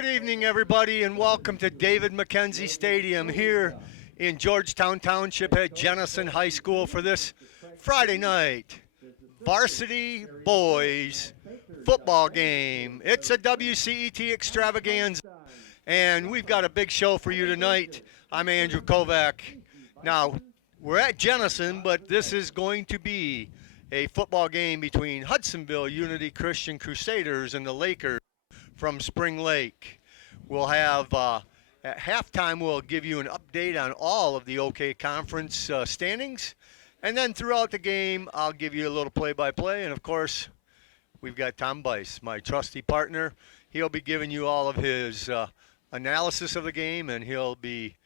Good evening, everybody, and welcome to David McKenzie Stadium here in Georgetown Township at Jenison High School for this Friday night Varsity Boys football game. It's a WCET extravaganza, and we've got a big show for you tonight. I'm Andrew Kovac. Now, we're at Jenison, but this is going to be a football game between Hudsonville Unity Christian Crusaders and the Lakers from Spring Lake. We'll have, at halftime, we'll give you an update on all of the OK Conference standings. And then throughout the game, I'll give you a little play-by-play. And, of course, we've got Tom Bice, my trusty partner. He'll be giving you all of his analysis of the game, and he'll be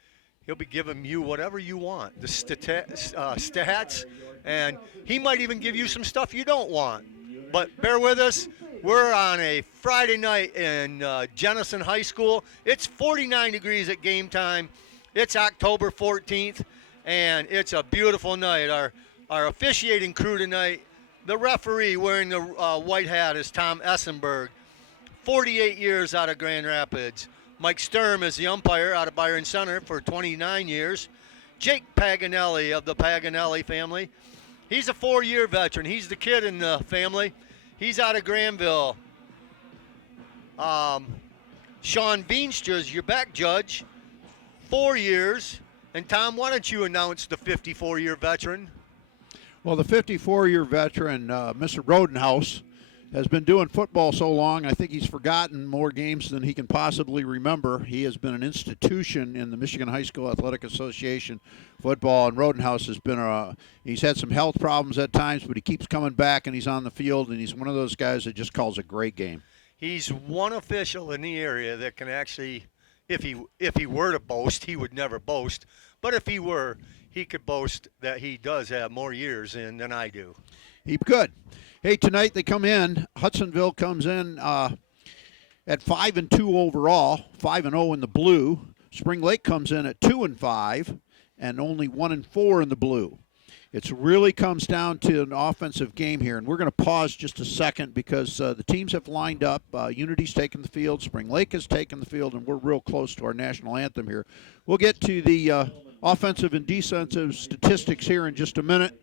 giving you whatever you want, the stats, and he might even give you some stuff you don't want. But bear with us. We're on a Friday night in Jenison High School. It's 49 degrees at game time. It's October 14th, and it's a beautiful night. Our officiating crew tonight, the referee wearing the white hat is Tom Essenberg, 48 years out of Grand Rapids. Mike Sturm is the umpire out of Byron Center for 29 years. Jake Paganelli of the Paganelli family. He's a 4-year veteran. He's the kid in the family. He's out of Granville. Sean Veenstra is your back judge, 4 years. And Tom, why don't you announce the 54-year veteran? Well, the 54-year veteran, Mr. Rodenhouse, has been doing football so long, I think he's forgotten more games than he can possibly remember. He has been an institution in the Michigan High School Athletic Association football, and Rodenhouse has been he's had some health problems at times, but he keeps coming back, and he's on the field, and he's one of those guys that just calls a great game. He's one official in the area that can actually, if he were to boast, he would never boast, but if he were, he could boast that he does have more years in than I do. He could. Hey, tonight they come in. Hudsonville comes in at 5-2 overall, 5-0 in the blue. Spring Lake comes in at 2-5, and only 1-4 in the blue. It really comes down to an offensive game here, and we're going to pause just a second because the teams have lined up. Unity's taken the field, Spring Lake has taken the field, and we're real close to our national anthem here. We'll get to the offensive and defensive statistics here in just a minute.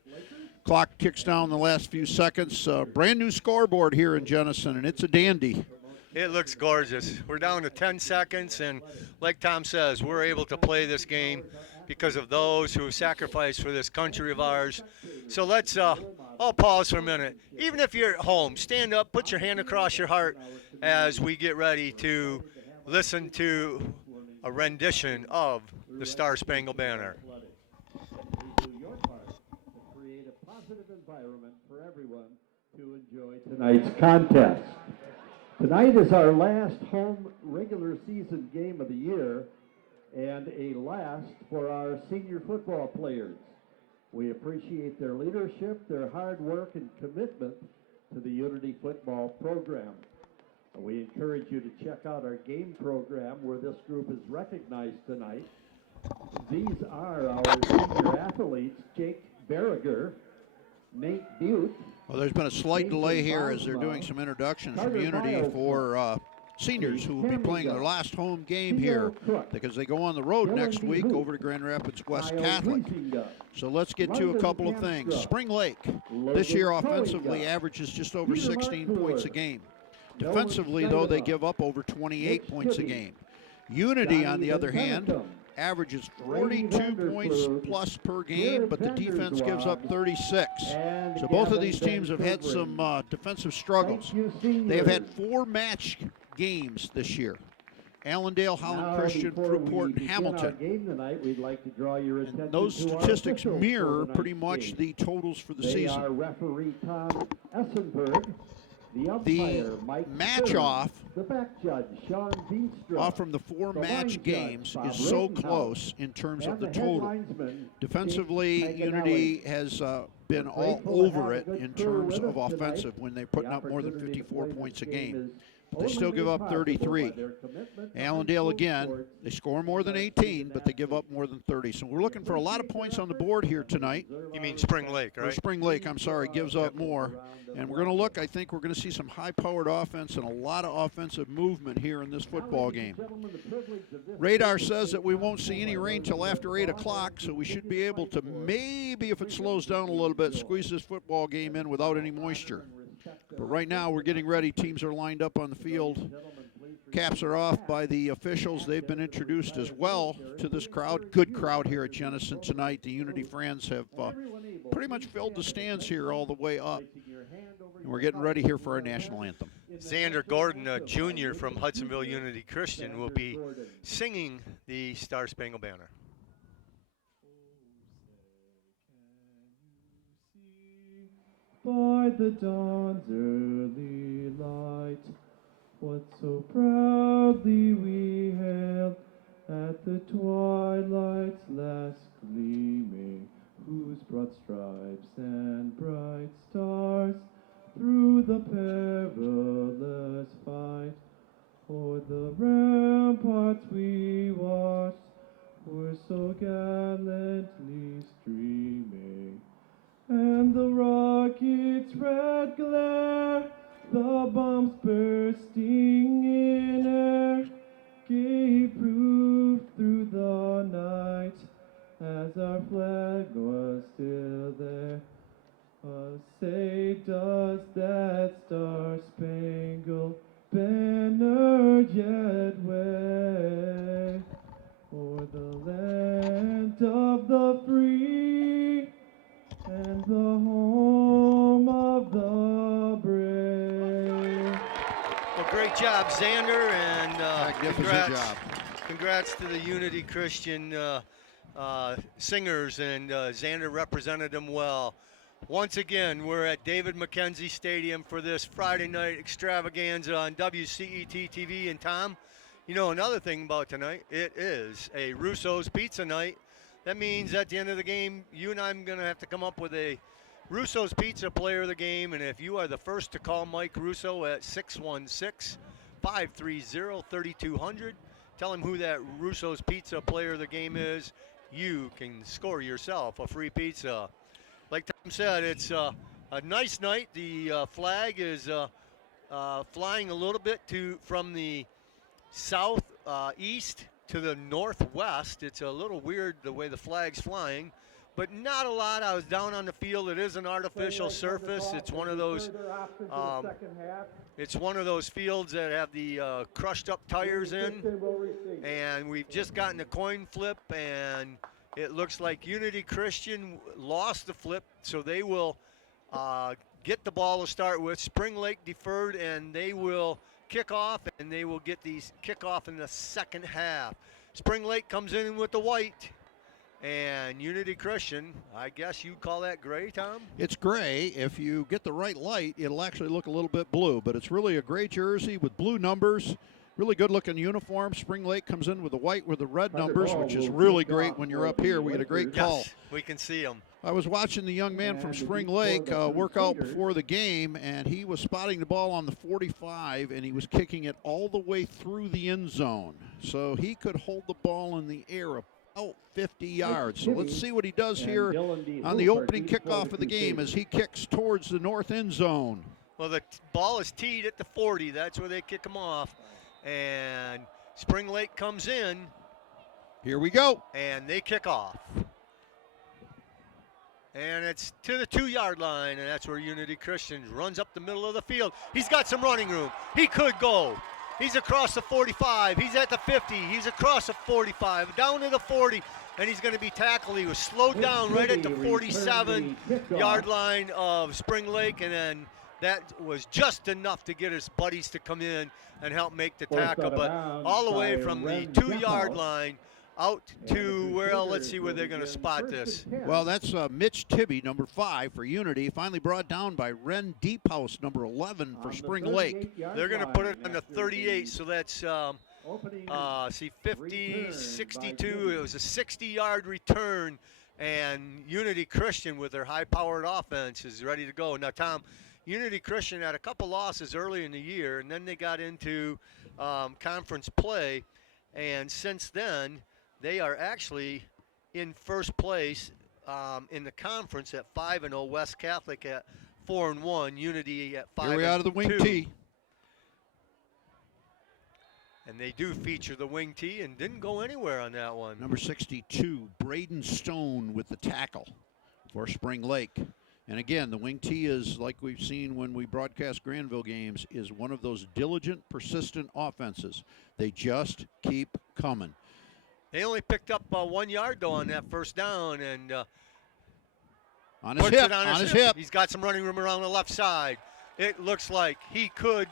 Clock kicks down the last few seconds. Brand new scoreboard here in Jenison, and it's a dandy. It looks gorgeous. We're down to 10 seconds, and like Tom says, we're able to play this game because of those who have sacrificed for this country of ours. So let's, I'll pause for a minute. Even if you're at home, stand up, put your hand across your heart as we get ready to listen to a rendition of the Star Spangled Banner. Environment for everyone to enjoy tonight's contest. Tonight is our last home regular season game of the year and a last for our senior football players. We appreciate their leadership, their hard work, and commitment to the Unity football program. We encourage you to check out our game program where this group is recognized tonight. These are our senior athletes, Jake Berriger, Nate Butte. Well, there's been a slight delay here as they're doing some introductions from Unity for seniors who will be playing their last home game here because they go on the road next week over to Grand Rapids West Catholic. So let's get to a couple of things. Spring Lake this year offensively averages just over 16 points a game. Defensively, though, they give up over 28 points a game. Unity, on the other hand, averages 42 points plus per game, but the defense gives up 36. So both of these teams have had some defensive struggles. They have had 4 match games this year. Allendale, Holland Christian, Fruitport, and Hamilton. And those statistics mirror pretty much the totals for the season. The match-off from the 4 match games is so close in terms of the total. Defensively, Unity has been all over it in terms of offensive when they're putting up more than 54 points a game. They still give up 33. Allendale, again, they score more than 18, but they give up more than 30. So we're looking for a lot of points on the board here tonight. You mean Spring Lake, Or right? Spring Lake, I'm sorry, gives up more. And we're going to look, I think we're going to see some high-powered offense and a lot of offensive movement here in this football game. Radar says that we won't see any rain till after 8 o'clock, so we should be able to maybe, if it slows down a little bit, squeeze this football game in without any moisture. But right now we're getting ready. Teams are lined up on the field. Caps are off by the officials. They've been introduced as well to this crowd. Good crowd here at Jenison tonight. The Unity fans have pretty much filled the stands here all the way up. And we're getting ready here for our national anthem. Xander Gordon, a junior from Hudsonville Unity Christian, will be singing the Star Spangled Banner. By the dawn's early light, what so proudly we hailed at the twilight's last gleaming, whose broad stripes and bright stars through the perilous fight o'er the ramparts we watched were so gallantly streaming. And the rocket's red glare, the bombs bursting in air, gave proof through the night as our flag was still there. Say, does that star-spangled banner yet wave o'er the land of the free and the home of the brave? Well, great job, Xander, and Magnificent job. Congrats to the Unity Christian singers, and Xander represented them well. Once again, we're at David McKenzie Stadium for this Friday night extravaganza on WCET-TV. And Tom, you know another thing about tonight, it is a Russo's Pizza night. That means at the end of the game, you and I am going to have to come up with a Russo's Pizza player of the game. And if you are the first to call Mike Russo at 616-530-3200, tell him who that Russo's Pizza player of the game is, you can score yourself a free pizza. Like Tom said, it's a nice night. The flag is flying a little bit from the south east to the northwest. It's a little weird the way the flag's flying, but not a lot. I was down on the field. It is an artificial surface. It's one of those fields that have the crushed up tires in, and we've just gotten a coin flip, and it looks like Unity Christian lost the flip, so they will get the ball to start with. Spring Lake deferred, and they will kick off, and they will get these kickoff in the second half. Spring Lake comes in with the white, and Unity Christian, I guess you call that gray, Tom? It's gray. If you get the right light, it'll actually look a little bit blue, but it's really a gray jersey with blue numbers. Really good-looking uniform. Spring Lake comes in with the white with the red numbers, which is really great when you're up here. We get a great call. Yes, we can see them. I was watching the young man from Spring Lake work out before the game, and he was spotting the ball on the 45, and he was kicking it all the way through the end zone. So he could hold the ball in the air about 50 yards. So let's see what he does here on the opening kickoff of the game as he kicks towards the north end zone. Well, the ball is teed at the 40. That's where they kick them off. And Spring Lake comes in. Here we go. And they kick off. And it's to the 2-yard line, and that's where Unity Christian runs up the middle of the field. He's got some running room. He could go. He's across the 45. He's at the 50. He's across the 45, down to the 40, and he's going to be tackled. He was slowed down right at the 47-yard line of Spring Lake, and then that was just enough to get his buddies to come in and help make the tackle. But all the way from the 2-yard line out to, well, let's see where they're going to spot this. Well, that's Mitch Tibby, number 5 for Unity, finally brought down by Ren Deephouse, number 11 for Spring Lake. They're going to put it on the 38, so that's, see, 50, 62. It was a 60-yard return, and Unity Christian with their high-powered offense is ready to go. Now, Tom, Unity Christian had a couple losses early in the year, and then they got into conference play, and since then they are actually in first place in the conference at 5-0. West Catholic at 4-1. Unity at 5-2. Here we are to the wing tee. And they do feature the wing tee and didn't go anywhere on that one. Number 62, Braden Stone with the tackle for Spring Lake. And again, the wing tee is, like we've seen when we broadcast Granville games, is one of those diligent, persistent offenses. They just keep coming. They only picked up 1 yard, though, on that first down. And on his hip, on his hip. He's got some running room around the left side. It looks like he could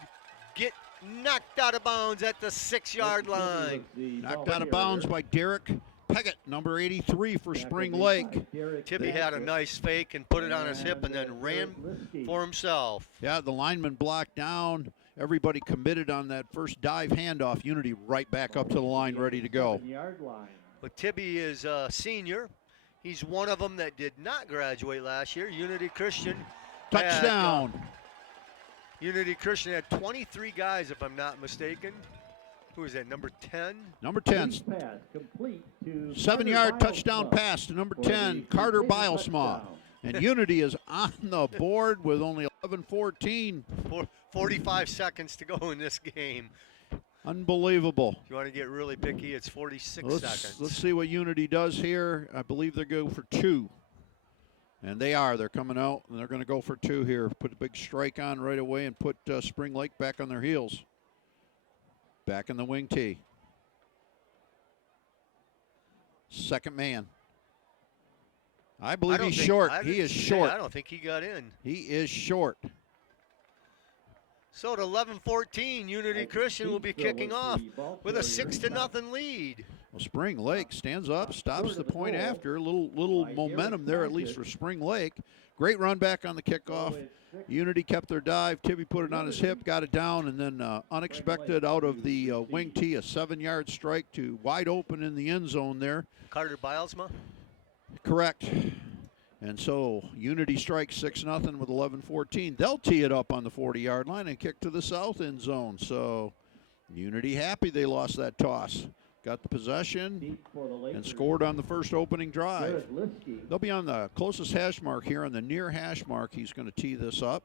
get knocked out of bounds at the 6-yard line. Knocked out of bounds by Derek Peggett, number 83 for Spring Lake. Tibby had a nice fake and put it on his hip and then ran for himself. Yeah, the lineman blocked down. Everybody committed on that first dive handoff. Unity right back up to the line, ready to go. But Tibby is a senior. He's one of them that did not graduate last year. Unity Christian. Touchdown. Unity Christian had 23 guys, if I'm not mistaken. Who is that, number 10? Number 10. 7-yard touchdown pass to number 10, Carter Bilesma. And Unity is on the board with only 11-14. 45 seconds to go in this game. Unbelievable. If you want to get really picky, it's 46 seconds. Let's see what Unity does here. I believe they go for 2. And they are. They're coming out, and they're going to go for 2 here. Put a big strike on right away and put Spring Lake back on their heels. Back in the wing tee. Second man. I believe he's short. He is short. I don't think he got in. He is short. So at 11-14, Unity Christian will be kicking off with a 6-0 lead. Well, Spring Lake stands up, stops the point after. A little momentum there, at least for Spring Lake. Great run back on the kickoff. Unity kept their dive. Tibby put it on his hip, got it down, and then unexpected out of the wing tee, a 7-yard strike to wide open in the end zone there. Carter Bilesma? Correct. And so Unity strikes 6-0 with 11-14. They'll tee it up on the 40-yard line and kick to the south end zone. So Unity happy they lost that toss. Got the possession and scored on the first opening drive. They'll be on the closest hash mark here, on the near hash mark. He's going to tee this up.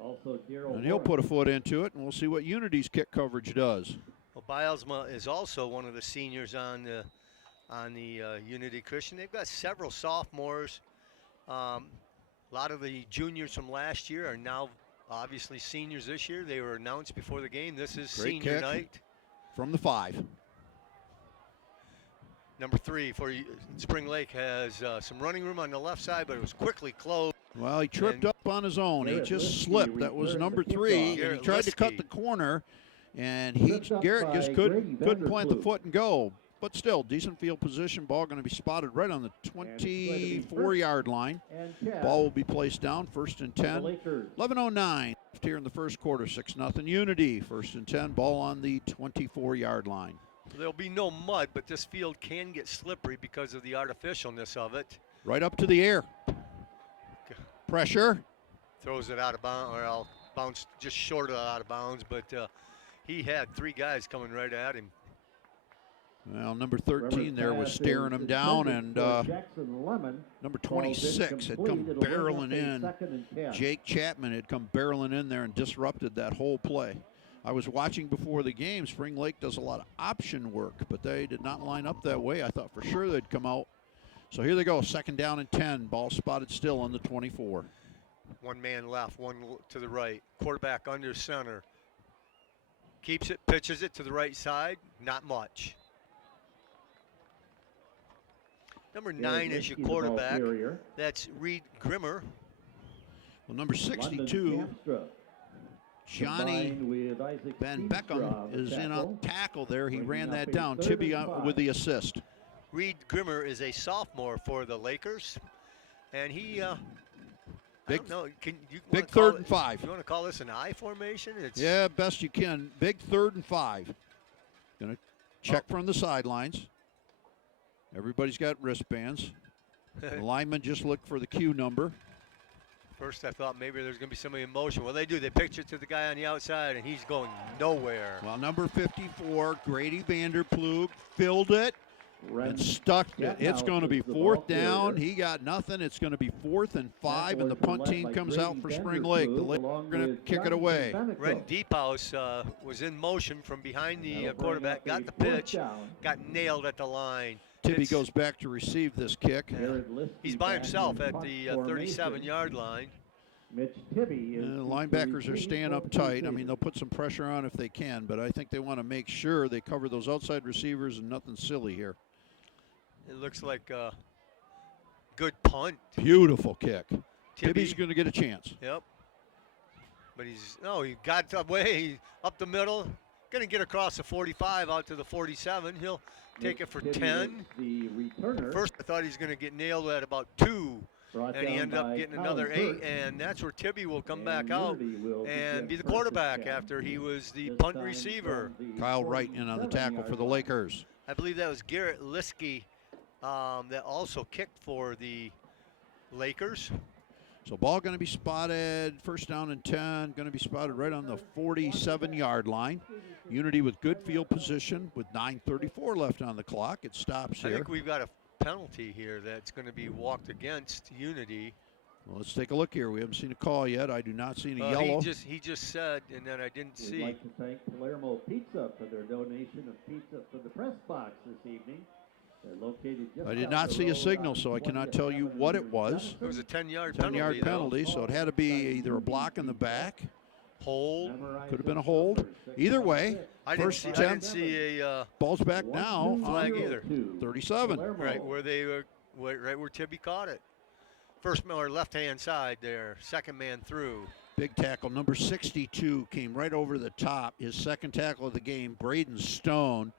And he'll put a foot into it, and we'll see what Unity's kick coverage does. Well, Bilesma is also one of the seniors on the Unity Christian. They've got several sophomores. A lot of the juniors from last year are now obviously seniors this year. They were announced before the game. This is Great senior kick night. From the 5. Number 3 for Spring Lake has some running room on the left side, but it was quickly closed. Well, he tripped up on his own. He just slipped. That was number 3. And he tried to cut the corner, and Garrett just couldn't plant the foot and go. But still, decent field position. Ball going to be spotted right on the 24-yard line. Ball will be placed down, 1st and 10. 11:09 here in the first quarter, 6-0 Unity. 1st and 10, ball on the 24-yard line. There'll be no mud, but this field can get slippery because of the artificialness of it. Right up to the air. Pressure. Throws it out of bounds, or I'll bounce just short of out of bounds, but he had 3 guys coming right at him. Well, number 13 there was staring him down, and number 26 had come barreling in. Jake Chapman had come barreling in there and disrupted that whole play. I was watching before the game. Spring Lake does a lot of option work, but they did not line up that way. I thought for sure they'd come out. So here they go, 2nd down and 10. Ball spotted still on the 24. 1 man left, 1 to the right. Quarterback under center. Keeps it, pitches it to the right side. Not much. Number 9 is your quarterback. That's Reed Grimmer. Well, number 62, Johnny Van Beckham, is in on tackle there. He ran that down. Tibby with the assist. Reed Grimmer is a sophomore for the Lakers. And he, I don't know, big 3rd and 5. You want to call this an I formation? Yeah, best you can. Big 3rd and 5. Going to check from the sidelines. Everybody's got wristbands. The lineman just looked for the cue number. First, I thought maybe there's going to be somebody in motion. Well, they do. They pitch it to the guy on the outside, and he's going nowhere. Well, number 54, Grady Vanderplug, filled it and stuck it. It's going to be fourth down. He got nothing. It's going to be 4th and 5, and the punt team comes out for Spring Lake. The Lake are going to kick it away. Ren Deephouse was in motion from behind the quarterback, got the pitch, got nailed at the line. Tibby goes back to receive this kick. He's by himself at the 37-yard line. Mitch Tibby is linebackers are staying up tight. I mean, they'll put some pressure on if they can, but I think they want to make sure they cover those outside receivers and nothing silly here. It looks like a good punt. Beautiful kick. Tibby's going to get a chance. Yep. But he got away up the middle. Going to get across the 45 out to the 47. He'll take it for 10. The returner. First, I thought he was going to get nailed at about 2. And he ended up getting another 8, and that's where Tibby will come back out and be the quarterback after he was the punt receiver. Kyle Wright in on the tackle for the Lakers. I believe that was Garrett Liskey that also kicked for the Lakers. So ball going to be spotted, first down and 10, going to be spotted right on the 47-yard line. Unity with good field position with 9:34 left on the clock. It stops here. I think we've got a penalty here that's going to be walked against Unity. Well, let's take a look here. We haven't seen a call yet. I do not see any yellow. He just said, and then I didn't see. We'd like to thank Palermo Pizza for their donation of pizza for the press box this evening. They're located just I did not see a signal, so I cannot tell you what it was. It was a 10-yard penalty. 10-yard penalty, so it had to be either a block in the back. Hold. Could have been a hold. Either way, I didn't see a ball's back now. flag either. 37. Right where right where Tibby caught it. First or left-hand side there. Second man through. Big tackle. Number 62 came right over the top. His second tackle of the game, Braden Stone.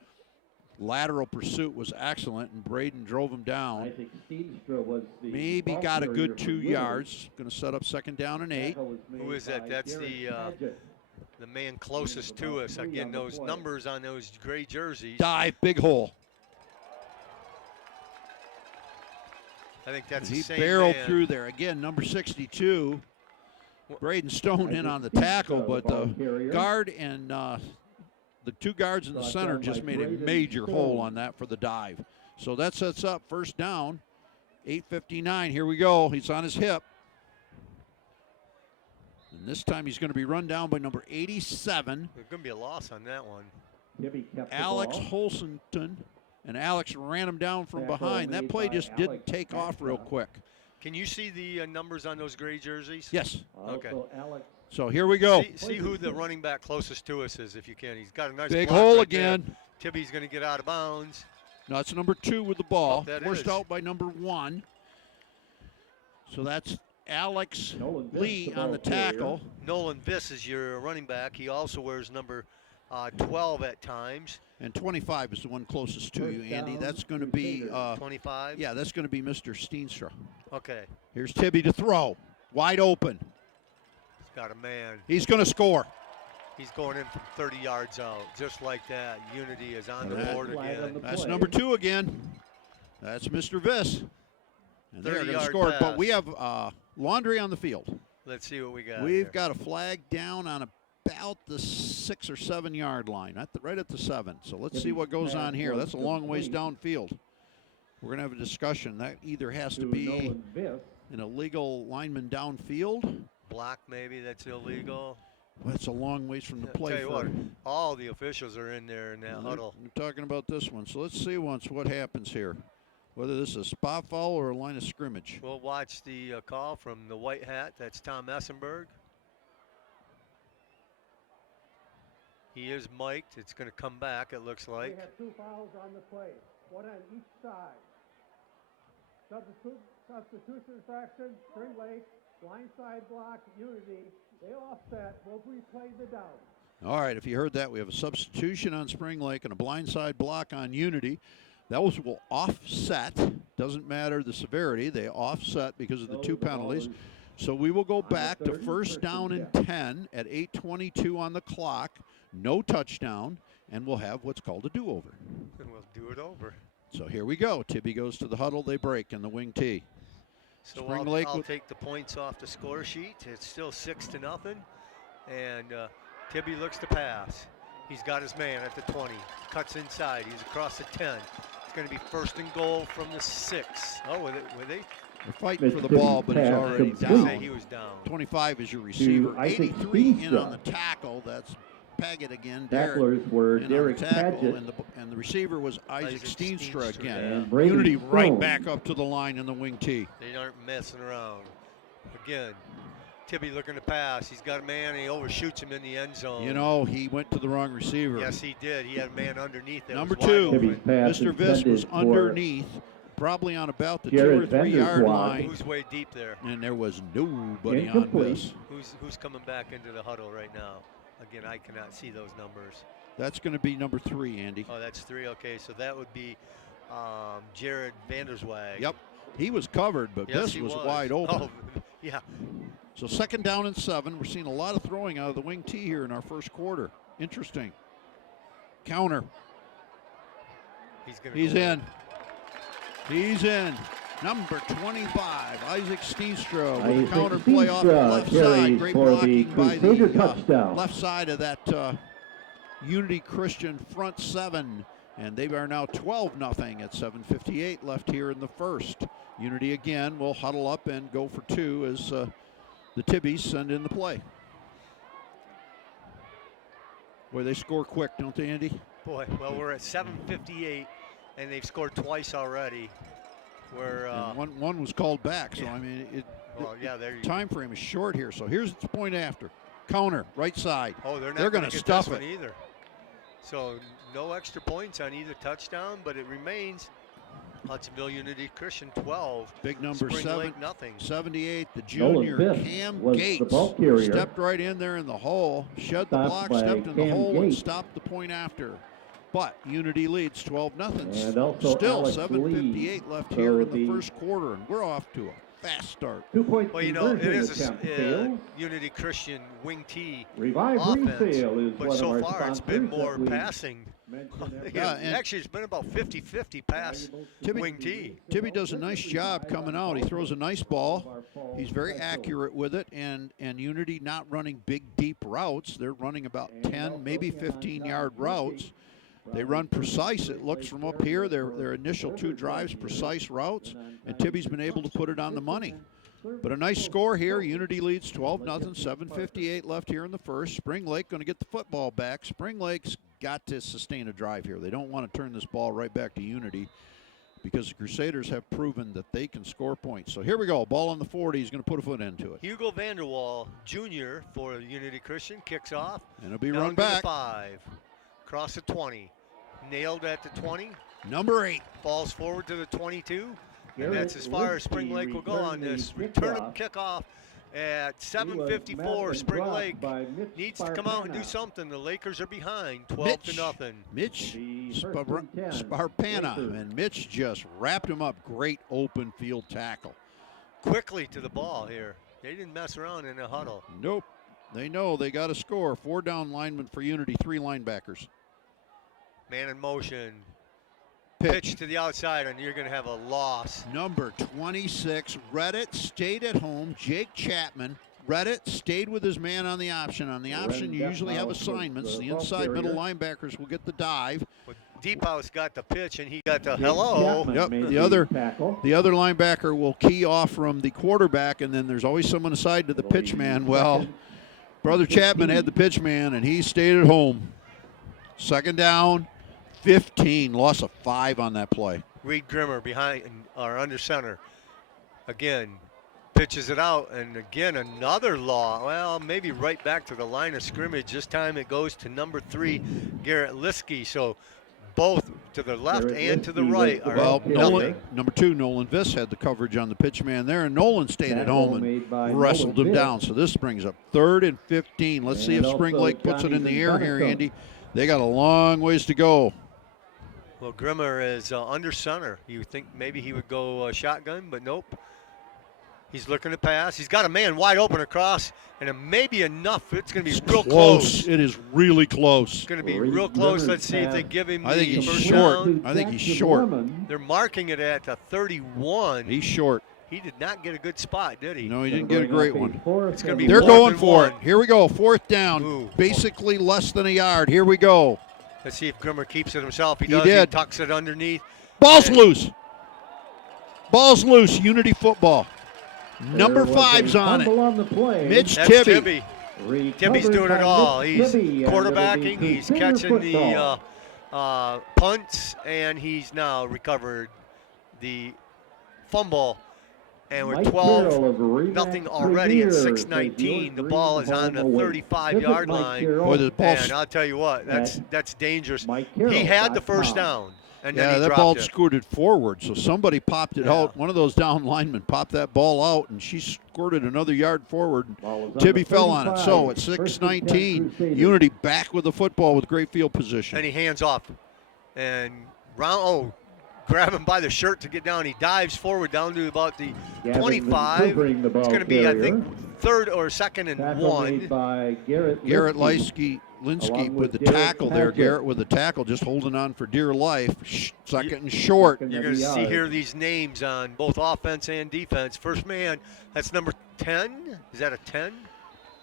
Lateral pursuit was excellent, and Braden drove him down. I think Steenstra was the maybe got a good 2 yards. Going to set up second down and 8. Who is that? That's the man closest to us. Again, those numbers on those gray jerseys. Dive, big hole. I think that's He the same barreled man. through there. Again, number 62. Braden Stone in on the tackle, but the guard and the 2 guards in the center just made a major hole on that for the dive. So that sets up first down. 8:59. Here we go. He's on his hip. And this time he's going to be run down by number 87. There's going to be a loss on that one. Alex Holsington. And Alex ran him down from behind. That play just didn't take off real quick. Can you see the numbers on those gray jerseys? Yes. Okay. So here we go. See who the running back closest to us is if you can. He's got a nice big block hole right again. there. Tibby's going to get out of bounds. No, it's number 2 with the ball. That Forced is. out by number 1. So that's Alex Lee on the tackle. Nolan Viss is your running back. He also wears number 12 at times. And 25 is the one closest to you, Andy. That's going to be 25? Yeah, that's going to be Mr. Steenstra. Okay. Here's Tibby to throw. Wide open. He's got a man. He's going to score. He's going in from 30 yards out, just like that. Unity is on the board again. That's number 2 again. That's Mr. Viss. And they're going to 30-yard score. pass. But we have laundry on the field. Let's see what we got. We've here. got a flag down on about the 6 or 7 yard line, right at the 7. So let's see what goes on here. That's a long ways downfield. We're going to have a discussion. That either has to be an illegal lineman downfield. Block maybe, that's illegal. Well, that's a long ways from the play. Tell you what, all the officials are in there in that huddle. We're talking about this one. So let's see what happens here. Whether this is a spot foul or a line of scrimmage. We'll watch the call from the white hat. That's Tom Essenberg. He is mic'd. It's going to come back, it looks like. We have 2 fouls on the play, one on each side. Substitution infraction, Spring Lake, blindside block, Unity. They offset. We'll replay the down. All right, if you heard that, we have a substitution on Spring Lake and a blindside block on Unity. Those will offset. Doesn't matter the severity. They offset because of the 2 penalties. So we will go back to first down and 10 at 8:22 on the clock. No touchdown, and we'll have what's called a do-over. And we'll do it over. So here we go. Tibby goes to the huddle. They break in the wing tee. So Spring I'll, Lake I'll with- take the points off the score sheet. It's still 6-0. And Tibby looks to pass. He's got his man at the 20. Cuts inside. He's across the 10. It's going to be first and goal from the 6. Oh, were they? They're fighting for the ball, but he's Pass already complete. Say down. he was down. 25 is your receiver. Isaac 83 in on Steenstra. the tackle. That's Paget again. Derek Tacklers were in on Derek the tackle, Paget and the receiver was Isaac Isaac Steenstra Steenstra, again. and Brady Unity right Stone. back up to the line in the wing tee. They aren't messing around. Again, Tibby looking to pass. He's got a man, and he overshoots him in the end zone. You know, he went to the wrong receiver. Yes, he did. He had a man underneath that Number was 2, wide Tibby's open. pass Mr. Viss was intended for underneath, probably on about the 2 Jared or 3 yard Vanderswag. line, Who's way deep there? and there was nobody on Incomplete. Viss. Who's coming back into the huddle right now? Again, I cannot see those numbers. That's going to be number 3, Andy. Oh, that's 3. Okay, so that would be Jared Vanderswag. Yep. He was covered, but Yes, this he was wide open. Oh, yeah. So 2nd down and 7. We're seeing a lot of throwing out of the wing tee here in our first quarter. Interesting. Counter. He's in. He's in. Number 25, Isaac Steenstra with a Isaac counter play off the Steenstra left carries side. Great for the blocking by Crusader the touchdown. left side of that Unity Christian front 7. And they are now 12-0 at 7:58 left here in the first. Unity again will huddle up and go for 2 as the Tibbies send in the play. Boy, they score quick, don't they, Andy? Boy, well, we're at 7:58, and they've scored twice already. We're And one was called back, so I mean, well, yeah, there you go. time frame is short here. So here's the point after. Counter, right side. Oh, they're They're not gonna going to stuff this one it. either. So no extra points on either touchdown, but it remains Hudsonville Unity Christian 12. Big number Spring 7, Lake nothing. 78, the Nolan junior Fisk Cam was the Gates ball carrier. stepped right in there in the hole, shed the Stopped block, by stepped in the Cam hole, and Gates. stopped the point after. But Unity leads 12-0. And also Still Alex 7:58 left so here in the the- first quarter, and we're off to a fast start. 2-point Well, you know, it conversion is a attempt fails. Unity Christian wing T Revive offense, Resale is but one so of our far it's been sponsors more that we passing. mention every Yeah, and- actually, it's been about 50-50 pass Tibby- wing T. Tibby does a nice job coming out. He throws a nice ball. He's very accurate with it, and Unity not running big, deep routes. They're running about 10, maybe 15-yard routes. They run precise, it looks from up here. Their initial 2 drives, precise routes, and Tibby's been able to put it on the money. But a nice score here. Unity leads 12-0, 7:58 left here in the first. Spring Lake going to get the football back. Spring Lake's got to sustain a drive here. They don't want to turn this ball right back to Unity because the Crusaders have proven that they can score points. So here we go. Ball on the 40. He's going to put a foot into it. Hugo Vanderwall Jr. for Unity Christian kicks off. And it'll be Down run to back. the 5. Across the 20. Nailed at the 20. Number 8. Falls forward to the 22. And Garrett that's as far as Spring Lipsky Lake will go on returned the this. Return of kickoff. kickoff at He was 7:54. met Spring and Lake dropped by Mitch needs to come out and do Sparpana. something. The Lakers are behind 12-0. Mitch The first and 10, Sparpana. Lakers. And Mitch just wrapped him up. Great open field tackle. Quickly to the ball here. They didn't mess around in the huddle. Nope. They know they got to score. 4 down linemen for Unity, 3 linebackers. Man in motion. Pitch. Pitch to the outside, and you're going to have a loss. Number 26, Reddit stayed at home. Jake Chapman. Reddit stayed with his man on the option. On the option, you usually have assignments. The inside middle linebackers will get the dive. But Deep House got the pitch, and he got the Jake hello. Chapman Yep, made the other- tackle. The other linebacker will key off from the quarterback, and then there's always someone aside to the pitch man. Well, Brother Chapman had the pitch man, and he stayed at home. 2nd down, 15. Loss of 5 on that play. Reed Grimmer behind or under center. Again, pitches it out, and again another law. Well, maybe right back to the line of scrimmage. This time it goes to number 3, Garrett Liskey. So both to the left Garrett and to the Liskey right was the are ball Well, carrier. Nolan, number 2, Nolan Viss had the coverage on the pitch man there, and Nolan stayed at Tackle home made by and wrestled Nolan him Viss. down. So this brings up 3rd and 15. Let's see And if Spring also Lake puts it in the Johnny air here, Vincento. Andy. They got a long ways to go. Well, Grimmer is under center. You think maybe he would go shotgun, but nope. He's looking to pass. He's got a man wide open across, and it may be enough. It's going to be It's real close. It is really close. It's going to be Reed real close. Grimmer's Let's see if they pass. give him I think the he's first short. down. I think he's Jackson short. Lemon. They're marking it at 31. He's short. He did not get a good spot, did he? No, he didn't get a great one. It's going to be They're fourth going and for one. it. Here we go. Fourth down. Ooh. Basically less than a yard. Here we go. Let's see if Grimmer keeps it himself. He He does. did. He tucks it underneath. Ball's And- loose. Ball's loose. Unity football. Number 5's on it. On the play. Mitch That's Tibby. Tibby. Tibby's doing it all. He's quarterbacking. He's catching the punts, and he's now recovered the fumble. And we're 12-0 already at 6:19. The ball is on the 35-yard line. Boy, the ball, And I'll tell you what, that's dangerous. He had the first down, and then yeah, he that dropped ball it. scooted forward, so somebody popped it Yeah. out. One of those down linemen popped that ball out, and she squirted another yard forward. Ball was on Tibby the fell on it. 35. So at First and 10 6:19, Crusaders. Unity back with the football with great field And position. he hands off. And grab him by the shirt to get down. He dives forward down to about the Gavin 25. maneuvering the ball It's going to be, I carrier. think, third or second and Tackle made one. by Garrett Linsky Along with with the Derek tackle there. Paget. Garrett with the tackle, just holding on for dear life. Second and short. Second You're and going to a see yard. here these names on both offense and defense. First man, that's number 10. Is that a 10?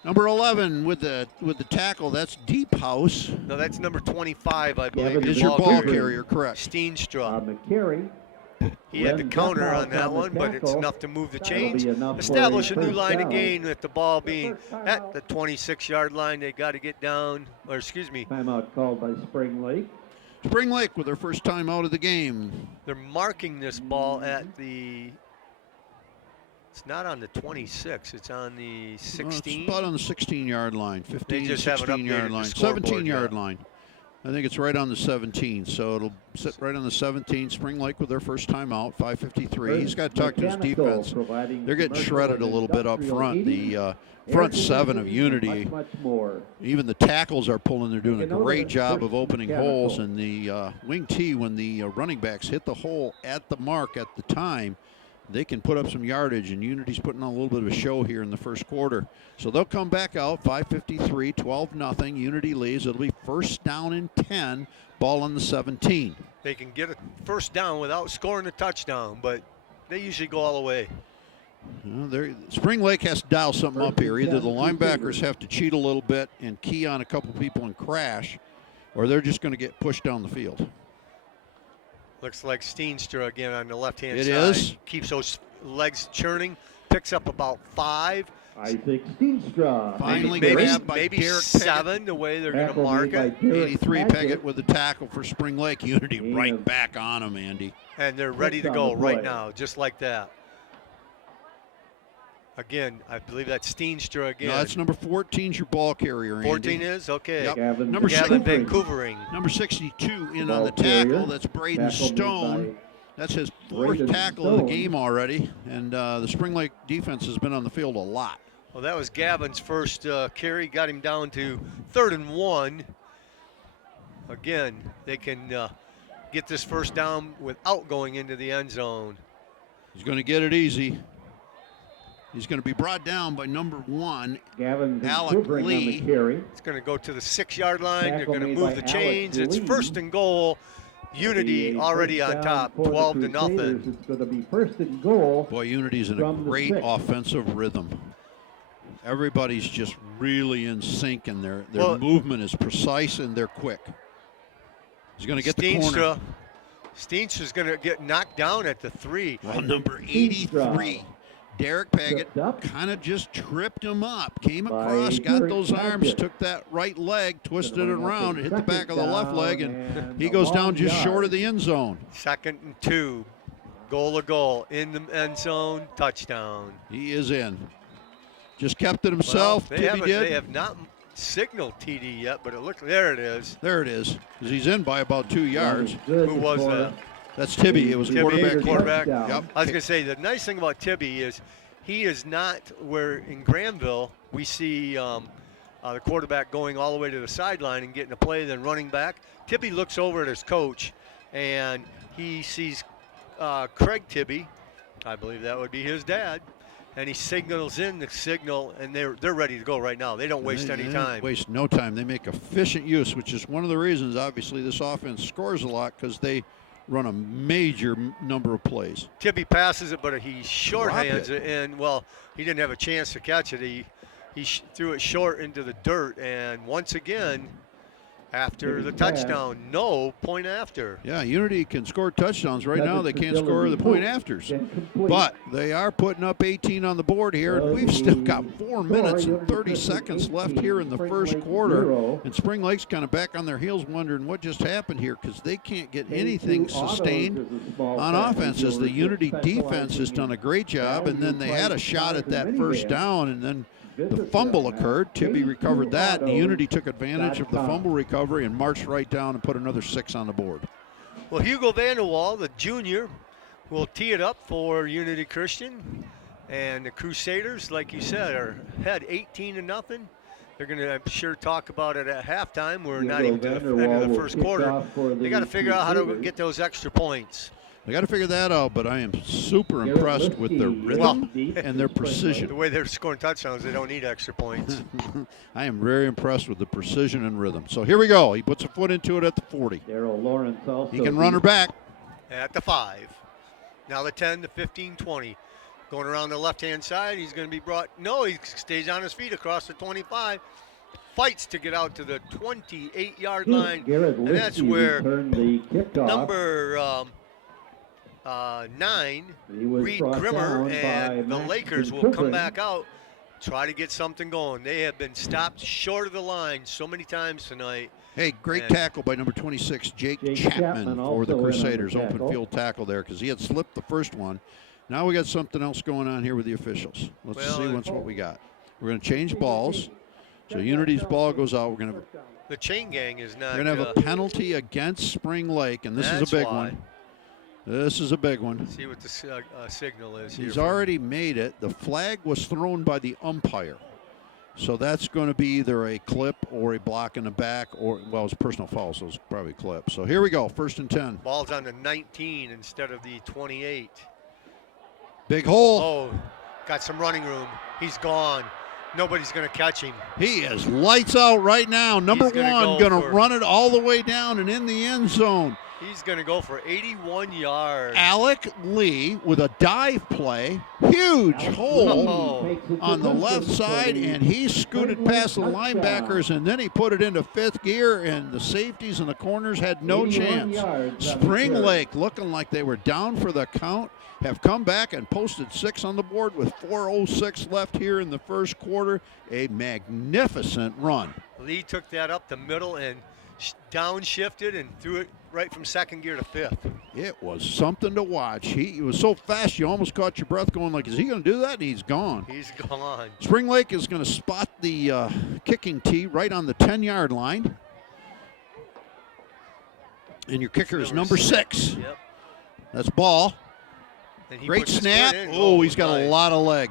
Number 11 with the tackle. That's Deep House. No, that's number 25, I believe. Gavin Is the your ball carrier. carrier correct? Steenstra. McCary. He had the Len counter Guthouse on that on the one, but it's tackle. enough to move the That'll chains. be enough for Establish a new first line of down. gain with the ball being at the 26-yard line. They got to get down, or excuse me, Timeout called by Spring Lake. Spring Lake with their first time out of the game. they're marking this ball at the, it's not on the 26, it's on the 16. It's about on the 16-yard line, 15, just haven't 16-yard updated the line, scoreboard 17-yard yet. line. I think it's right on the 17, so it'll sit right on the 17. Spring Lake with their first time out, 5:53. He's got to talk to his Mechanical defense. providing They're getting commercial shredded a and little bit up industrial front. heating, The air front seven of conditioning, and Unity, much more. even the tackles are pulling. They're doing a You know great that job first of opening mechanical. holes. And the wing tee, when the running backs hit the hole at the mark at the time, they can put up some yardage, and Unity's putting on a little bit of a show here in the first quarter. So they'll come back out, 5:53, 12-0. Unity leads. It'll be first down and 10, ball on the 17. They can get a first down without scoring a touchdown, but they usually go all the way. Spring Lake has to dial something up here. Either the linebackers have to cheat a little bit and key on a couple people and crash, or they're just going to get pushed down the field. Looks like Steenstra again on the left-hand It side. is. Keeps those legs churning. Picks up about 5. Isaac Steenstra. Finally maybe grabbed by maybe Derek 7 the way they're going to Tackle mark made it. by Derek 83 Paget. Peggett with the tackle for Spring Lake. Unity Gain right of- back on him, Andy. And they're ready to on go the right play. now, just like that. Again, I believe that's Steenstra again. No, that's number 14's your ball carrier, Andy. 14 is? Okay. Yep. Gavin Number Gavin six. Vancouvering. Number 62 in on Ball the tackle. carrier. That's Braden Tackle made Stone. by That's his fourth Braden tackle of the Stone. game already. And the Spring Lake defense has been on the field a lot. Well, that was Gavin's first carry. Got him down to 3rd and 1. Again, they can get this first down without going into the end zone. He's going to get it easy. He's going to be brought down by number 1. Gavin Alec Vancouvering on Lee. the carry. It's going to go to the 6-yard line. They're Tackle going to made move by the Alex chains. It's Lee. 1st and goal. Unity A already first on down top, for the 12 to Crusaders. nothing. It's going to be 1st and goal. Boy, Unity's in a From the great 6. offensive rhythm. Everybody's just really in sync, and their Well- movement is precise and they're quick. He's going to get the corner. Steenstra's going to get knocked down at the 3. Well, number 83, Derek Paget, Tripped up. kind of just tripped him up. Came By across, got Derek those arms, Paget. took that right leg, twisted it Gonna bring up around, a and hit the back of the second left down leg, and he a goes down long just yard. short of the end zone. 2nd and 2. Goal to goal. In the end zone. Touchdown. He is in. Just kept it himself. Well, Tibby did. they have not signaled TD yet, but it looks, there it is. There it is. 'Cause he's in by about 2 yards. Good Who was for that? That's Tibby. It was Tibby, quarterback. quarterback. touchdown. Yep. I was going to say, the nice thing about Tibby is he is not where in Granville we see the quarterback going all the way to the sideline and getting a play, then running back. Tibby looks over at his coach, and he sees Craig Tibby. I believe that would be his dad. And he signals in the signal, and they're ready to go right now. They don't waste any They time. Waste no time. They make efficient use, which is one of the reasons, obviously, this offense scores a lot, because they run a major number of plays. Tibby passes it, but he shorthands Dropped it, and well, he didn't have a chance to catch it. He threw it short into the dirt, and once again, after the touchdown, no point after. Yeah, Unity can score touchdowns. Right now they can't score the point afters. But they are putting up 18 on the board here, and we've still got 4 minutes and 30 seconds left here in the first quarter. And Spring Lake's kind of back on their heels wondering what just happened here because they can't get anything sustained on offense as the Unity defense has done a great job, and then they had a shot at that first down, and then the fumble occurred. Tibby recovered that, and Unity took advantage of the fumble recovery and marched right down and put another 6 on the board. Well, Hugo Vanderwall, the junior, will tee it up for Unity Christian. And the Crusaders, like you said, are ahead 18-0. They're going to, I'm sure, talk about it at halftime. We're not even to the end of the first quarter. They got to figure out how to get those extra points. They got to figure that out, but I am super impressed with their rhythm and their precision. The way they're scoring touchdowns, they don't need extra points. I am very impressed with the precision and rhythm. So here we go. He puts a foot into it at the 40. Darryl Lawrence also. He can run her back. At the 5. Now the 10, the 15, 20. Going around the left-hand side, he's going to be brought. No, he stays on his feet across the 25. Fights to get out to the 28-yard line. And that's where number 9, Reed Grimmer, and the Lakers will come back out, try to get something going. They have been stopped short of the line so many times tonight. Hey, great tackle by number 26, Jake Chapman for the Crusaders. Open field tackle there because he had slipped the first one. Now we got something else going on here with the officials. Let's see what we got. We're going to change balls. So Unity's ball goes out. We're going to. The chain gang is not. We're going to have a penalty against Spring Lake, and this is a big one. This is a big one. See what the signal is. He's already made it. The flag was thrown by the umpire. So that's going to be either a clip or a block in the back, or, well, it's a personal foul, so it's probably a clip. So here we go, 1st and 10. Ball's on the 19 instead of the 28. Big hole. Oh, got some running room. He's gone. Nobody's going to catch him. He is lights out right now. Number 1 going to run it all the way down and in the end zone. He's going to go for 81 yards. Alec Lee with a dive play. Huge hole on the left side, and he scooted past the linebackers, and then he put it into 5th gear, and the safeties and the corners had no chance. Spring Lake, looking like they were down for the count, have come back and posted 6 on the board with 4:06 left here in the first quarter. A magnificent run. Lee took that up the middle and downshifted and threw it right from 2nd gear to 5th. It was something to watch. He was so fast you almost caught your breath going like, is he going to do that? And he's gone. He's gone. Spring Lake is going to spot the kicking tee right on the 10-yard line. And your kicker is number 6. Yep. That's ball. Great snap. Oh, he's got a lot of leg.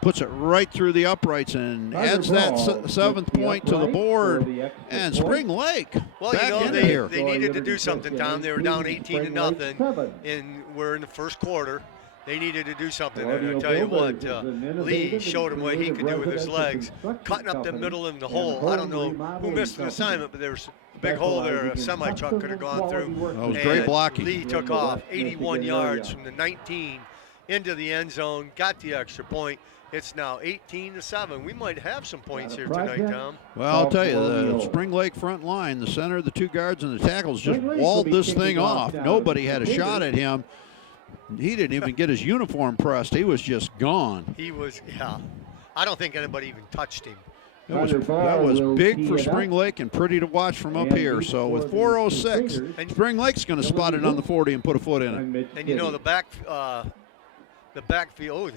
Puts it right through the uprights and adds that 7th point to the board. And Spring Lake back in here. They needed to do something, Tom. They were down 18-0, and we're in the first quarter. They needed to do something, and I'll tell you what, Lee showed him what he could do with his legs, cutting up the middle in the hole. I don't know who missed an assignment, but there was a big hole there a semi-truck could have gone through. That was great blocking. Lee took off 81 yards from the 19 into the end zone, got the extra point. It's now 18-7. We might have some points here tonight, Tom. Well, I'll tell you, the Spring Lake front line, the center, the 2 guards, and the tackles just walled this thing off. Nobody had a shot at him. He didn't even get his uniform pressed. He was just gone. He was, yeah. I don't think anybody even touched him. That was big for Spring Lake and pretty to watch from up here. So with 4:06, Spring Lake's going to spot it on the 40 and put a foot in it. And you know the backfield.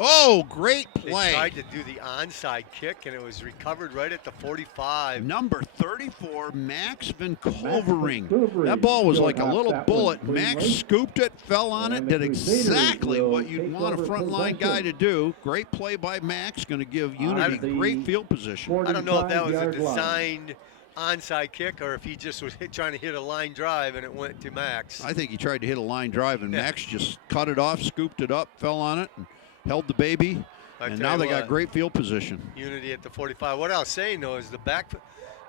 Oh, great play. They tried to do the onside kick, and it was recovered right at the 45. Number 34, Max Van Covering. That ball was like a little bullet. Max scooped it, fell on it, did exactly what you'd want a frontline guy to do. Great play by Max, going to give Unity great field position. I don't know if that was a designed onside kick or if he just was trying to hit a line drive and it went to Max. I think he tried to hit a line drive, and Max just cut it off, scooped it up, fell on it, and held the baby, and now they got great field position. Unity at the 45. What I was saying, though, is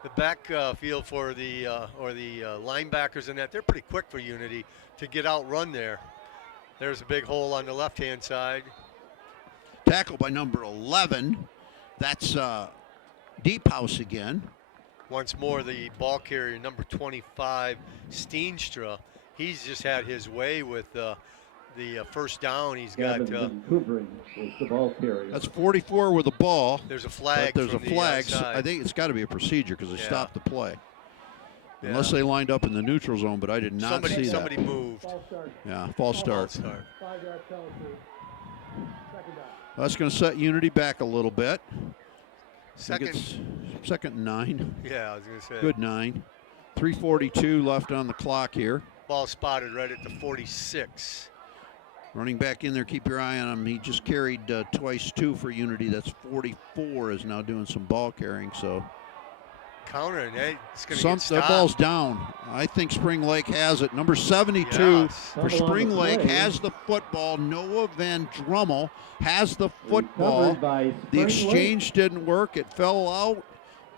the back field for the linebackers in that, they're pretty quick for Unity to get outrun there. There's a big hole on the left-hand side. Tackle by number 11. That's Deep House again. Once more, the ball carrier, number 25, Steenstra. He's just had his way with the first down. He's got. Kubrin is the ball carrier. That's 44 with the ball. There's a flag. There's a from flag. the outside. I think it's got to be a procedure because they stopped the play. Yeah. Unless they lined up in the neutral zone, but I did not see that. Somebody moved. False start. Yeah, false start. 5-yard penalty. Second down. That's going to set Unity back a little bit. Second. It's second and 9. Yeah, I was going to say. Good 9. 3:42 left on the clock here. Ball spotted right at the 46. Running back in there, keep your eye on him. He just carried twice 2 for Unity. That's 44 is now doing some ball carrying. So Countering, it's going to get the stopped. ball's down. I think Spring Lake has it. Number 72 Yes. for Spring Lake has the football. Noah Van Drummel has the football. Recovered by The Spring exchange didn't work. It fell out.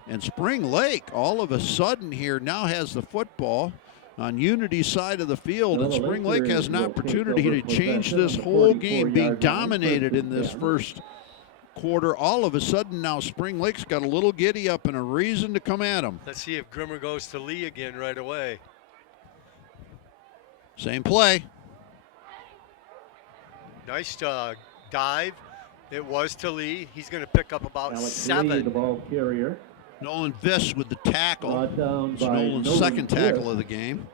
And Spring Lake, all of a sudden here, now has the football on Unity's side of the field. And Spring Lake has an opportunity to change this whole game, being dominated in this first quarter. All of a sudden now Spring Lake's got a little giddy up and a reason to come at them. Let's see if Grimmer goes to Lee again right away. Same play. Nice dive. It was to Lee. He's going to pick up about Alex 7. Lee, the ball carrier. Nolan Viss with the tackle. Brought down It's by Nolan's Nolan second tackle Viss of the game.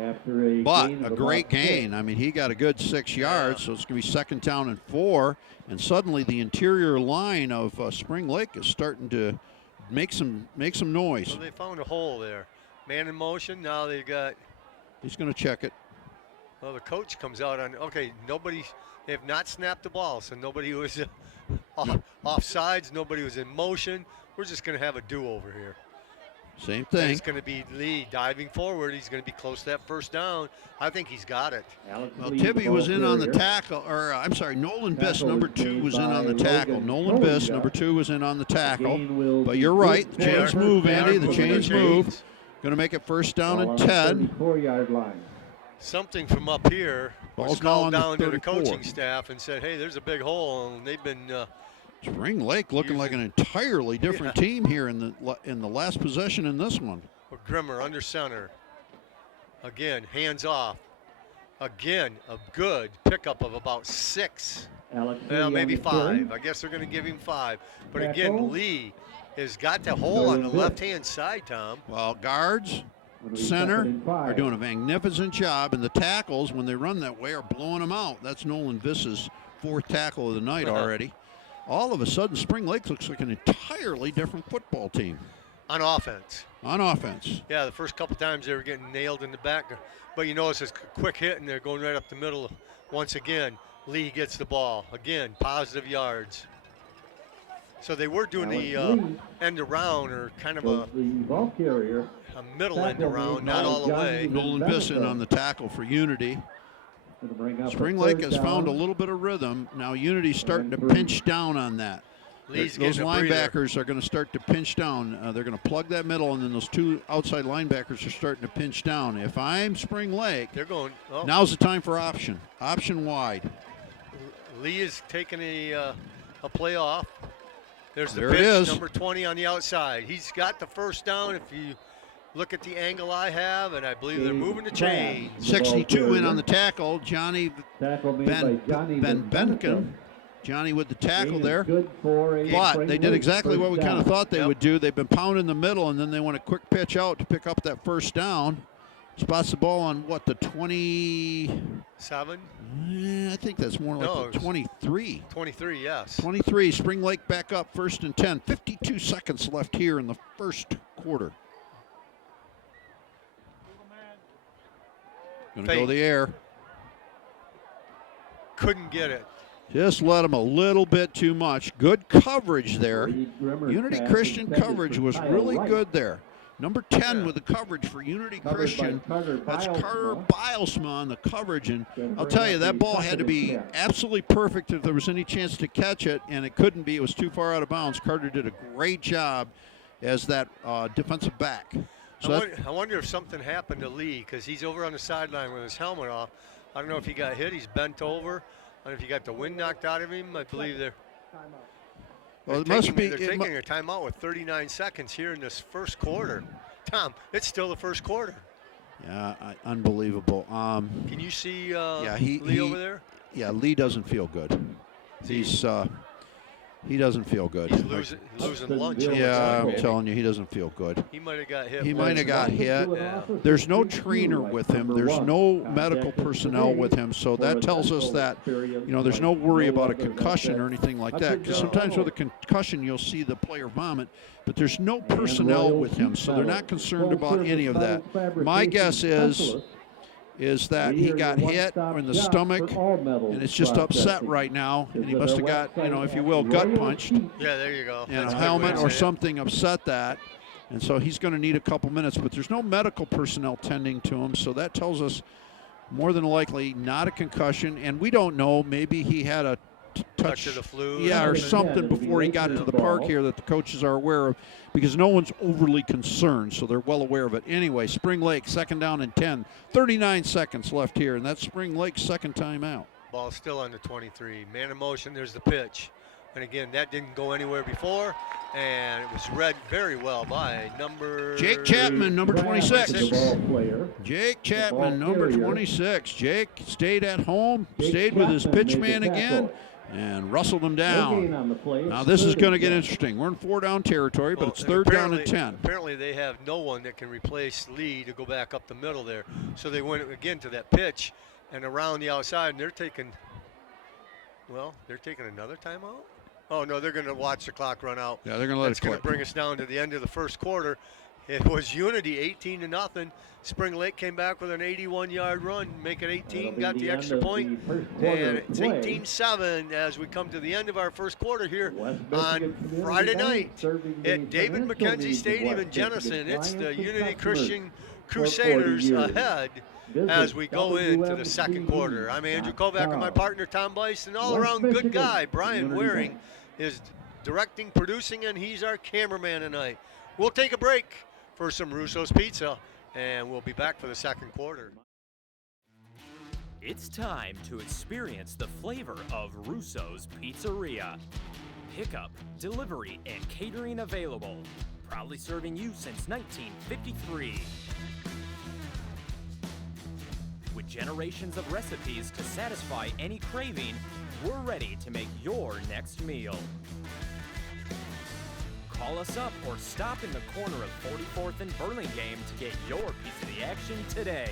After a But gain a of great about 6. gain. I mean, he got a good 6 yards, so it's going to be second down and 4. And suddenly the interior line of Spring Lake is starting to make some noise. Well, they found a hole there. Man in motion. Now they've got. He's going to check it. Well, the coach comes out on. Okay, nobody. They have not snapped the ball, so nobody was off sides. Nobody was in motion. We're just going to have a do-over here. Same And thing. it's going to be Lee diving forward. He's going to be close to that first down. I think he's got it. Alex Well, Lee, Tibby ball was in on the carrier. tackle, or I'm sorry, Nolan Viss, Tackle number was 2, made was in on the by tackle. Logan Nolan Viss, Collier. number 2, was in on the tackle. Gain will But be you're right. The good chains for move, first Andy. down. The Moving chains move. Going to make it first down Ball and on the 10. 34-yard line. Something from up here was Ball's now called on the down to the 34. coaching staff and said, hey, there's a big hole. And they've been Spring Lake looking like an entirely different team here in the last possession in this one. Grimmer under center. Again, hands off. Again, a good pickup of about 6. Alex Lee Well, on maybe the 5. carry. I guess they're going to give him 5. But Tackle. again, Lee has got the hole on the Nolan Viss. left-hand side, Tom. Well, guards, It'll be center second and 5. are doing a magnificent job, and the tackles, when they run that way, are blowing them out. That's Nolan Viss's 4th tackle of the night already. All of a sudden, Spring Lake looks like an entirely different football team On offense. on offense. Yeah, the first couple times they were getting nailed in the back. But you notice it's a quick hit, and they're going right up the middle. Once again, Lee gets the ball. Again, positive yards. So they were doing the Alex Lee end around, or kind of was a the ball carrier. middle end Tackle around, made not by all the way. Johnny. Nolan Viss in on the tackle for Unity. Gonna bring up a Spring Lake third has found a down. little bit of rhythm. Now Unity's starting to And three. pinch down on that. Lee's Those getting a breather. linebackers are going to start to pinch down. They're going to plug that middle, and then those 2 outside linebackers are starting to pinch down. If I'm Spring Lake, They're going. Oh, now's the time for option. Option wide. Lee is taking a play off. There's the There it pitch, is. number 20 on the outside. He's got the first down. If you look at the angle I have, and I believe they're moving the chains. 62 in on the tackle. Johnny Tackle made Ben by Johnny Benken. Johnny with the tackle Gain is there. good for a But Spring they did Lake exactly what we first kind of down. thought they Yep. would do. They've been pounding the middle, and then they want a quick pitch out to pick up that first down. Spots the ball on what, the 20? 7, I think that's more like No, the 23. 23, yes. 23, Spring Lake back up, first and 10. 52 seconds left here in the first quarter. Going to go Fake. the air. Couldn't get it. Just let him a little bit too much. Good coverage there. Reed Grimmer's Unity pass Christian intended coverage for was Kyle really Wright. good there. Number 10 Yeah. with the coverage for Unity Covered by Christian. Carter That's Carter Bilesma. Bilesma on the coverage. And Gonna I'll bring tell up you, the that ball had to second be and 10. absolutely perfect if there was any chance to catch it, and it couldn't be. It was too far out of bounds. Carter did a great job as that defensive back. So I wonder if something happened to Lee, because he's over on the sideline with his helmet off. I don't know if he got hit. He's bent over. I don't know if he got the wind knocked out of him. I believe they're taking a timeout with 39 seconds here in this first quarter. Tom, it's still the first quarter. Yeah, unbelievable. Can you see Lee over there? Yeah, Lee doesn't feel good. He doesn't feel good. He's losing lunch. Yeah, I'm telling you, he doesn't feel good. He might have got hit. He might have got hit. Yeah. There's no trainer with him. There's no medical personnel with him. So that tells us that, there's no worry about a concussion or anything like that. Because sometimes with a concussion, you'll see the player vomit. But there's no personnel with him. So they're not concerned about any of that. My guess is that he got hit in the stomach, and it's just upset right now, and he must have got, if you will, gut punched. Yeah, there you go. And a helmet or something upset that, and so he's going to need a couple minutes, but there's no medical personnel tending to him, so that tells us more than likely not a concussion, and we don't know, maybe he had a touch of the flu. Yeah, or something before he got to the park here that the coaches are aware of, because no one's overly concerned, so they're well aware of it. Anyway, Spring Lake, 2nd down and 10. 39 seconds left here, and that's Spring Lake's second time out. Ball still on the 23. Man in motion, there's the pitch. And again, that didn't go anywhere before, and it was read very well by Jake Chapman, number 26. Jake Chapman, number 26. Jake stayed at home, stayed with his pitch man again, and rustled him down. Now this is going to get interesting. We're in 4-down territory, but it's 3rd down and 10. Apparently they have no one that can replace Lee to go back up the middle there. So they went again to that pitch and around the outside, and they're taking another timeout? Oh, no, they're going to watch the clock run out. Yeah, they're going to let it That's going to bring us down to the end of the first quarter. It was Unity 18-0. Spring Lake came back with an 81-yard run, make it 18, got the extra point, and it's 18-7 as we come to the end of our first quarter here on Friday night at David McKenzie Stadium in Jenison. It's the Unity Christian Crusaders ahead as we go into the second quarter. I'm Andrew Kovac and my partner Tom Bice, and all-around good guy Brian Waring is directing, producing, and he's our cameraman tonight. We'll take a break for some Russo's Pizza, and we'll be back for the second quarter. It's time to experience the flavor of Russo's Pizzeria. Pickup, delivery, and catering available. Proudly serving you since 1953. With generations of recipes to satisfy any craving, we're ready to make your next meal. Call us up or stop in the corner of 44th and Burlingame to get your piece of the action today.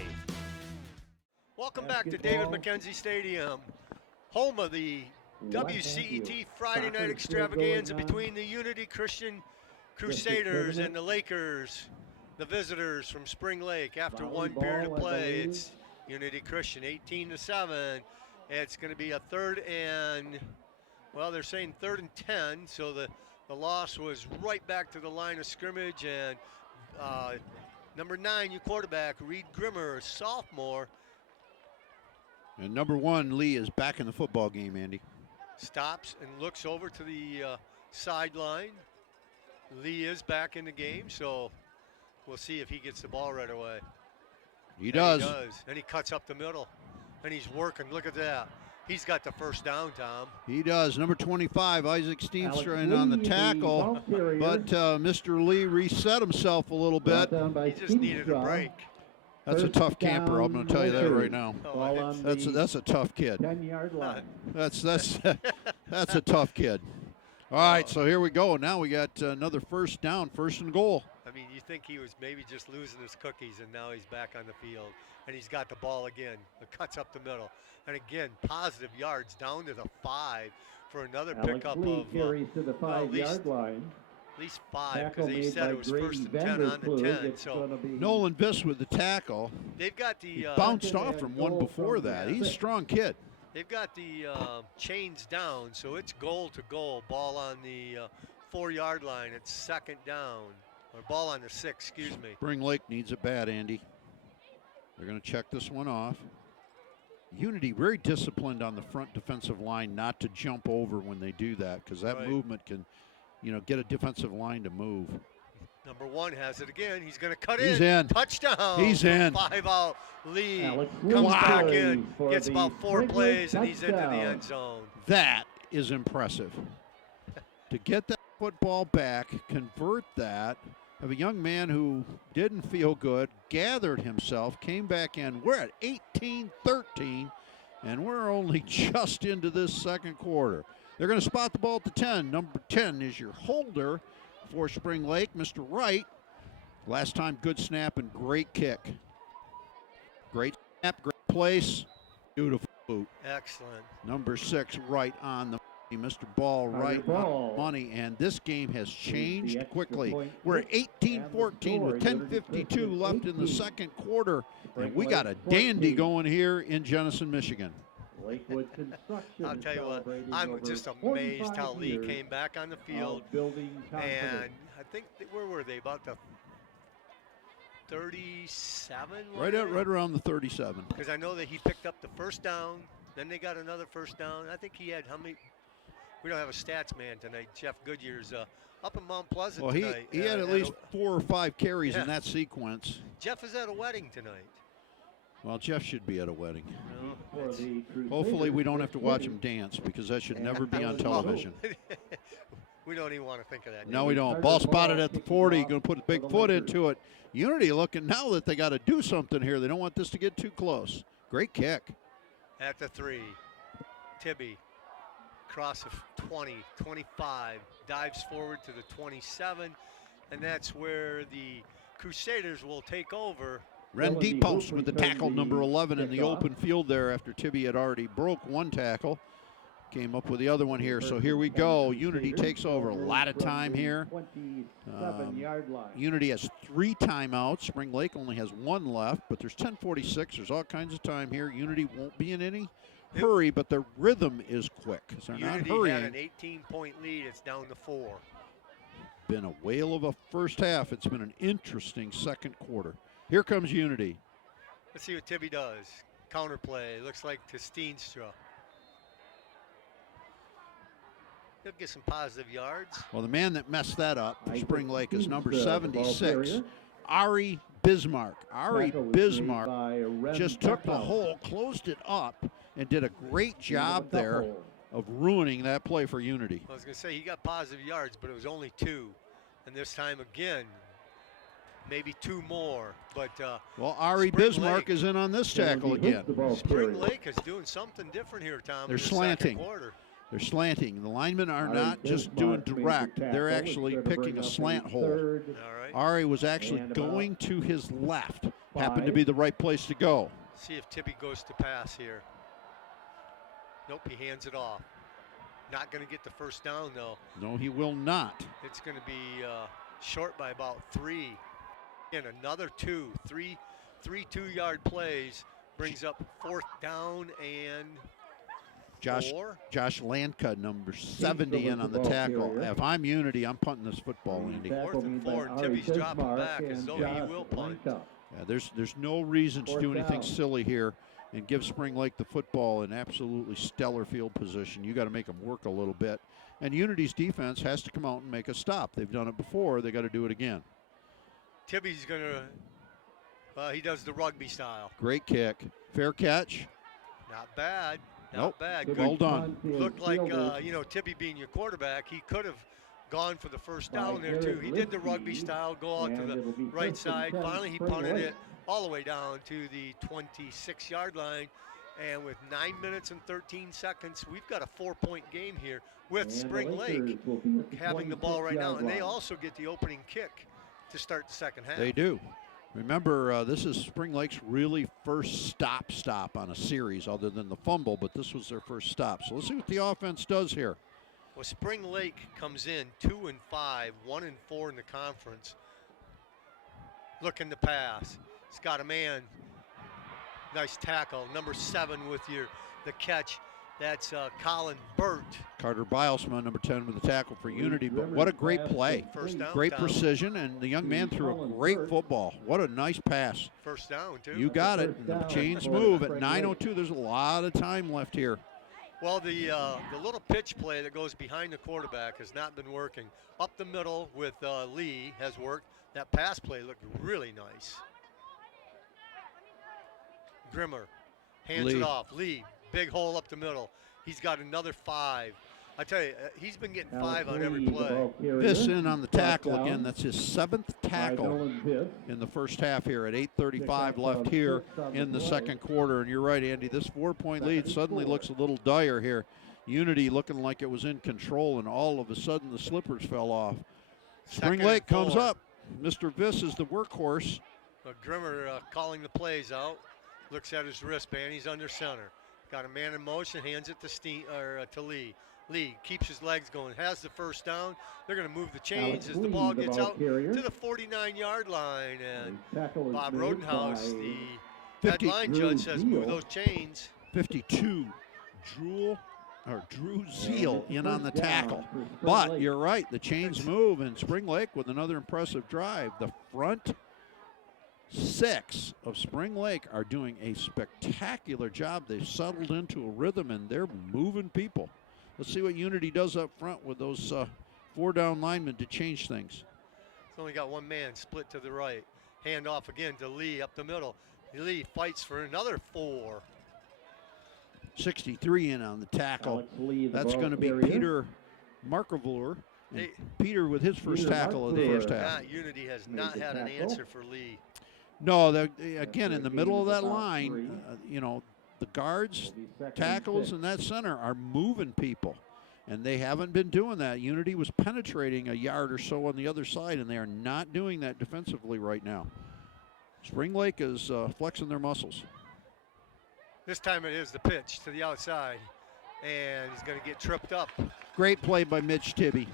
Welcome back to David McKenzie Stadium, home of the WCET Friday night extravaganza between the Unity Christian Crusaders and the Lakers, the visitors from Spring Lake. After one period of play, it's Unity Christian 18-7. It's going to be a they're saying 3rd and 10, so the loss was right back to the line of scrimmage, and number 9, your quarterback, Reed Grimmer, sophomore. And number 1, Lee, is back in the football game, Andy. Stops and looks over to the sideline. Lee is back in the game, so we'll see if he gets the ball right away. He does. He does. And he cuts up the middle. And he's working. Look at that. He's got the first down, Tom. He does. Number 25, Isaac Steenstra, in on the tackle. But Mr. Lee reset himself a little bit. He just needed a break. That's a tough camper. I'm going to tell you that right now. Oh, That's a tough kid. 10-yard line. That's a tough kid. All right, so here we go. Now we got another first down, 1st and goal. I mean, you think he was maybe just losing his cookies, and now he's back on the field, and he's got the ball again. It cuts up the middle, and again, positive yards down to the 5 for another pickup of carries to the 5-yard line. At least 5, because they said it was 1st and 10 on the 10. So Nolan Viss with the tackle. They've got the bounced off from one before that. He's a strong kid. They've got the chains down, so it's goal to goal. Ball on the 4-yard line. It's 2nd down. Or ball on the 6, excuse me. Spring Lake needs it bad, Andy. They're going to check this one off. Unity very disciplined on the front defensive line not to jump over when they do that, because that movement can, get a defensive line to move. Number 1 has it again. He's going to cut He's in. in. Touchdown. He's in. 5-out Lee Alex comes back Lindsay in, for gets the about 4 Wrigley plays, and he's into the touchdown. end zone. That is impressive. To get that football back, convert that, have a young man who didn't feel good, gathered himself, came back in. We're at 18-13, and we're only just into this second quarter. They're going to spot the ball at the 10. Number 10 is your holder for Spring Lake, Mr. Wright. Last time, good snap and great kick. Great snap, great place, beautiful boot. Excellent. Number 6, right on the money. Mr. Ball, right on the money. And this game has changed quickly. We're at 18-14 with 10:52 left in the second quarter. And we got a dandy going here in Jenison, Michigan. Lakewood Construction. I'll tell you what, I'm celebrating just over amazed 45 how Lee years came back on the field. of building confidence. And I think, where were they? About the 37? Right around the 37. Because I know that he picked up the first down, then they got another first down. I think he had how many? We don't have a stats man tonight. Jeff Goodyear's up in Mount Pleasant Well, tonight. he had at least 4 or 5 carries in that sequence. Jeff is at a wedding tonight. Well, Jeff should be at a wedding. No, For the Crusaders, Hopefully we don't have to watch him dance, because that should never be on television. we don't even want to think of that. No, we don't. Ball spotted at the 40. Going to put a big foot into it. Unity looking now that they got to do something here. They don't want this to get too close. Great kick. At the 3, Tibby, cross of 20, 25, dives forward to the 27, and that's where the Crusaders will take over. Randy Post with the tackle, number 11, in the open field there after Tibby had already broke 1 tackle. Came up with the other one here. So here we go. Unity takes over. A lot of time here. 27-yard line. Unity has 3 timeouts. Spring Lake only has 1 left, but there's 10:46. There's all kinds of time here. Unity won't be in any hurry, but their rhythm is quick. They're not Unity hurrying. had an 18-point lead. It's down to 4. Been a whale of a first half. It's been an interesting second quarter. Here comes Unity. Let's see what Tibby does. Counter play. Looks like to Steenstra. He'll get some positive yards. Well, the man that messed that up for Spring Lake is number Ball 76, carrier. Ari Bismarck. Ari Tackle was Bismarck made by Ren just took the Beckhoff. hole, closed it up, and did a great job there of ruining that play for Unity. I was going to say he got positive yards, but it was only 2. And this time again, maybe 2 more. But Well, Ari Spring Bismarck Lake- is in on this tackle again. Spring Lake is doing something different here, Tom. They're in the slanting. second quarter. They're slanting. The linemen are Ari not just doing Bismarck made the direct. tackle. They're It's actually gonna bring picking a up slant hole. third. All right. Ari was actually And about going to his left. Happened to 5. be the right place to go. See if Tibby goes to pass here. Nope, he hands it off. Not going to get the first down, though. No, he will not. It's going to be short by about 3. And another 2. 3 2-yard plays brings up 4th down and Josh 4. Landka, number 70, in on the tackle. If I'm Unity, I'm punting this football, Andy. Fourth and 4, and Tibby's dropping back as though he will punt. Yeah, there's no reason to do anything silly here and give Spring Lake the football in absolutely stellar field position. You got to make them work a little bit. And Unity's defense has to come out and make a stop. They've done it before. They got to do it again. Tibby's going to, he does the rugby style. Great kick. Fair catch. Not bad. Not Nope. bad. Good. Good. Well done. Looked like, Tibby being your quarterback, he could have gone for the first down there, too. He did the rugby style, go out to the right side. Finally, he punted it all the way down to the 26-yard line. And with 9 minutes and 13 seconds, we've got a 4-point game here with Spring Lake having the ball right now. And they also get the opening kick to start the second half. They do. Remember, this is Spring Lake's really first stop on a series other than the fumble, but this was their first stop. So let's see what the offense does here. Well, Spring Lake comes in 2-5, 1-4 in the conference. Looking to pass. He's got a man. Nice tackle. Number 7 with the catch. That's Colin Burt. Carter Bilesman, number 10, with the tackle for Unity. But what a great play. First down. Great Tom. precision, and the young man threw a great football. What a nice pass. First down, too. You got it. The chains move at 9:02. There's a lot of time left here. Well, the little pitch play that goes behind the quarterback has not been working. Up the middle with Lee has worked. That pass play looked really nice. Grimmer hands Lee. it off. Lee, big hole up the middle. He's got another 5. I tell you, he's been getting 5 on every play. Viss in on the tackle again. That's his 7th tackle in the first half here at 8:35 left here in the second quarter. And you're right, Andy, this 4-point lead suddenly looks a little dire here. Unity looking like it was in control, and all of a sudden the slippers fell off. Spring Lake comes up. Mr. Viss is the workhorse. Grimmer calling the plays out. Looks at his wristband. He's under center. Got a man in motion. Hands it to Lee. Lee keeps his legs going. Has the first down. They're going to move the chains as the ball gets out to the 49-yard line. And Bob Rodenhouse, the head line judge, says move those chains. 52, Drew Zeal in on the tackle. But you're right, the chains move, and Spring Lake with another impressive drive. The front 6 of Spring Lake are doing a spectacular job. They've settled into a rhythm, and they're moving people. Let's see what Unity does up front with those 4 down linemen to change things. It's only got one man split to the right. Hand off again to Lee up the middle. Lee fights for another 4. 63 in on the tackle. That's going to be Peter Markovler. Peter with his first tackle of the first half. Unity has not had an answer for Lee. No, again, in the middle of that line, the guards, tackles, and that center are moving people, and they haven't been doing that. Unity was penetrating a yard or so on the other side, and they are not doing that defensively right now. Spring Lake is flexing their muscles. This time it is the pitch to the outside, and he's going to get tripped up. Great play by Mitch Tibby,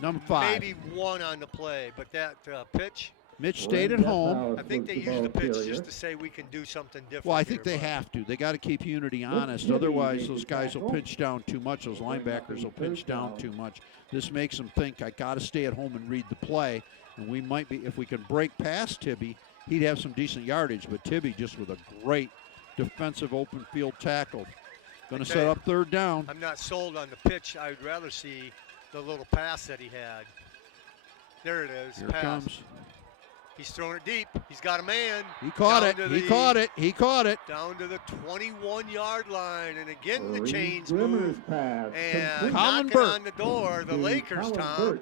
number 5. Maybe 1 on the play, but that pitch. Mitch stayed at home. I think they use the pitch just to say we can do something different. Well, I think they have to. They got to keep Unity honest. Otherwise, those guys will pinch down too much. Those linebackers will pinch down too much. This makes them think, I got to stay at home and read the play. And we might be, if we can break past Tibby, he'd have some decent yardage. But Tibby just with a great defensive open field tackle. Going to set up 3rd down. I'm not sold on the pitch. I would rather see the little pass that he had. There it is. Here it comes. He's throwing it deep. He's got a man. He caught it. He caught it. He caught it. Down to the 21-yard line. And again, the chains move. And Colin knocking Burt on the door, the Lakers, Tom.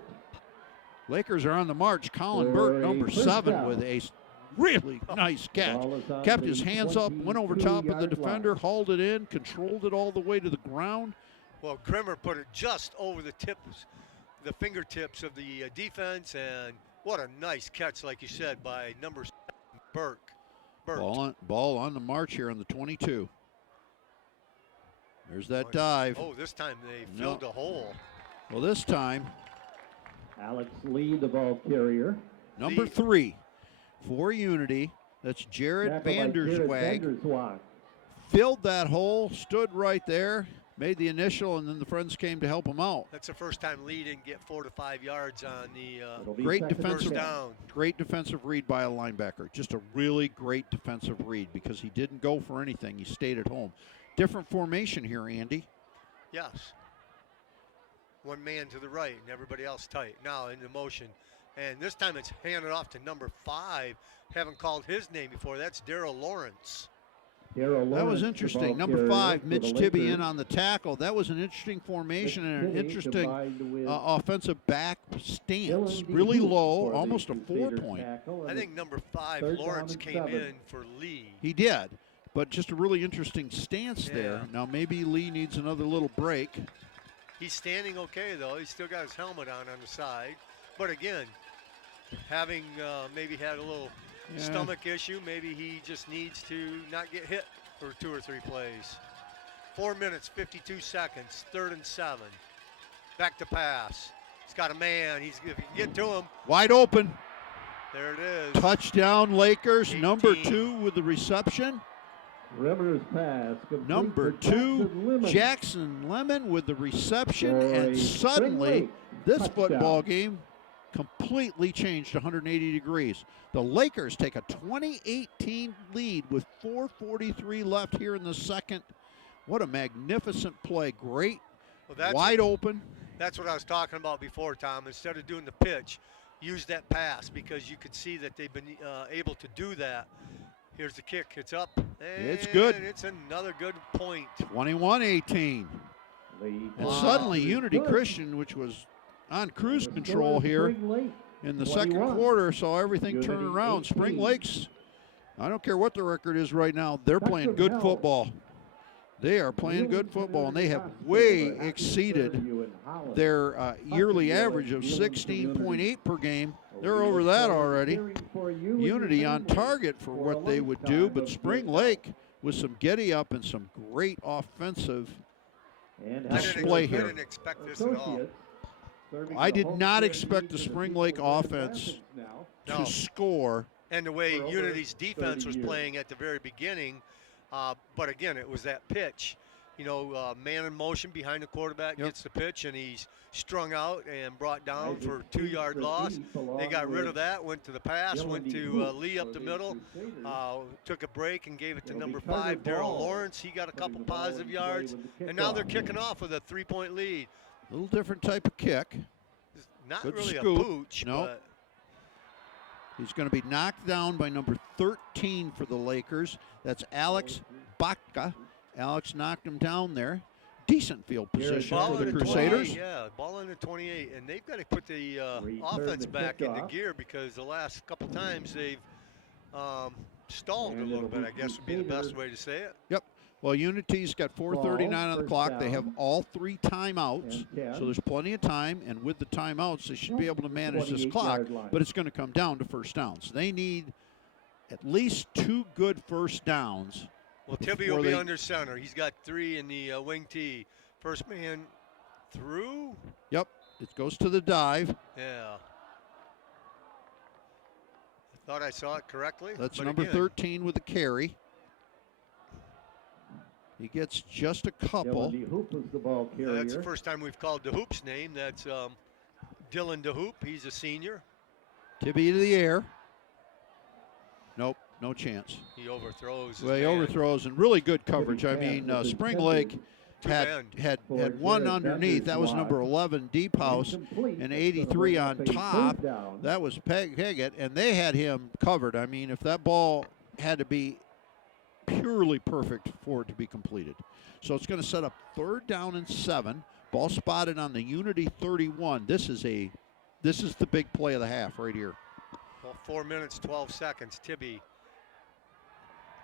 Lakers are on the march. Colin Burt, number 7, with a really nice catch. Kept his hands up, went over top of the defender, hauled it in, controlled it all the way to the ground. Well, Grimmer put it just over the fingertips of the defense, and what a nice catch, like you said, by number 7, Burt. Ball on the march here on the 22. There's that dive. Oh, this time they filled a hole. Well, this time, Alex Lee, the ball carrier. Number 3 for Unity. That's Jared Vanderswag. Filled that hole, stood right there, made the initial, and then the friends came to help him out. That's the first time Lee didn't get 4 to 5 yards on the great defensive down. Great defensive read by a linebacker. Just a really great defensive read because he didn't go for anything. He stayed at home. Different formation here, Andy. Yes. One man to the right and everybody else tight. Now into motion. And this time it's handed off to number 5. Haven't called his name before. That's Darrell Lawrence. That was interesting. Number 5, Mitch Tibby in on the tackle. That was an interesting formation and an interesting offensive back stance. Really low, almost a 4-point. I think number 5, Lawrence, came in for Lee. He did, but just a really interesting stance there. Now maybe Lee needs another little break. He's standing okay, though. He's still got his helmet on the side. But again, having maybe had a little stomach issue, maybe he just needs to not get hit for 2 or 3 plays. 4 minutes, 52 seconds, 3rd and 7. Back to pass. He's got a man. If you can get to him. Wide open. There it is. Touchdown Lakers. 18. Number 2 with the reception. Rivers pass. Number 2, Jackson Lemon with the reception. And suddenly, this football game completely changed 180 degrees. The Lakers take a 20-18 lead with 4:43 left here in the second. What a magnificent play. Great, wide open. That's what I was talking about before, Tom. Instead of doing the pitch, use that pass, because you could see that they've been able to do that. Here's the kick. It's up. It's good. And it's another good point. 21-18. And suddenly Unity Christian, which was on cruise control here in the second quarter, saw everything turn around. Spring Lakes, I don't care what the record is right now, they're playing good football. They are playing good football, and they have way exceeded their yearly average of 16.8 per game. They're over that already. Unity on target for what they would do, but Spring Lake with some giddy up and some great offensive display here. I didn't expect this at all. I did not expect the Spring Lake offense to score. And the way Unity's defense was playing at the very beginning, but again, it was that pitch. You know, man in motion behind the quarterback gets the pitch, and he's strung out and brought down for a 2-yard loss. They got rid of that, went to the pass, went to Lee up the middle, took a break and gave it to number 5, Darrell Lawrence. He got a couple positive yards, and now they're kicking off with a 3-point lead. A little different type of kick. Not Good really scoop. a pooch, No. but He's going to be knocked down by number 13 for the Lakers. That's Alex Batka. Alex knocked him down there. Decent field position ball for in the the Crusaders. 28, yeah, ball in the 28, and they've got to put the offense back into gear, because the last couple times they've stalled a little bit, I guess would be the best way to say it. Yep. Well, Unity's got 4:39 on the clock. They have all 3 timeouts, so there's plenty of time. And with the timeouts, they should be able to manage this clock. But it's going to come down to first downs. They need at least 2 good first downs. Well, Tibby will be under center. He's got 3 in the wing tee. First man through. Yep. It goes to the dive. Yeah. I thought I saw it correctly. That's but number again, 13 with the carry. He gets just a couple. That's the first time we've called DeHoop's name. That's Dylan DeHoop. He's a senior. Tibby to the air. Nope, no chance. He overthrows. his Well, he man. overthrows, and really good coverage. I mean, Spring Lake had one underneath. That was number 11, Deep House, and 83 on top. That was Peggett, and they had him covered. I mean, if that ball had to be purely perfect for it to be completed. So it's going to set up 3rd down and 7. Ball spotted on the Unity 31. This is the big play of the half right here. Well, 4 minutes, 12 seconds. Tibby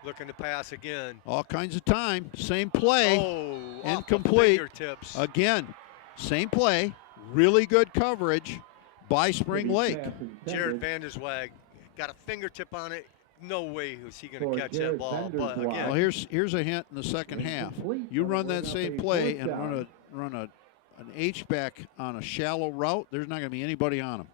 looking to pass again. All kinds of time. Same play. Oh, incomplete. Fingertips. Again, same play. Really good coverage by Spring Lake. Jared Vanderswag got a fingertip on it. No way was he going to catch that ball. But again, Well, here's a hint in the second half. You run that same play and run an H-back on a shallow route, there's not going to be anybody on him.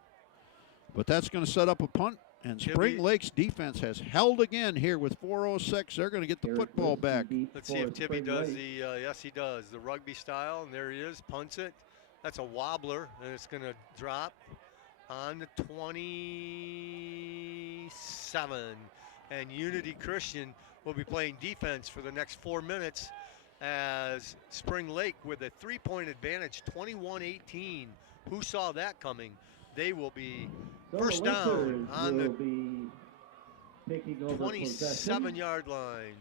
But that's going to set up a punt, and Spring Lake's defense has held again here with 4:06. They're going to get the football back. Let's see if Tibby does the, yes, he does, the rugby style, and there he is, punts it. That's a wobbler, and it's going to drop on the 27. And Unity Christian will be playing defense for the next 4 minutes, as Spring Lake with a 3-point advantage, 21-18. Who saw that coming? They will be first down on the 27-yard line.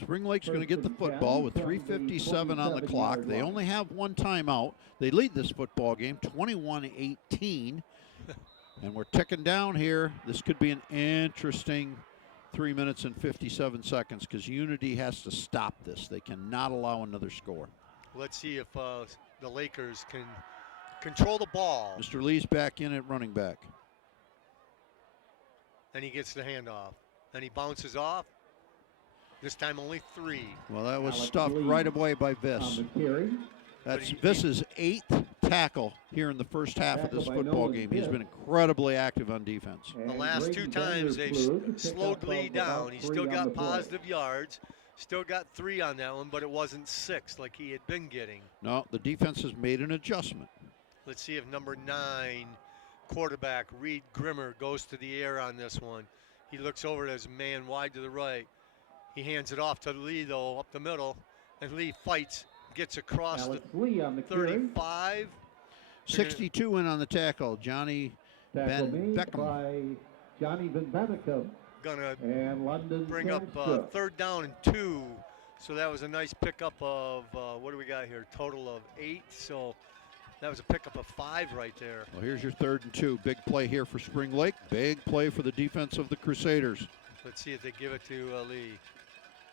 Spring Lake's going to get the football with 3:57 on the clock. They only have 1 timeout. They lead this football game 21-18. And we're ticking down here. This could be an interesting 3 minutes and 57 seconds, because Unity has to stop this. They cannot allow another score. Let's see if the Lakers can control the ball. Mr. Lee's back in at running back. And he gets the handoff. And he bounces off. This time only 3. Well, that was stuffed right away by Viss. That's Viss's 8th tackle here in the first half of this football game. He's been incredibly active on defense. The last 2 times they've slowed Lee down. He's still got positive yards. Still got 3 on that one, but it wasn't 6 like he had been getting. No, the defense has made an adjustment. Let's see if number 9 quarterback Reed Grimmer goes to the air on this one. He looks over as a man wide to the right. He hands it off to Lee, though, up the middle, and Lee fights, gets across the 35. 62 in on the tackle. Johnny Tackle Ben made Beckham. by Johnny Van Bennekum Gonna and London bring up Sandstrom. 3rd down and 2. So that was a nice pickup of, what do we got here? Total of 8. So that was a pickup of 5 right there. Well, here's your 3rd and 2. Big play here for Spring Lake. Big play for the defense of the Crusaders. Let's see if they give it to Lee.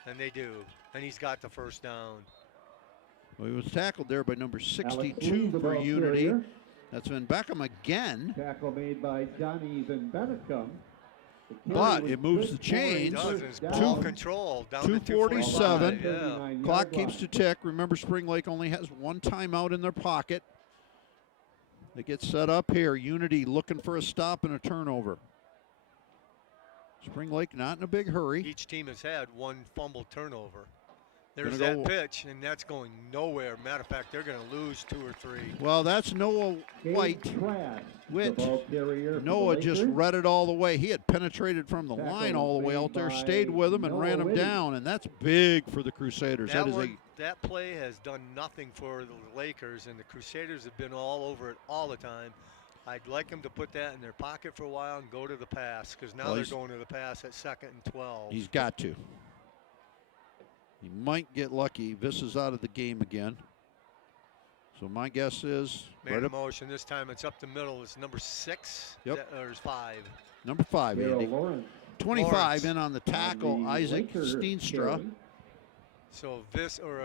And they do. And he's got the 1st down. Well, he was tackled there by number Alex 62 Lee, the for ball Unity. carrier. That's Van Beckham again. Tackle made by Johnny Van Bennekum. The carry But was it moves good the chains. for a Does. first It's down. ball control down to 2:47. 2:47. Yeah. 39 Clock yard keeps line. to tick. Remember, Spring Lake only has 1 timeout in their pocket. They get set up here. Unity looking for a stop and a turnover. Spring Lake not in a big hurry. Each team has had 1 fumble turnover. There's Gonna that go- pitch, and that's going nowhere. Matter of fact, they're going to lose 2 or 3. Well, that's Noah Gabe White. Trask, the Which ball carrier for the Noah just Lakers. read it all the way. He had penetrated from the Tackle line all the way made out there, by stayed with him, and Noah ran him Whitty. down, and that's big for the Crusaders. That play has done nothing for the Lakers, and the Crusaders have been all over it all the time. I'd like them to put that in their pocket for a while and go to the pass, because now Well, they're he's- going to the pass at 2nd and 12. He's got to. He might get lucky. Viss is out of the game again. So my guess is Made right a up motion. This time it's up the middle. It's number 6. Yep. Or is 5. number 5, Darryl Andy. Lawrence 25 Lawrence. in on the tackle, on the Isaac Laker Steenstra. carry. So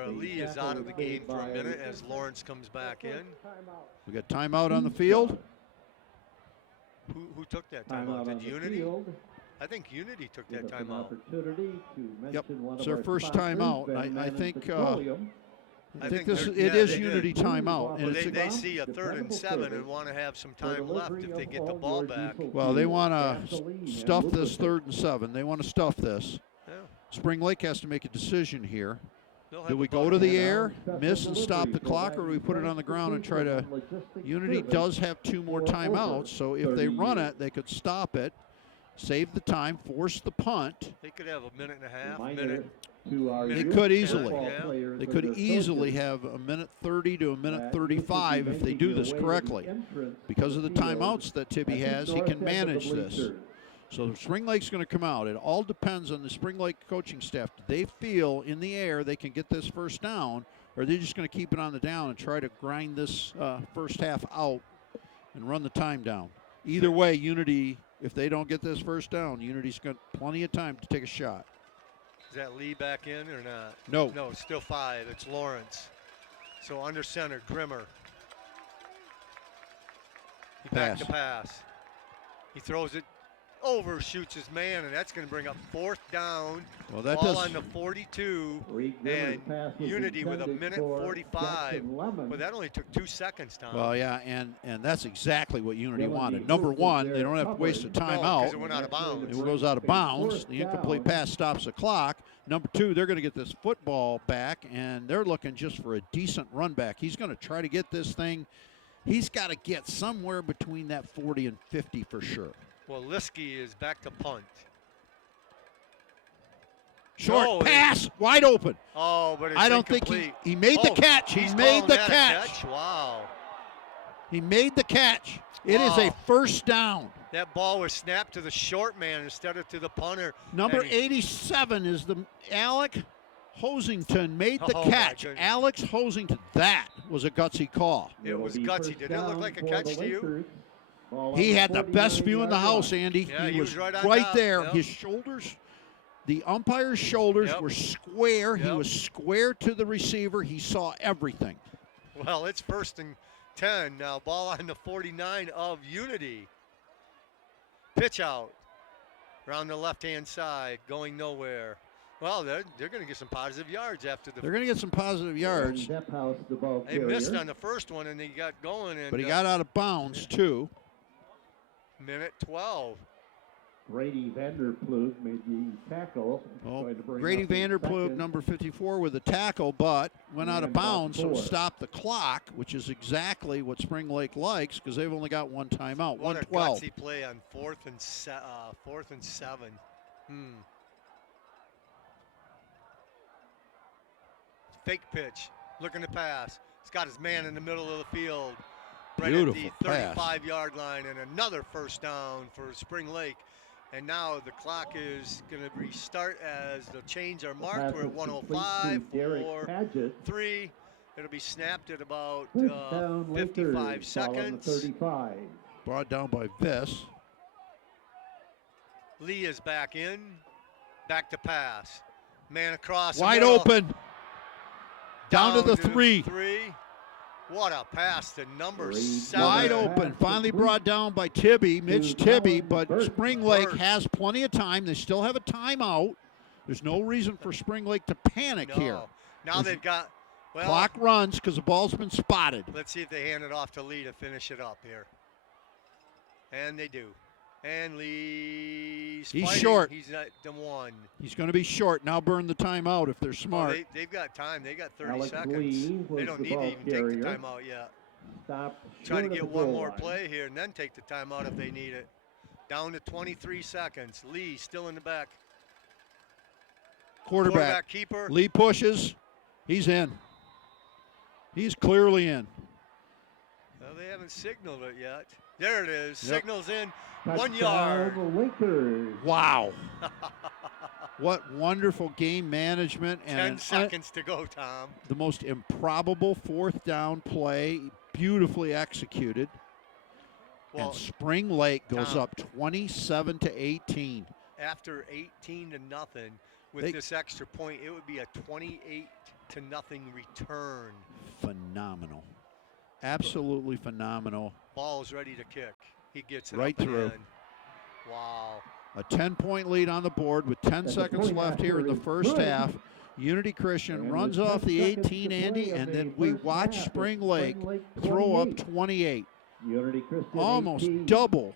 Lee is out of the game for a minute as Lawrence comes back in. We got timeout on the field. Who took that Timeout timeout? on Did the Unity? field. I think Unity took Give that us an timeout. opportunity to mention Yep, one it's of their our first sponsors, timeout. Van I Manen think, Petroleum. I think they're- it yeah, is they did. Unity timeout. And Well, it's They a, see a 3rd and 7 and want to have some For time left delivery if they of get the all ball your back. diesel well, they fuel, want gasoline, to and stuff this lubricant. 3rd and 7. They want to stuff this. Yeah. Spring Lake has to make a decision here. They'll have Do a we go ball to the back. air, Special miss and stop the delivery, clock, or do we put it on the ground and try to? Logistics Unity service does have 2 more for timeouts, over so if they 30 run years. it, they could stop it, save the time, force the punt. They could have a minute and a half, Reminder minute. to our They youth could easily. football Yeah. players They and could their easily coaches have a minute 30 to a minute that 35 youth if they should be do this making their way to the correctly. entrance Because to of the field timeouts that Tibby at the has, he north can end of the manage this. bleachers. So Spring Lake's going to come out. It all depends on the Spring Lake coaching staff. Do they feel in the air they can get this first down, or are they just going to keep it on the down and try to grind this first half out and run the time down? Either way, Unity, if they don't get this first down, Unity's got plenty of time to take a shot. Is that Lee back in or not? No. No, still 5. It's Lawrence. So under center, Grimmer. He back to pass. He throws it, overshoots his man, and that's going to bring up 4th down. Well, that Ball does. on the 42. Reed Grimmer's And pass was Unity with a intended minute for 45. Jackson Lemon. Well, that only took 2 seconds, Tom. Well, yeah, and that's exactly what Unity Dylan wanted. Lee Number moved one, their they don't have to waste a coverage. No, timeout. 'cause it went out of bounds. It goes out of bounds. Fourth The incomplete down. pass stops the clock. Number 2, they're going to get this football back, and they're looking just for a decent run back. He's going to try to get this thing. He's got to get somewhere between that 40 and 50 for sure. Well, Liskey is back to punt. Short No, pass, wide open. Oh, but it's I don't incomplete. think he made the Oh, catch. He he's made calling the that a catch. Wow. He made the catch. It is a Wow. first down. That ball was snapped to the short man instead of to the punter. Number And he- 87 is the Alec Hosington made the Oh, my catch. goodness. Alex Hosington. That was a gutsy call. It was It'll be gutsy. first Did it look down like a for catch the to you? Lakers. Ball on He had the best 49 view in the yard house, line. Andy. Yeah, he was right on right top, there. yep. His shoulders, the umpire's shoulders Yep. were square. He Yep. was square to the receiver. He saw everything. Well, it's 1st and 10 now. Ball on the 49 of Unity. Pitch out around the left-hand side, going nowhere. Well, they're going to get some positive yards after They're the. going to get some positive yards, And Depphouse, the ball They missed carrier. on the first one and they got going. And but he got out of bounds too. minute 12. Grady Vanderploeg made the tackle. Well, Trying to bring Grady up his Vanderploeg, second. number 54, with a tackle, but went out of And about bounds, so 4. stopped the clock, which is exactly what Spring Lake likes because they've only got one timeout, What a 112. gutsy play on 4th and 7. Fake pitch, looking to pass. He's got his man in the middle of the field. right Beautiful at the pass. 35-yard line, and another first down for Spring Lake. And now the clock is going to restart as the chains are marked. We're at 105, 4, 3. It'll be snapped at about 55 seconds. 35. Brought down by Viss. Lee is back in. Back to pass. Man across. the Wide middle. open. Down to the 3. 3. What a pass to number 7. Wide open. Finally brought down by Tibby, Mitch Tibby, but Spring Lake has plenty of time. They still have a timeout. There's no reason for Spring Lake to panic here. Now they've got, well, Clock runs because the ball's been spotted. let's see if they hand it off to Lee to finish it up here. And they do. And Lee's He's fighting. short. He's at the 1. He's going to be short. Now burn the timeout if they're Well, smart. they've got time. They got 30 Alex seconds. Lee was They don't the need to ball even take the carrier. timeout yet. Stop. Try to short of get the one goal more line. play here and then take the timeout if they need it. Down to 23 seconds. Lee still in the back. Quarterback. Keeper. Lee pushes. He's in. He's clearly in. Well, they haven't signaled it yet. There it is. Yep. Signals in. 1 Touchdown, yard. Lakers. Wow. What wonderful game management 10 and seconds to go, Tom. the most improbable fourth down play, beautifully executed. Well, and Spring Lake goes Tom, up 27-18. after 18 to nothing, with They- this extra point, it would be a 28 to nothing return. Phenomenal. Absolutely phenomenal. Ball's ready to kick. He gets it Right up and through. in. Wow. A 10-point lead on the board with 10 That's a seconds point left here in the after first good. half. Unity Christian And runs with off 10 the seconds 18, to Andy, play and in then the we first watch half, Spring it's Lake Spring Lake throw up 28. 28. Unity Christian Almost 18. double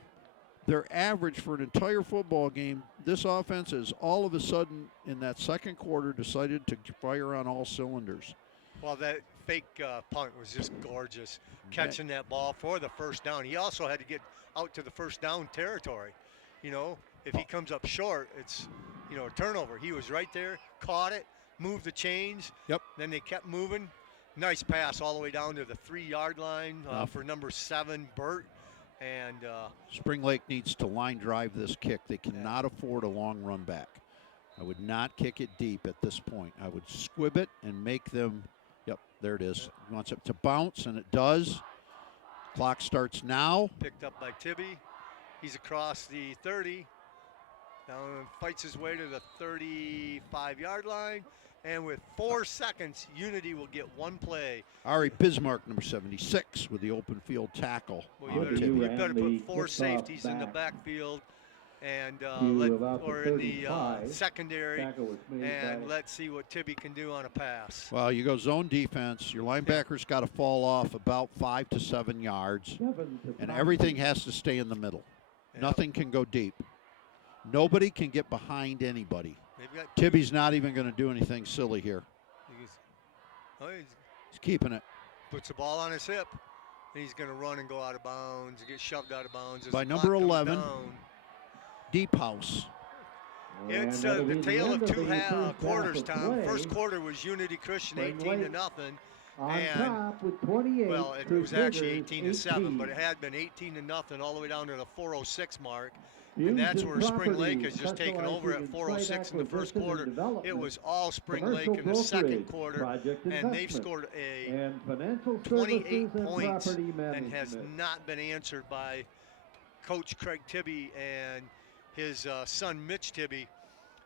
their average for an entire football game. This offense is all of a sudden in that second quarter decided to fire on all cylinders. Well, that fake punt was just gorgeous, catching that ball for the first down. He also had to get out to the first down territory. You know, if he comes up short, it's, you know, a turnover. He was right there, caught it, moved the chains. Yep. Then they kept moving. Nice pass all the way down to the 3-yard line for number 7, Burt. And Spring Lake needs to line drive this kick. They cannot afford a long run back. I would not kick it deep at this point. I would squib it and make them, yep, there it is. He wants it to bounce, and it does. Clock starts now. picked up by Tibby. He's across the 30. Down and fights his way to the 35-yard line. And with 4 seconds, Unity will get one play. Ari Bismarck, number 76, with the open field tackle. Well, you on better, Tibby. you better And the put 4 kickoff safeties in the back backfield and to about the or in the 35. secondary, Tackle was made and by let's see what Tibby can do on a pass. Well, you go zone defense. Your linebackers got to fall off about 5 to 7 yards, 7 to and 5. everything has to stay in the middle. Yep. Nothing can go deep. Nobody can get behind anybody. They've got Tibby's not even going to do anything silly here. he He's keeping it. puts the ball on his hip. And he's going to run and go out of bounds. Get shoved out of bounds. as By the number clock comes 11. down. Deep house. It's that'll the be tale end of the two first half quarters, of Tom. play. First quarter was Unity Christian Spring 18 to Lake nothing. On and, top with 28. Well, it to was actually Biggers, 18 to 7, 18. but it had been 18 to nothing all the way down to the 4:06 mark. Fusion And that's where Spring Lake Properties, has just taken over at specializing in 4:06 in the first site quarter. acquisition and It was development, all Spring Lake in the commercial second brokerage, quarter, project and they've investment, scored a and financial 28 services and points property and has management. not been answered by Coach Craig Tibby and his son Mitch Tibby.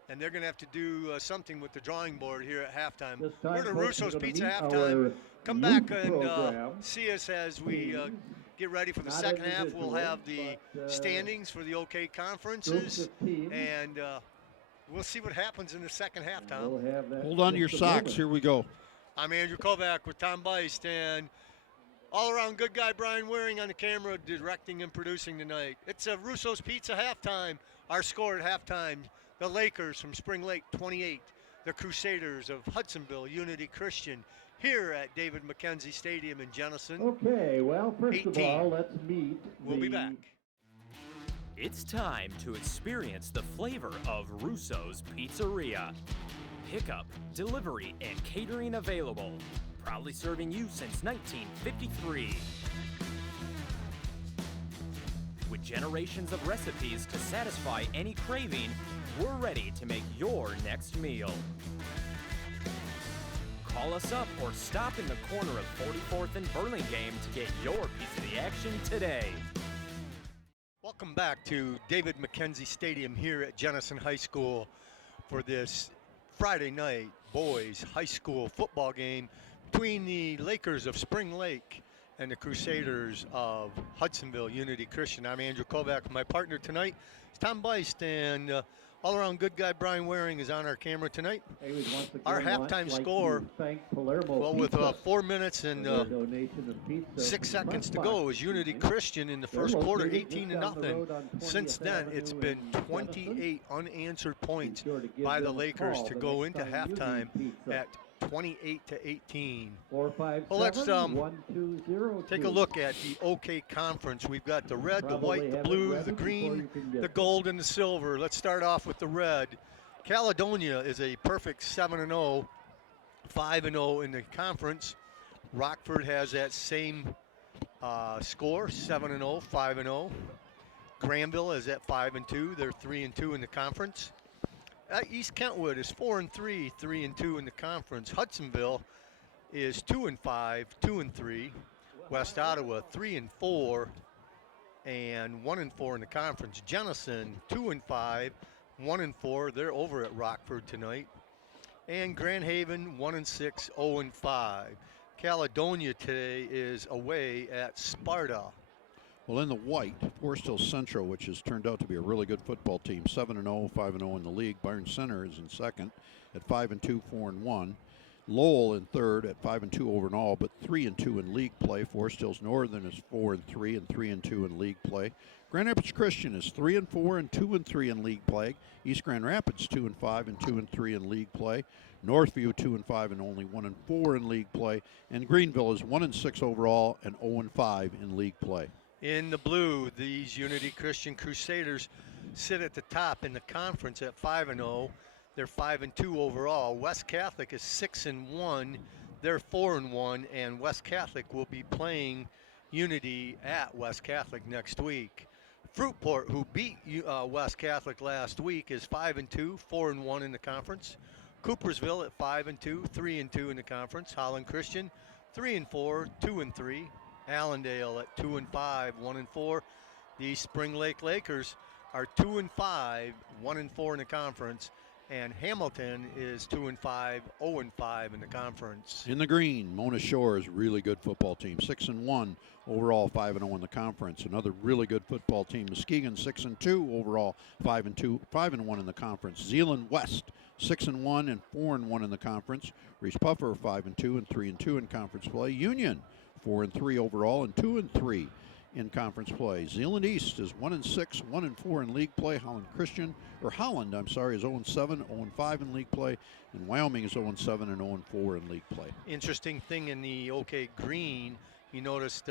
And they're going to have to do something with the drawing board here at halftime. This time, We're to folks, Russo's we're gonna Pizza meet halftime. our Come youth back and program. see us as we Please. get ready for the Not second half. We'll individual, have the but, standings for the OK groups conferences, of teams. and we'll see what happens in the second half, Tom. We'll have that Hold on to in your just a socks. moment. Here we go. I'm Andrew Kovac with Tom Beist, and all-around good guy Brian Waring on the camera directing and producing tonight. It's a Russo's Pizza halftime. Our score at halftime, the Lakers from Spring Lake 28, the Crusaders of Hudsonville Unity Christian here at David McKenzie Stadium in Jenison. Okay, well, first 18. of all, let's meet We'll be back. It's time to experience the flavor of Russo's Pizzeria. Pickup, delivery, and catering available. Proudly serving you since 1953. With generations of recipes to satisfy any craving, we're ready to make your next meal. Call us up or stop in the corner of 44th and Burlingame to get your piece of the action today. Welcome back to David McKenzie Stadium here at Jenison High School for this Friday night boys high school football game between the Lakers of Spring Lake and the Crusaders of Hudsonville Unity Christian. I'm Andrew Kovac. My partner tonight is Tom Beist, and all-around good guy Brian Waring is on our camera tonight. Our halftime score, well, with 4 minutes and 6 seconds to go, is Unity Christian in the first quarter, 18-0. Since then, it's been 28 unanswered points by the Lakers to go into halftime at 28-18. Well, let's take a look at the OK Conference. We've got the red, the white, the blue, the green, the gold, and the silver. Let's start off with the red. Caledonia is a perfect 7-0, 5-0 in the conference. Rockford has that same score, 7-0, 5-0. Granville is at 5-2. They're 3-2 in the conference. East Kentwood is 4-3, 3-2 in the conference. Hudsonville is 2-5, 2-3. West Ottawa 3-4 and 1-4 in the conference. Jenison 2-5, 1-4. They're over at Rockford tonight. And Grand Haven 1-6, 0-5. Caledonia today is away at Sparta. Well, in the white, Forest Hill Central, which has turned out to be a really good football team, 7-0, 5-0 in the league. Byron Center is in second at 5-2, 4-1. Lowell in third at 5-2 overall, but 3-2 in league play. Forest Hills Northern is 4-3 and 3-2 in league play. Grand Rapids Christian is 3-4 and 2-3 in league play. East Grand Rapids 2-5 and 2-3 in league play. Northview 2-5 and only 1-4 in league play. And Greenville is 1-6 overall and 0-5 in league play. In the blue, these Unity Christian Crusaders sit at the top in the conference at 5-0. They're 5-2 overall. West Catholic is 6-1. They're 4-1, and West Catholic will be playing Unity at West Catholic next week. Fruitport, who beat West Catholic last week, is 5-2, 4-1 in the conference. Coopersville at 5-2, 3-2 in the conference. Holland Christian 3-4, 2-3. Allendale at 2-5, 1-4. The Spring Lake Lakers are 2-5, 1-4 in the conference, and Hamilton is 2-5, 0-5 in the conference. In the green, Mona Shore is a really good football team, 6-1 overall, 5-0 in the conference. Another really good football team, Muskegon 6-2 overall, 5-1 in the conference. Zeeland West 6-1 and 4-1 in the conference. Reese Puffer 5-2 and 3-2 in conference play. Union 4-3 overall and 2-3 in conference play. Zeeland East is 1-6, 1-4 in league play. Holland is 0-7, 0-5 in league play, and Wyoming is 0-7 and 0-4 in league play. Interesting thing in the OK Green, you noticed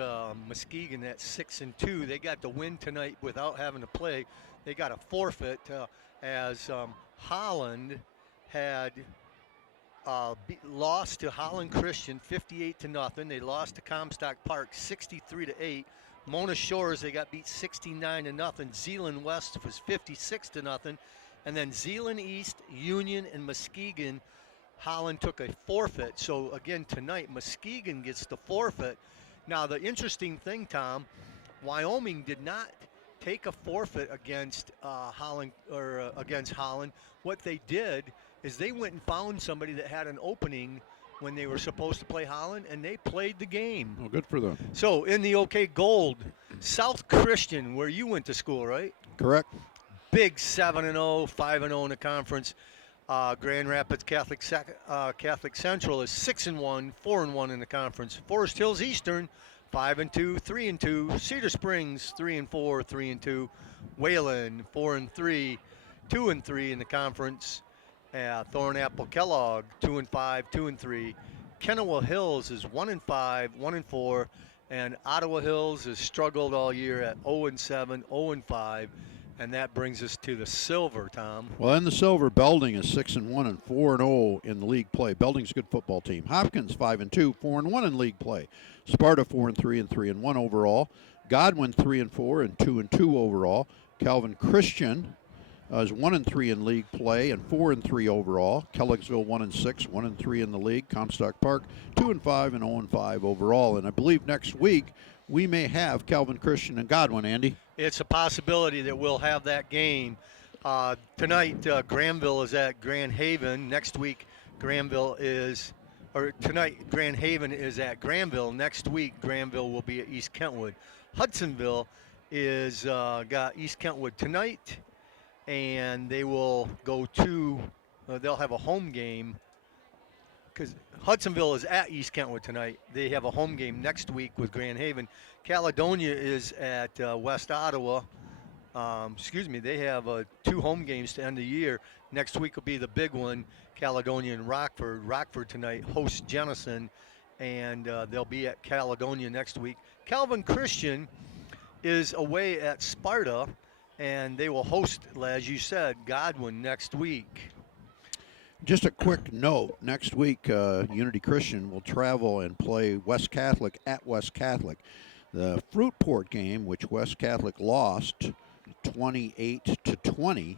Muskegon at 6-2. They got the win tonight without having to play. They got a forfeit as Holland had lost to Holland Christian 58-0. They lost to Comstock Park 63-8. Mona Shores, they got beat 69-0. Zeeland West was 56-0. And then Zeeland East, Union, and Muskegon, Holland took a forfeit. So again tonight, Muskegon gets the forfeit. Now the interesting thing, Tom, Wyoming did not take a forfeit against Holland. What they did is they went and found somebody that had an opening when they were supposed to play Holland, and they played the game. Oh, good for them. So in the OK Gold, South Christian, where you went to school, right? Correct. Big 7-0, 5-0 in the conference. Grand Rapids Catholic Central is 6-1, 4-1 in the conference. Forest Hills Eastern 5-2, 3-2. Cedar Springs 3-4, 3-2. Wayland 4-3, 2-3 in the conference. Thornapple Kellogg 2-5, 2-3. Kennewa Hills is 1-5, 1-4, and Ottawa Hills has struggled all year at 0-7, 0-5, and that brings us to the silver, Tom. Well, in the silver, Belding is 6-1 and 4-0 in the league play. Belding's a good football team. Hopkins 5-2, 4-1 in league play. Sparta 4-3 and 3-1 overall. Godwin 3-4 and 2-2 overall. Calvin Christian is 1-3 in league play and 4-3 overall. Kellogg'sville 1-6, 1-3 in the league. Comstock Park 2-5 and 0-5 overall. And I believe next week we may have Calvin Christian and Godwin, Andy. It's a possibility that we'll have that game. Tonight, Granville is at Grand Haven. Next week, tonight, Grand Haven is at Granville. Next week, Granville will be at East Kentwood. Hudsonville is got East Kentwood tonight, and they will go to, they'll have a home game, because Hudsonville is at East Kentwood tonight. They have a home game next week with Grand Haven. Caledonia is at West Ottawa. They have 2 home games to end the year. Next week will be the big one, Caledonia and Rockford. Rockford tonight hosts Jenison, and they'll be at Caledonia next week. Calvin Christian is away at Sparta, and they will host, as you said, Godwin next week. Just a quick note, next week Unity Christian will travel and play West Catholic at West Catholic. The Fruitport game, which West Catholic lost 28-20.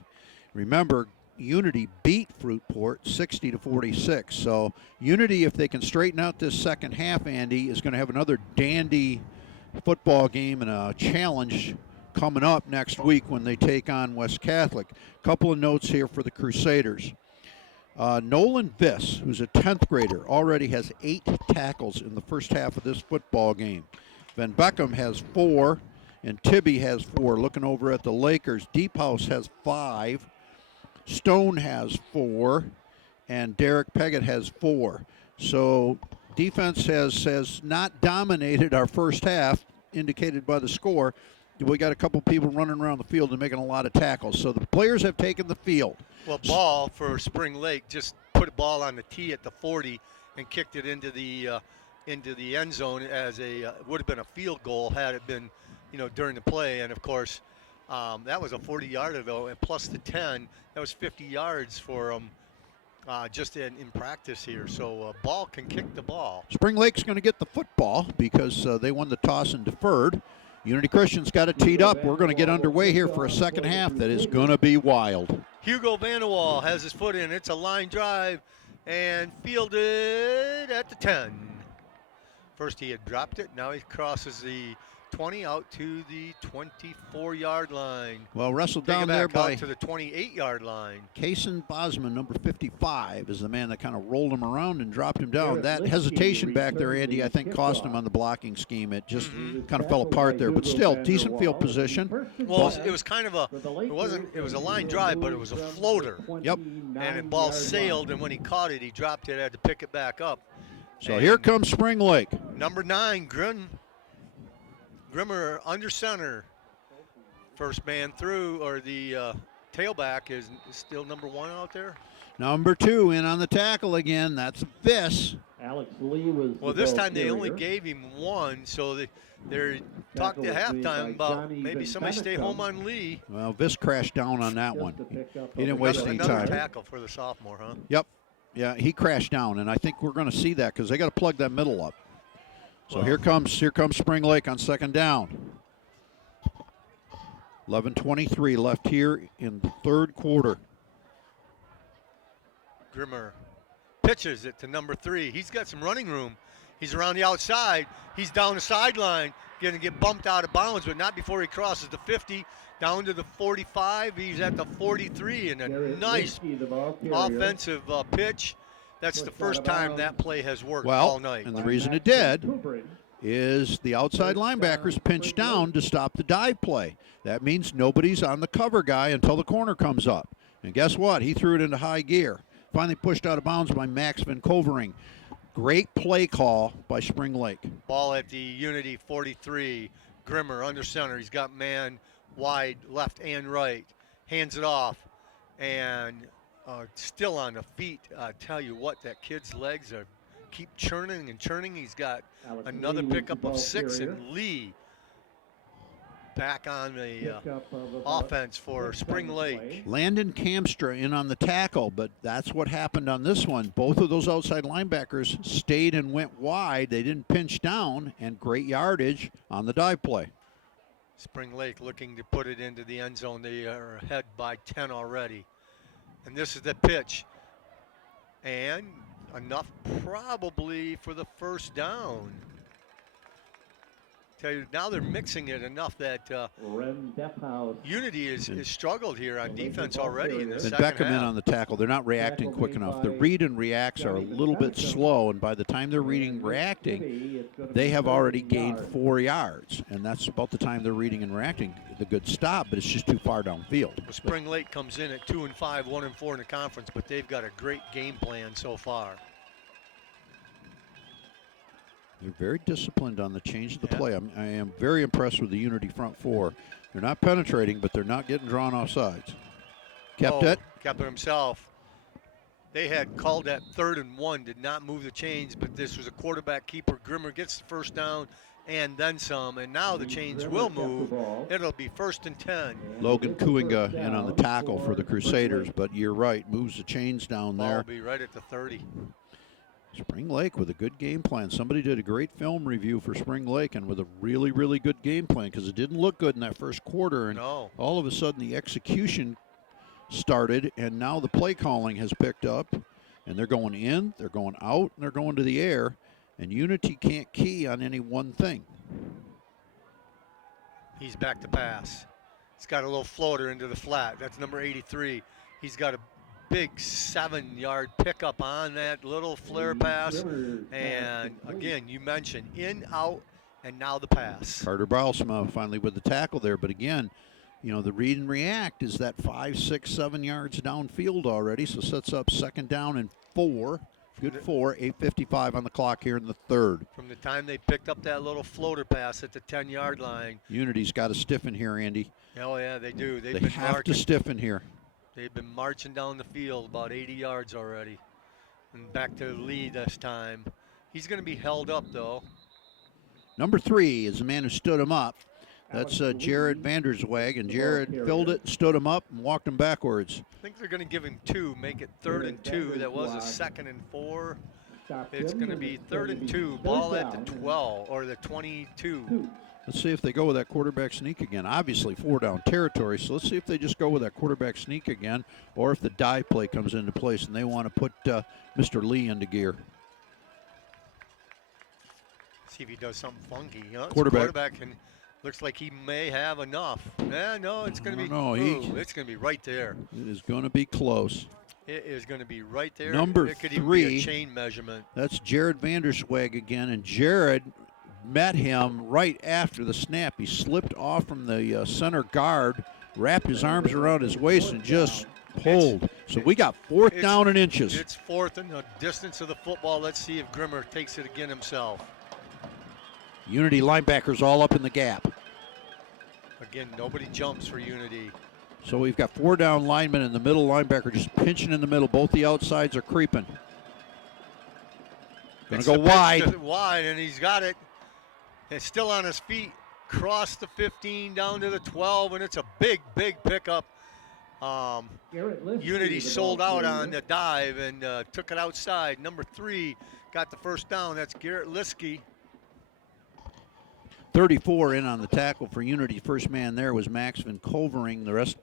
Remember, Unity beat Fruitport 60-46. So Unity, if they can straighten out this second half, Andy, is going to have another dandy football game and a challenge coming up next week when they take on West Catholic. Couple of notes here for the Crusaders. Nolan Viss, who's a 10th grader, already has 8 tackles in the first half of this football game. Van Beckham has 4, and Tibby has 4. Looking over at the Lakers, Deep House has 5, Stone has 4, and Derek Peggott has 4. So defense has not dominated our first half, indicated by the score. We got a couple people running around the field and making a lot of tackles. So the players have taken the field. Well, Ball for Spring Lake just put a ball on the tee at the 40 and kicked it into the end zone as would have been a field goal had it been, during the play. And of course, that was a 40-yarder though, and plus the 10, that was 50 yards for them just in practice here. So Ball can kick the ball. Spring Lake's going to get the football because they won the toss and deferred. Unity Christian's got it teed up. We're going to get underway here for a second half that is going to be wild. Hugo Vanderwall has his foot in. It's a line drive and fielded at the 10. First he had dropped it. Now he crosses the 20 out to the 24-yard line. Well, wrestled down there by to the 28-yard line. Kaysen Bosman, number 55, is the man that kind of rolled him around and dropped him down. That hesitation back there, Andy, I think cost him on the blocking scheme. It just kind of fell apart there, but still decent field position. Well, it was kind of it was a line drive, but it was a floater. Yep. And the ball sailed, and when he caught it, he dropped it, had to pick it back up. So and here comes Spring Lake. Number 9, Grimmer under center. First man through, or the tailback is still number 1 out there. Number 2 in on the tackle again. That's Viss. Alex Lee was. Well, this time they only gave him 1, so they're talked at halftime about maybe somebody stay home on Lee. Well, Viss crashed down on that one. He didn't waste any Another time. tackle for the sophomore, huh? Yep. Yeah, he crashed down, and I think we're going to see that because they got to plug that middle up. So here comes Spring Lake on second down. 11:23 left here in the third quarter. Grimmer pitches it to number 3. He's got some running room. He's around the outside. He's down the sideline, going to get bumped out of bounds, but not before he crosses the 50, down to the 45. He's at the 43, and a nice offensive pitch. That's the first time that play has worked all night. And the reason it did is the outside linebackers pinched down to stop the dive play. That means nobody's on the cover guy until the corner comes up. And guess what? He threw it into high gear. Finally pushed out of bounds by Max Van Covering. Great play call by Spring Lake. Ball at the Unity 43. Grimmer under center. He's got man wide left and right. Hands it off. And still on the feet. I tell you what, that kid's legs are keep churning and churning. He's got another pickup of 6, and Lee back on the Pickup of about offense for Spring Lake. Landon Kamstra in on the tackle, but that's what happened on this one. Both of those outside linebackers stayed and went wide. They didn't pinch down, and great yardage on the dive play. Spring Lake looking to put it into the end zone. They are ahead by 10 already. And this is the pitch. And enough probably for the first down. Tell you, now they're mixing it enough that Ren Depphaus. Unity is struggled here on defense already in the And second Beckham in half. on the tackle. They're not reacting quick enough. The read and reacts are a little bit slow, and by the time they're reading and reacting, they have already gained 4 yards. And that's about the time they're reading and reacting. The good stop, but it's just too far downfield. Well, Spring Lake comes in at 2-5, 1-4 in the conference, but they've got a great game plan so far. They're very disciplined on the change of the play. I am very impressed with the Unity front four. They're not penetrating, but they're not getting drawn off sides. Kept it. Kept it himself. They had called that 3rd and 1, did not move the chains, but this was a quarterback keeper. Grimmer gets the first down and then some, and now the chains will move. It'll be 1st and 10. Logan Kuinga in on the tackle for the Crusaders, but you're right, moves the chains down Ball there. will be right at the 30. Spring Lake with a good game plan. Somebody did a great film review for Spring Lake and with a really, really good game plan because it didn't look good in that first quarter. And No. all of a sudden the execution started, and now the play calling has picked up. And they're going in, they're going out, and they're going to the air. And Unity can't key on any one thing. He's back to pass. He's got a little floater into the flat. That's number 83. He's got a big 7-yard pickup on that little flare pass. And again, you mentioned in, out, and now the pass. Carter Browsma finally with the tackle there. But again, you know, the read and react is that 5, 6, 7 yards downfield already. So sets up 2nd down and 4. Good 4, 8:55 on the clock here in the 3rd. From the time they picked up that little floater pass at the 10-yard line. Unity's got to stiffen here, Andy. Oh, yeah, they do. They have to stiffen here. They've been marching down the field about 80 yards already. And back to Lee this time. He's going to be held up, though. Number 3 is the man who stood him up. That's Jared Vanderswag, and Jared filled it, stood him up, and walked him backwards. I think they're going to give him 2, make it 3rd and 2. That was a 2nd and 4. It's going to be 3rd and 2, ball at the 12, or the 22. Let's see if they go with that quarterback sneak again. Obviously 4-down territory, so let's see if they just go with that quarterback sneak again, or if the dive play comes into place and they want to put Mr. Lee into gear. See if he does something funky. Huh? Quarterback. And looks like he may have enough. No, it's going to be. No, it's going to be right there. It is going to be close. It is going to be right there. Number it could even 3. be a chain measurement. That's Jared Vanderswag again, and Jared met him right after the snap. He slipped off from the center guard, wrapped his arms around his waist, and just pulled. So we got 4th down and inches. It's 4th and the distance of the football. Let's see if Grimmer takes it again himself. Unity linebackers all up in the gap. Again, nobody jumps for Unity. So we've got 4 down linemen in the middle, linebacker just pinching in the middle. Both the outsides are creeping. Going to go wide. Wide, and he's got it. It's still on his feet. Cross the 15 down to the 12, and it's a big, big pickup. Unity sold out on the dive and took it outside. Number 3 got the first down. That's Garrett Liskey. 34 in on the tackle for Unity. First man there was Max Van Covering. The rest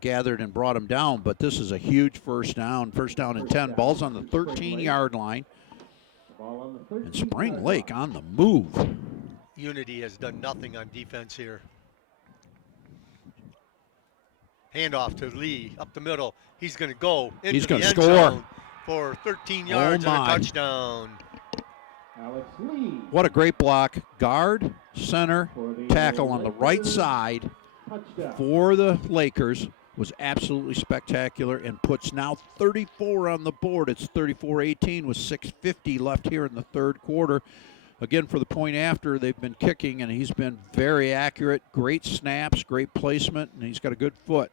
gathered and brought him down, but this is a huge first down. First down and 10. Ball's on the 13-yard line. And Spring Lake on the move. Unity has done nothing on defense here. Handoff to Lee up the middle. He's going to go into the end score zone for 13 yards and a my. Touchdown. Alex Lee. What a great block. Guard, center, tackle on the right side Touchdown. for the Lakers was absolutely spectacular and puts now 34 on the board. It's 34-18 with 6:50 left here in the 3rd quarter. Again, for the point after, they've been kicking, and he's been very accurate. Great snaps, great placement, and he's got a good foot.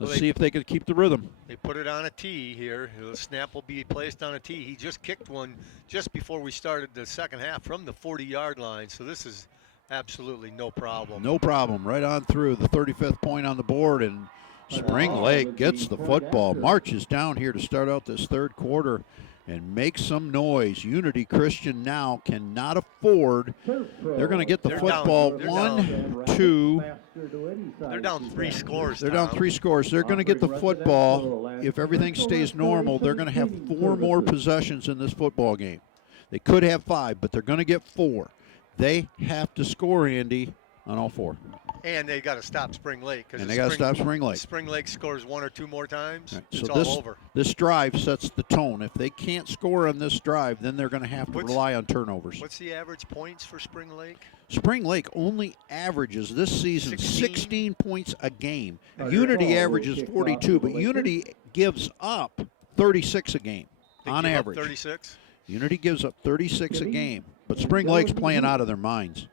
Let's see if they can keep the rhythm. They put it on a tee here. The snap will be placed on a tee. He just kicked one just before we started the second half from the 40-yard line. So this is Absolutely no problem. No problem. Right on through. The 35th point on the board, and Spring Lake gets the football, marches down here to start out this third quarter and make some noise. Unity Christian now cannot afford. They're going to get the They're football. down. 1, 2. They're down 3 scores. They're down Tom. 3 scores. They're going to get the football. If everything stays normal, they're going to have 4 more possessions in this football game. They could have 5, but they're going to get 4. They have to score, Andy, on all 4. And they got to stop Spring Lake. And they got to stop Spring Lake. Spring Lake scores 1 or 2 more times. Right. It's So all over. this drive sets the tone. If they can't score on this drive, then they're going to have to rely on turnovers. What's the average points for Spring Lake? Spring Lake only averages this season 16? 16 points a game. Unity averages 42, but Unity gives up 36 a game They on give up average. 36. Unity gives up 36 a game, but Spring Lake's playing out of their minds.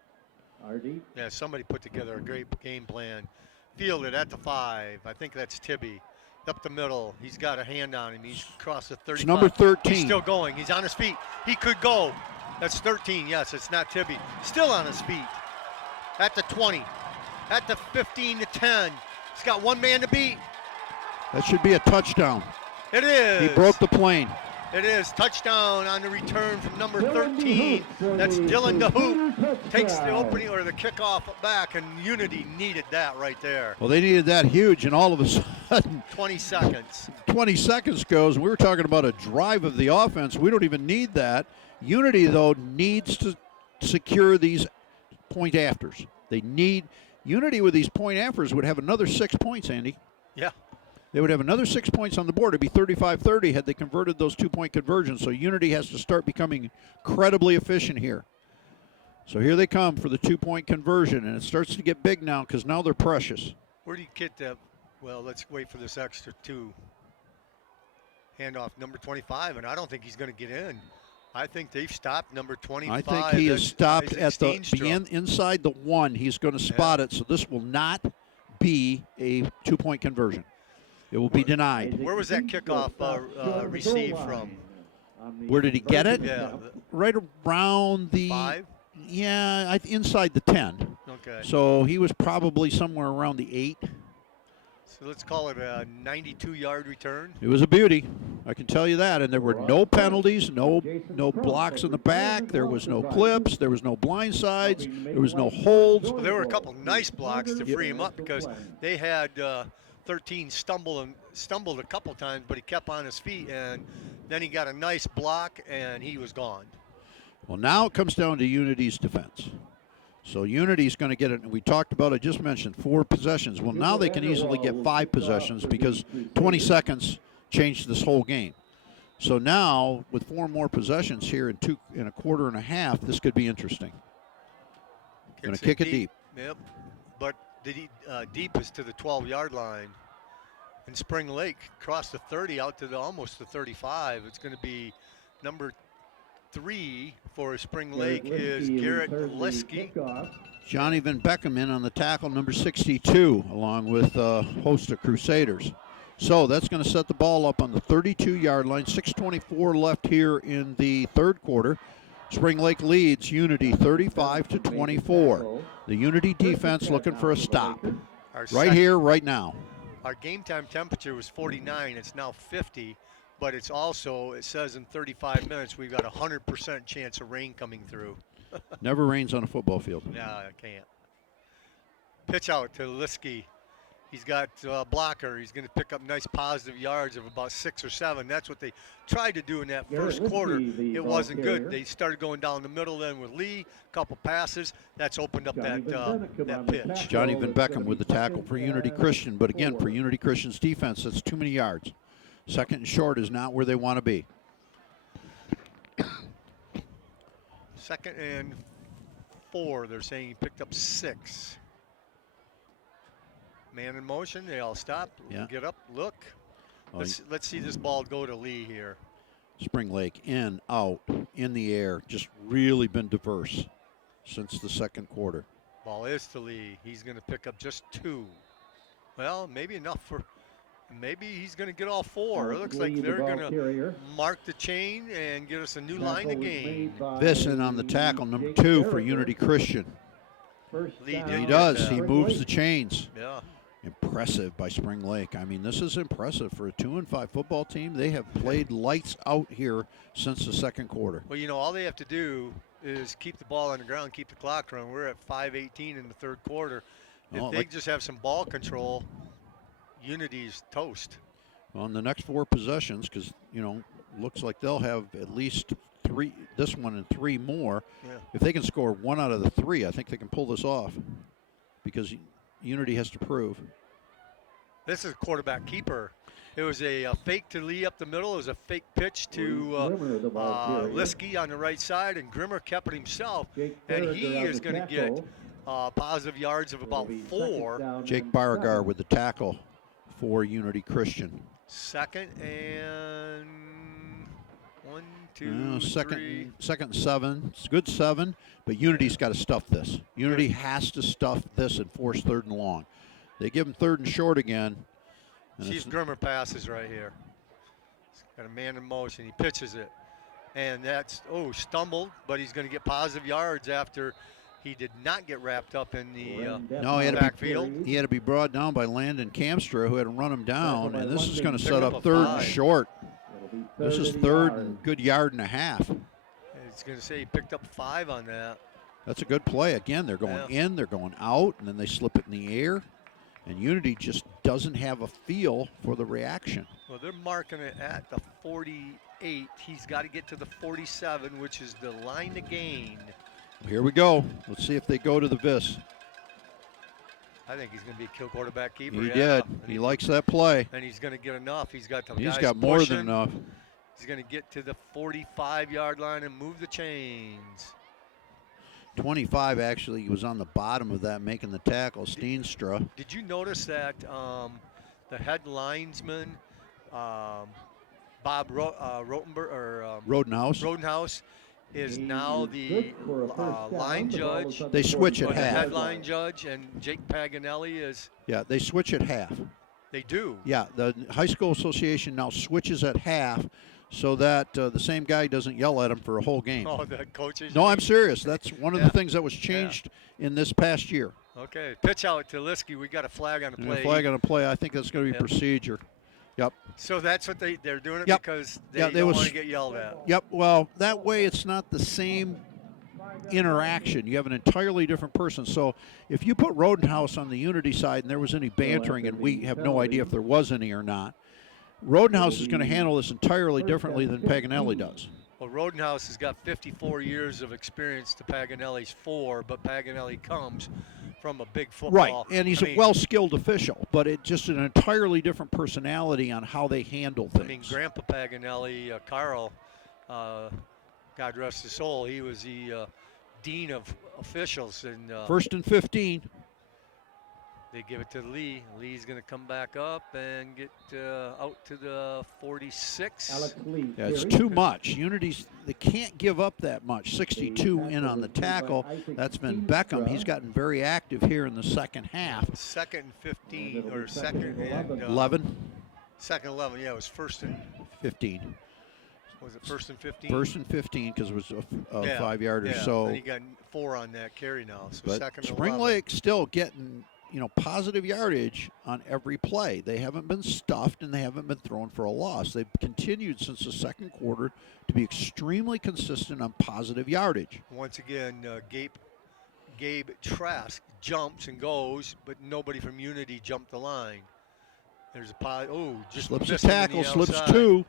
Yeah, somebody put together a great game plan. Fielded at the 5. I think that's Tibby. Up the middle. He's got a hand on him. He's across the 35. It's number 13. He's still going. He's on his feet. He could go. That's 13. Yes, it's not Tibby. Still on his feet. At the 20. At the 15 to 10. He's got one man to beat. That should be a touchdown. It is. He broke the plane. It is. Touchdown on the return from number 13. That's Dylan DeHoop. Takes the opening or the kickoff back, and Unity needed that right there. Well, they needed that huge, and all of a sudden, 20 seconds. 20 seconds goes, and we were talking about a drive of the offense. We don't even need that. Unity, though, needs to secure these point afters. They need Unity with these point afters would have another 6 points, Andy. Yeah. They would have another 6 points on the board. It'd be 35-30 had they converted those 2-point conversions. So Unity has to start becoming incredibly efficient here. So here they come for the 2-point conversion, and it starts to get big now because now they're precious. Where do you get that? Well, let's wait for this extra 2. Handoff number 25, and I don't think he's going to get in. I think they've stopped number 25. I think he is stopped Isaac at the Steenstra. inside the 1. He's going to spot it, so this will not be a 2-point conversion. It will be denied. Where was that kickoff received from? Where did he get it? Yeah. Right around the 5? Yeah, inside the 10. Okay. So he was probably somewhere around the 8. So let's call it a 92-yard return. It was a beauty, I can tell you that. And there were no penalties, no blocks in the back. There was no clips. There was no blind sides. There was no holds. Well, there were a couple nice blocks to free him up because they had 13 stumbled a couple times, but he kept on his feet, and then he got a nice block, and he was gone. Well, now it comes down to Unity's defense. So Unity's going to get it. We talked about, I just mentioned, 4 possessions. Well, now they can easily get 5 possessions because 20 seconds changed this whole game. So now, with 4 more possessions here in a quarter and a half, this could be interesting. Going to kick it deep. Yep, but deep is to the 12-yard line. And Spring Lake crossed the 30 out to almost the 35. It's going to be number 3 for Spring Lake is Garrett Liskey. Johnny Van Beckham in on the tackle, number 62, along with a host of Crusaders. So that's going to set the ball up on the 32-yard line. 6:24 left here in the third quarter. Spring Lake leads Unity 35-24. The Unity defense looking for a stop. Right here, right now. Our game time temperature was 49. It's now 50. But it's also, it says in 35 minutes, we've got a 100% chance of rain coming through. Never rains on a football field. No, I can't. Pitch out to Liskey. He's got a blocker. He's going to pick up nice positive yards of about 6 or 7. That's what they tried to do in that first quarter. It wasn't good. They started going down the middle then with Lee, a couple passes. That's opened up that pitch. Johnny Van Beckham with the tackle for Unity Christian. But again, for Unity Christian's defense, that's too many yards. Second and short is not where they want to be. 2nd and 4. They're saying he picked up 6. Man in motion. They all stop. Yeah. Get up. Look. Let's see this ball go to Lee here. Spring Lake in, out, in the air. Just really been diverse since the second quarter. Ball is to Lee. He's going to pick up just 2. Well, maybe enough for. Maybe he's going to get all 4. It looks like they're going to mark the chain and get us a new line of game. Visson on the tackle, number 2 for Unity Christian. Lee He did does. that. He moves the chains. Yeah. Impressive by Spring Lake. I mean, this is impressive for a 2-5 football team. They have played lights out here since the second quarter. Well, you know, all they have to do is keep the ball on the ground, keep the clock running. We're at 5:18 in the third quarter. If Oh, they just have some ball control, Unity's toast. On the next 4 possessions, because, you know, looks like they'll have at least 3, this one and 3 more. Yeah. If they can score 1 out of the 3, I think they can pull this off, because Unity has to prove. This is quarterback keeper. It was a fake to Lee up the middle. It was a fake pitch to Liskey on the right side, and Grimmer kept it himself. And he is going to get positive yards of about 4. Jake Beauregard with the tackle for Unity Christian. Second and 1, 2, 3. Second and 7. It's a good 7, but Unity's got to stuff this. Unity has to stuff this and force 3rd and long. They give him 3rd and short again. See if Grimmer passes right here. He's got a man in motion. He pitches it. And that's, stumbled, but he's going to get positive yards after he did not get wrapped up in the backfield. He had to be brought down by Landon Kamstra, who had to run him down, and this is going to set up up 3rd 5. and short. This is 3rd and good 1.5 yards. It's going to say he picked up 5 on that. That's a good play. Again, they're going in, they're going out, and then they slip it in the air. And Unity just doesn't have a feel for the reaction. Well, they're marking it at the 48. He's got to get to the 47, which is the line to gain. Here we go. Let's see if they go to the Vis. I think he's going to be a kill quarterback keeper. He did. He likes that play. And he's going to get enough. He's got the He's guys got more pushing. than enough. He's going to get to the 45-yard line and move the chains. 25 actually was on the bottom of that making the tackle, Steenstra. Did you notice that the head linesman, Bob Rodenhouse, is now the line judge? They switch at or the half. head line judge, and Jake Paganelli is. Yeah, they switch at half. They do. Yeah, the High School Association now switches at half so that the same guy doesn't yell at him for a whole game. Oh, the coaches? No, I'm serious. That's one of the things that was changed in this past year. Okay, pitch out to Liskey. We got a flag on the play. A flag on a play. I think that's going to be procedure. Yep. So that's what they're doing it because they they don't want to get yelled at. Yep. Well, that way it's not the same interaction. You have an entirely different person. So if you put Rodenhouse on the Unity side and there was any bantering, and we have no idea if there was any or not, Rodenhouse is going to handle this entirely differently than Paganelli does. Well, Rodenhouse has got 54 years of experience to Paganelli's 4, but Paganelli comes from a big football. Right, and he's a well-skilled official, but it's just an entirely different personality on how they handle things. I mean, Grandpa Paganelli, Carl, God rest his soul, he was the dean of officials. And 1st and 15. They give it to Lee. Lee's going to come back up and get out to the 46. Yeah, it's too much. They can't give up that much. 62 in on the tackle. That's been Beckham. He's gotten very active here in the second half. 2nd and 15, or 2nd and 11. 2nd 11, yeah, it was 1st and 15. Was it 1st and 15? 1st and 15 because it was a 5-yarder. Yeah, So, and he got 4 on that carry now. So but 2nd and Spring 11. Lake still getting positive yardage on every play. They haven't been stuffed and they haven't been thrown for a loss. They've continued since the second quarter to be extremely consistent on positive yardage. Once again, Gabe Trask jumps and goes, but nobody from Unity jumped the line. There's a just slips a missed him in tackle, the slips outside. 2.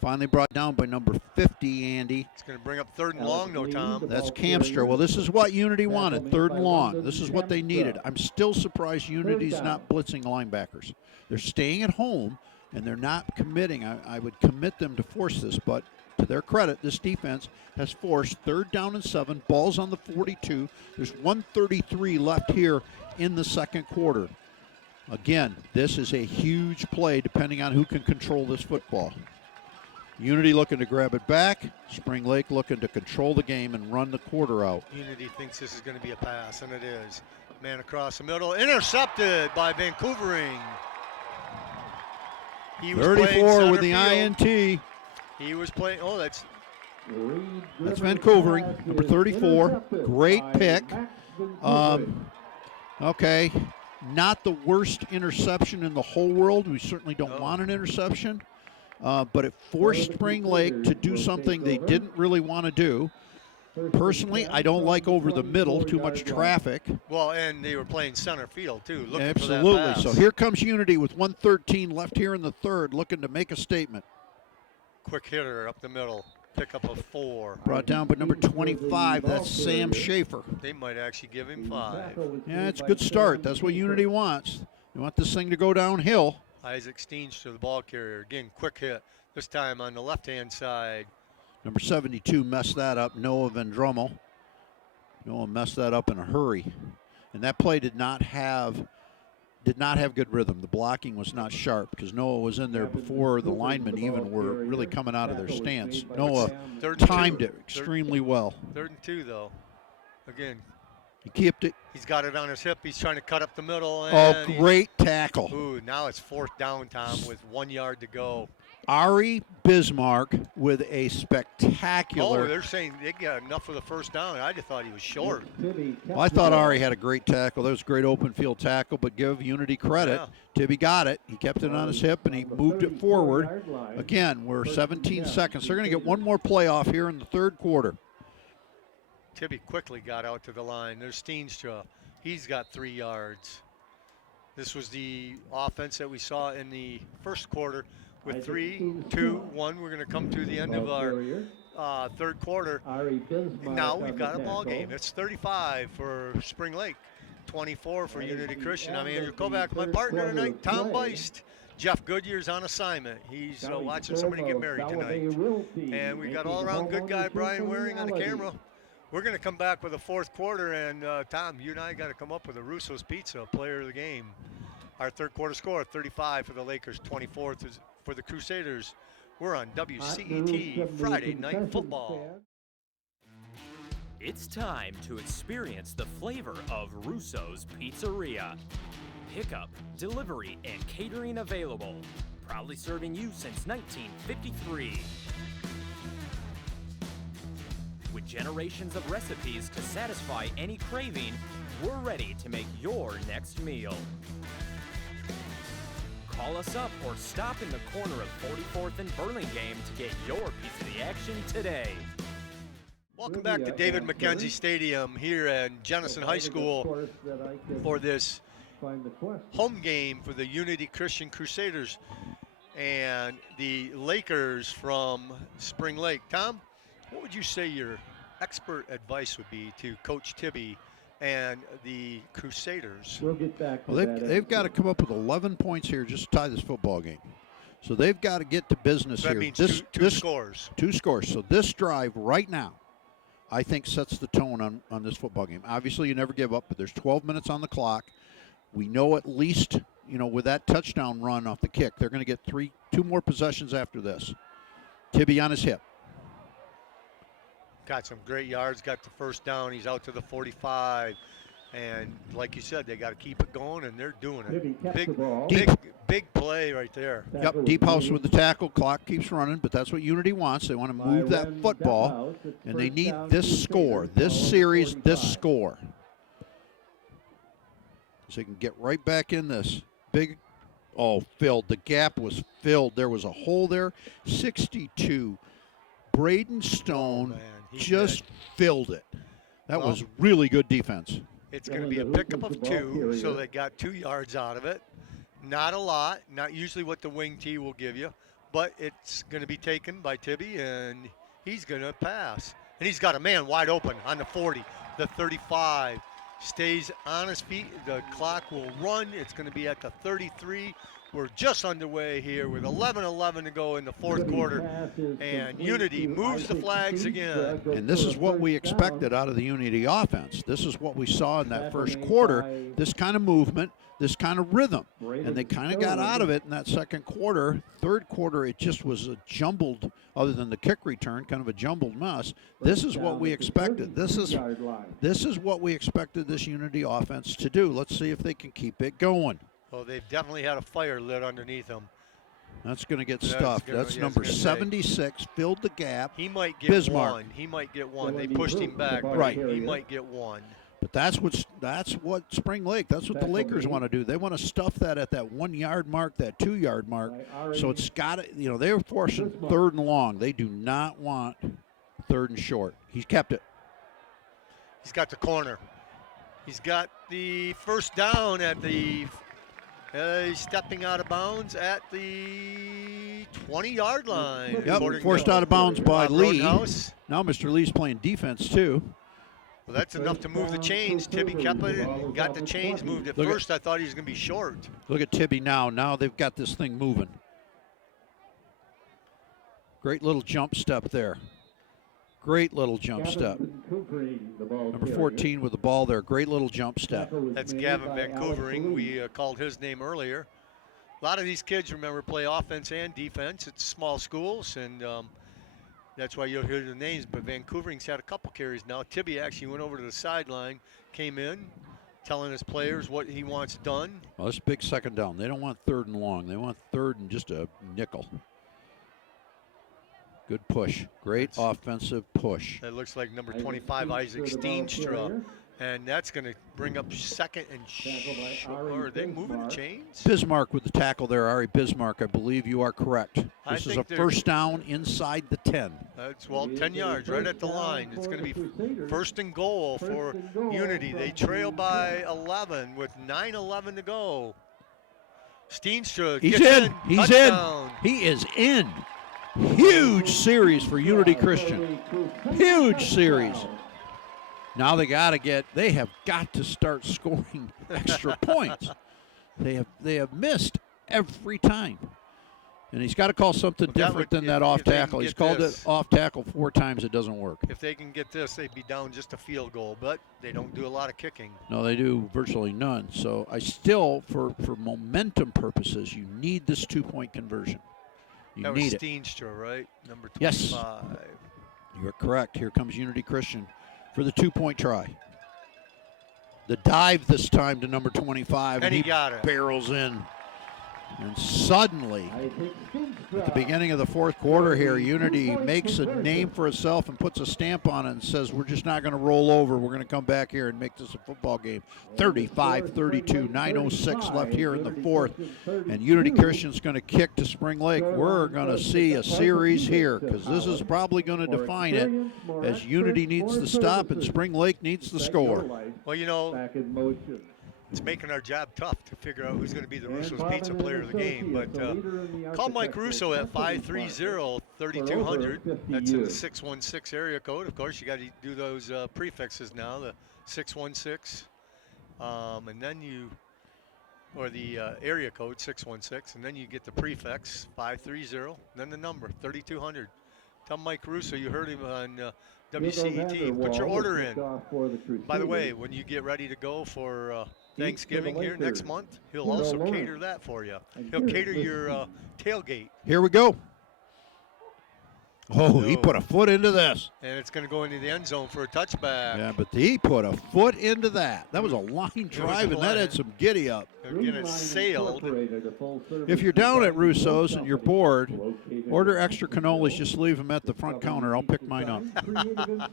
Finally brought down by number 50, Andy. It's going to bring up 3rd and long, no, Tom. That's Kamstra. Well, this is what Unity wanted, 3rd and long. This is what they needed. I'm still surprised Unity's not blitzing linebackers. They're staying at home, and they're not committing. I would commit them to force this, but to their credit, this defense has forced 3rd down and 7, balls on the 42. There's 1:33 left here in the second quarter. Again, this is a huge play depending on who can control this football. Unity looking to grab it back. Spring Lake looking to control the game and run the quarter out. Unity thinks this is going to be a pass, and it is. Man across the middle, intercepted by Vancouvering. He was 34 with the field. INT. He was playing. That's Vancouver, number 34. Great pick. Okay, not the worst interception in the whole world. We certainly don't want an interception, but it forced Spring Lake to do something they didn't really want to do. Personally, I don't like over the middle, too much traffic. Well, and they were playing center field, too, looking Absolutely. for that pass. So here comes Unity with 1:13 left here in the third, looking to make a statement. Quick hitter up the middle. Pick up a 4. Brought down by number 25. That's Sam Schaefer. They might actually give him 5. Yeah, it's a good start. That's what Unity wants. You want this thing to go downhill. Isaac Steens to the ball carrier. Again, quick hit. This time on the left-hand side. Number 72 messed that up, Noah Vendrommel. Noah messed that up in a hurry. And that play did not have good rhythm. The blocking was not sharp because Noah was in there before the linemen even were really coming out of their stance. Noah timed it extremely well. 3rd and 2, though. Again, He kept it. he's got it on his hip. He's trying to cut up the middle. Oh, And great tackle. Ooh, now it's 4th down, Tom, with 1 yard to go. Ari Bismarck with a Oh, spectacular. they're saying they got enough for the first down. I just thought he was short. Well, I thought Ari had a great tackle. That was a great open field tackle, but give Unity credit. Yeah. Tibby got it. He kept it on his hip, and he moved it forward. Again, we're 17 seconds. They're going to get one more playoff here in the third quarter. Tibby quickly got out to the line. There's Steenstra. He's got 3 yards. This was the offense that we saw in the first quarter. With 3, 2, 1, we're going to come to the end of our third quarter. Now we've got a ball game. It's 35 for Spring Lake, 24 for Unity Christian. I'm Andrew Kovac. My partner tonight, Tom Beist. Jeff Goodyear's on assignment. He's watching somebody get married tonight. And we got all-around good guy Brian Waring on the camera. We're going to come back with a fourth quarter, and Tom, you and I got to come up with a Russo's Pizza player of the game. Our third quarter score, 35 for the Lakers, 24 for the Crusaders. We're on WCET Friday Night Football. It's time to experience the flavor of Russo's Pizzeria. Pickup, delivery, and catering available. Proudly serving you since 1953. With generations of recipes to satisfy any craving, we're ready to make your next meal. Call us up or stop in the corner of 44th and Burlingame to get your piece of the action today. Welcome back to David McKenzie Stadium here at Jenison High School for this home game for the Unity Christian Crusaders and the Lakers from Spring Lake. Tom, what would you say your expert advice would be to Coach Tibby and the Crusaders? We'll get back to Well, that. they've got to come up with 11 points here just to tie this football game. So they've got to get to business That here. means two scores. 2 scores. So this drive right now, I think, sets the tone on this football game. Obviously, you never give up, but there's 12 minutes on the clock. We know at least, with that touchdown run off the kick, they're going to get 2 more possessions after this. Tibby on his hip. Got some great yards, got the first down. He's out to the 45. And like you said, they got to keep it going, and they're doing Tibby it. kept Big, the ball. big play right there. Yep, deep house with the tackle. Clock keeps running, but that's what Unity wants. They want to move that football, and they need this score, this series, this score. So they can get right back in this. Filled. The gap was filled. There was a hole there. 62. Braden Stone just filled it. That was really good defense. It's going to be a pickup of 2, so they got 2 yards out of it. Not a lot, not usually what the wing tee will give you, but it's going to be taken by Tibby, and he's going to pass. And he's got a man wide open on the 40, the 35. Stays on his feet. The clock will run. It's going to be at the 33. We're just underway here with 11:11 to go in the fourth quarter, and Unity moves the flags again. And this is what we expected out of the Unity offense. This is what we saw in that first quarter, this kind of movement, this kind of rhythm. And they kind of got out of it in that second quarter. Third quarter, it just was a jumbled, other than the kick return, kind of a jumbled mess. This is what we expected. This is what we expected this Unity offense to do. Let's see if they can keep it going. Well, they've definitely had a fire lit underneath them. That's going to get stuffed. That's number 76, filled the gap. He might get Bismarck. 1. He might get 1. They pushed him back. Right. He might get 1. But that's what Spring Lake, that's what the Lakers want to do. They want to stuff that at that 1 yard mark, that 2 yard mark. So it's got to, they're forcing 3rd and long. They do not want 3rd and short. He's kept it. He's got the corner. He's got the first down at the, he's stepping out of bounds at the 20-yard line. Yep, forced out of bounds by Lee. Roadhouse. Now Mr. Lee's playing defense too. Well, that's enough to move the chains. Tibby kept it and got the chains moved. At first, I thought he was going to be short. Look at Tibby now. Now they've got this thing moving. Great little jump step there. Great little jump step. Number 14 with the ball there. Great little jump step. That's Gavin Vancouvering. We called his name earlier. A lot of these kids, remember, play offense and defense. It's small schools, and that's why you'll hear the names. But Vancouvering's had a couple carries now. Tibby actually went over to the sideline, came in, telling his players what he wants done. Well, this big 2nd down. They don't want 3rd and long. They want 3rd and just a nickel. Good push. Great offensive push. That looks like number 25, Isaac Steenstra. And that's going to bring up 2nd and or are they moving the chains? Bismarck with the tackle there, Ari Bismarck. I believe you are correct. This is a 1st down inside the 10. That's, 10 yards right at the line. It's going to be 1st and goal for Unity. They trail by 11 with 9:11 to go. Steenstra He's gets in. He's touchdown. in. He is in. Huge series for Unity Christian. Huge series. Now they have got to start scoring extra points. They have missed every time. And he's got to call something different than that off tackle. He's called it off tackle 4 times. It doesn't work. If they can get this, they'd be down just a field goal, but they don't do a lot of kicking. No, they do virtually none. So I still, for momentum purposes, you need this 2-point conversion. You need it. That was Steenstra, right? Number 25. Yes. You're correct. Here comes Unity Christian for the 2-point try. The dive this time to number 25. And he got it. Barrels in. And suddenly, at the beginning of the 4th quarter here, Unity makes a name for itself and puts a stamp on it and says, we're just not going to roll over. We're going to come back here and make this a football game. 35-32, 9:06 left here in the 4th. And Unity Christian's going to kick to Spring Lake. We're going to see a series here because this is probably going to define it as Unity needs to stop and Spring Lake needs to score. Well, it's making our job tough to figure out who's going to be the Russo's Pizza player of the game. But call Mike Russo at 530-3200. That's in the 616 area code. Of course, you got to do those prefixes now, the 616. And then or the area code 616, and then you get the prefix 530, then the number 3200. Tell Mike Russo you heard him on WCET. Put your order in. By the way, when you get ready to go for Thanksgiving here next month, he'll also cater that for you. He'll cater your tailgate. Here we go. Oh, he put a foot into this. And it's going to go into the end zone for a touchback. Yeah, but he put a foot into that. That was a line drive, and that had some giddy up. Again, it sailed. If you're down at Russo's and you're bored, order extra cannolis. Just leave them at the front counter. I'll pick mine up.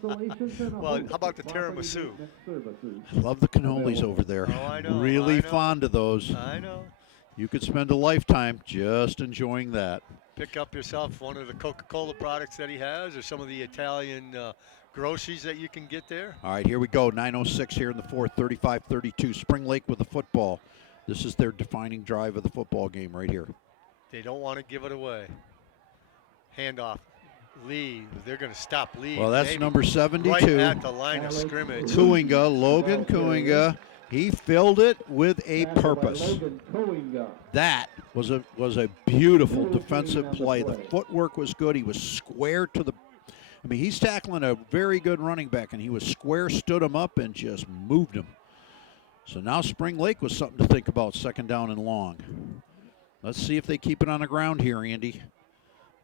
Well, how about the tiramisu? I love the cannolis over there. Oh, I know. Really fond of those. I know. You could spend a lifetime just enjoying that. Pick up yourself one of the Coca-Cola products that he has or some of the Italian groceries that you can get there. All right, here we go. 9:06 here in the 4th, 35-32. Spring Lake with the football. This is their defining drive of the football game right here. They don't want to give it away. Handoff. Lee, they're going to stop Lee. Well, that's number 72. Right at the line of scrimmage. Logan Kuinga. He filled it with a purpose. That was a beautiful defensive play. The footwork was good. He was square to the – I mean, he's tackling a very good running back, and he was square, stood him up, and just moved him. So now Spring Lake was something to think about, 2nd down and long. Let's see if they keep it on the ground here, Andy.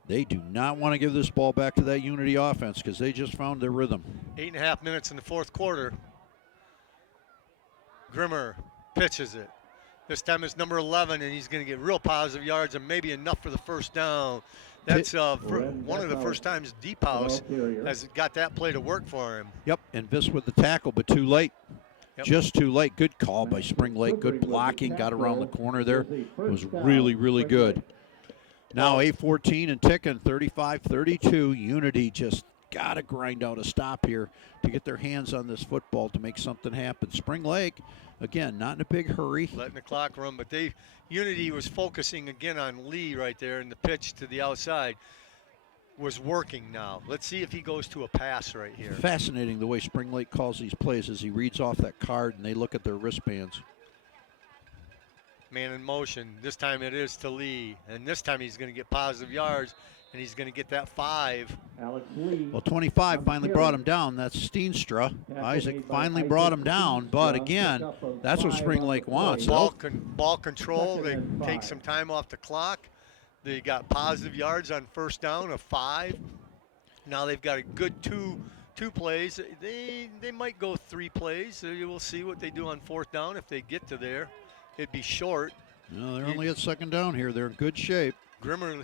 They do not want to give this ball back to that Unity offense because they just found their rhythm. 8.5 minutes in the 4th quarter. Grimmer pitches it. This time it's number 11, and he's going to get real positive yards and maybe enough for the first down. That's one of the first times Deep House has got that play to work for him. Yep, and Viss with the tackle, but too late. Yep. Just too late. Good call by Spring Lake. Good blocking. Got around the corner there. It was really, really good. Now 8:14 and ticking, 35-32. Unity just got to grind out a stop here to get their hands on this football to make something happen. Spring Lake, again, not in a big hurry. Letting the clock run, but Unity was focusing again on Lee right there, and the pitch to the outside was working now. Let's see if he goes to a pass right here. Fascinating the way Spring Lake calls these plays as he reads off that card and they look at their wristbands. Man in motion. This time it is to Lee, and this time he's going to get positive yards, and he's going to get that 5. Alex Lee. Well, 25 finally brought him down. That's Steenstra. Isaac finally brought him down, but again, that's what Spring Lake wants. Ball control. They take some time off the clock. They got positive yards on first down of 5. Now they've got a good two plays. They might go 3 plays. So we'll see what they do on fourth down if they get to there. It'd be short. No, they're only at second down here. They're in good shape. Grimmer,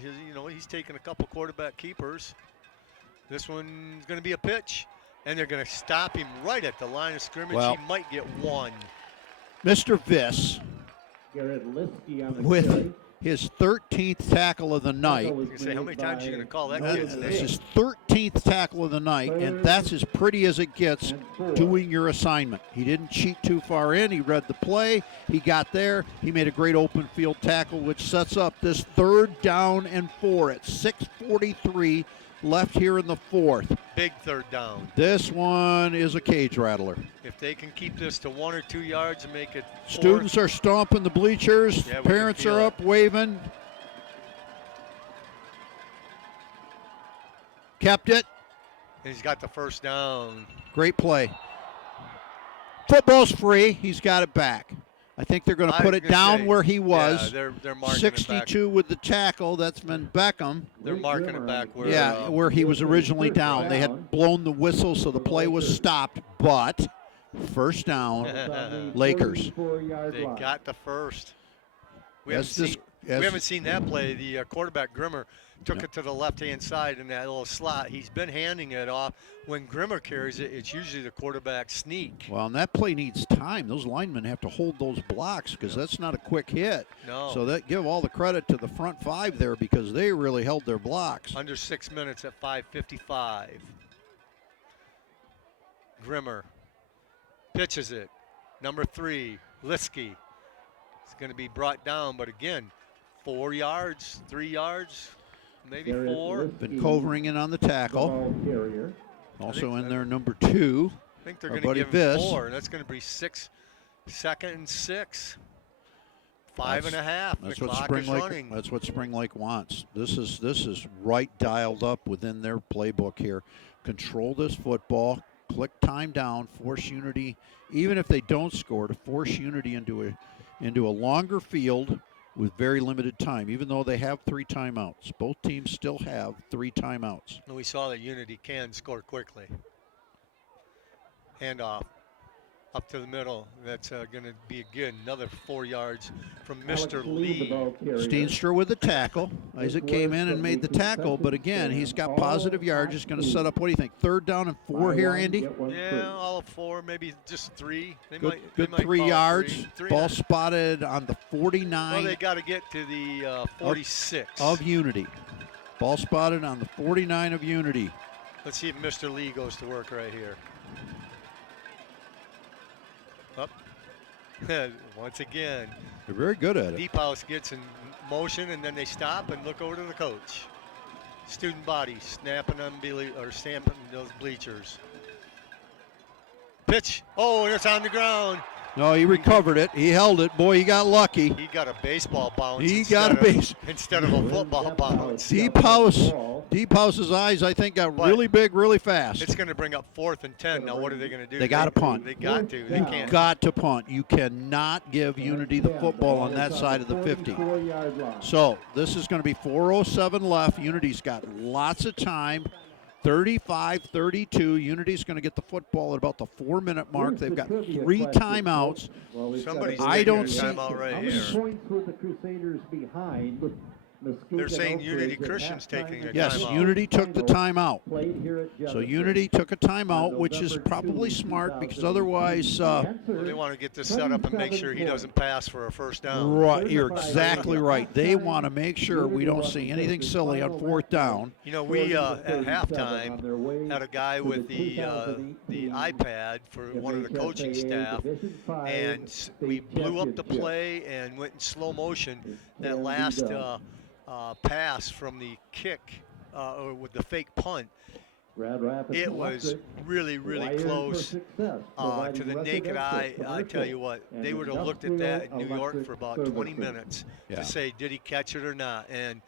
he's taking a couple quarterback keepers. This one's going to be a pitch, and they're going to stop him right at the line of scrimmage. Well, he might get 1. Mr. Viss, Garrett Liskey on the with carry. his 13th tackle of the night. You can say, how many times are you going to call that kid's That's name? his 13th tackle of the night, and that's as pretty as it gets doing your assignment. He didn't cheat too far in. He read the play. He got there. He made a great open field tackle, which sets up this 3rd down and 4 at 6:43 left here in the 4th. Big 3rd down. This one is a cage rattler. If they can keep this to 1 or 2 yards and make it 4. Students are stomping the bleachers. Yeah, we can Parents feel are it. up waving. Kept it. And he's got the first down. Great play. Football's free. He's got it back. I think they're going to I put was it gonna down say, where he was. Yeah, they're marking it back. 62 with the tackle. That's been Beckham. They're marking it back where. Yeah, where he was originally down. They had blown the whistle, so the play was stopped. But first down, Lakers. They got the first. We haven't seen that play. The quarterback Grimmer took it to the left-hand side in that little slot. He's been handing it off. When Grimmer carries it, it's usually the quarterback sneak. Well, and that play needs time. Those linemen have to hold those blocks because that's not a quick hit. No. So that give all the credit to the front 5 there because they really held their blocks. Under 6 minutes at 5:55. Grimmer pitches it. Number 3, Liskey. It's going to be brought down, but again, 4 yards, 3 yards, maybe 4. Been covering in on the tackle. Also in there, number 2. I think they're Our going to buddy give him Viss. 4, and that's going to be 2nd and 6. 5.5. That's The what clock Spring is Lake. running. That's what Spring Lake wants. This is right dialed up within their playbook here. Control this football. Click time down. Force Unity, even if they don't score, to force Unity into a longer field with very limited time. Even though they have 3 timeouts, both teams still have 3 timeouts. And we saw that Unity can score quickly. Handoff up to the middle. That's going to be, again, another 4 yards from Mr. Lee. Steenstra with the tackle. Isaac came in and made the tackle, but again, he's got positive yards. Just going to set up, what do you think, 3rd down and 4 here, Andy? Yeah, all of 4, maybe just 3. Good they might 3 call it yards. 3. Ball spotted on the 49 Well, they got to get to the 46. of Unity. Ball spotted on the 49 of Unity. Let's see if Mr. Lee goes to work right here. Up. Once again, They're very good at it. Deep House gets in motion, and then they stop and look over to the coach. Student body snapping on stamping those bleachers. Pitch. Oh, and it's on the ground. No, he recovered it. He held it. Boy, he got lucky. He got a baseball bounce. He got a base. Instead of a football bounce. Deep House's eyes, I think, got really big, really fast. It's going to bring up 4th and 10. Now, what are they going to do? They got to punt. They got to. They can't. Got to punt. You cannot give Unity the football on that side of the 50. So this is going to be 4:07 left. Unity's got lots of time. 35-32. Unity's going to get the football at about the 4-minute mark. They've got 3 timeouts. Somebody's I taking don't a see- timeout right How many here. points were the Crusaders behind They're saying Unity Christian's taking a Yes, timeout. Unity took the timeout. Played here at So Jefferson. Unity took a timeout, which is probably smart because otherwise, Well, they want to get this set up and make sure he doesn't pass for a first down. right, you're exactly right. They want to make sure we don't see anything silly on fourth down. You know, we at halftime had a guy with the iPad for one of the coaching staff, and we blew up the play and went in slow motion. That last pass from the kick or with the fake punt, it was really, really close to the naked eye. I tell you what, they would have looked at that in New York for about 20 minutes to say, did he catch it or not? And,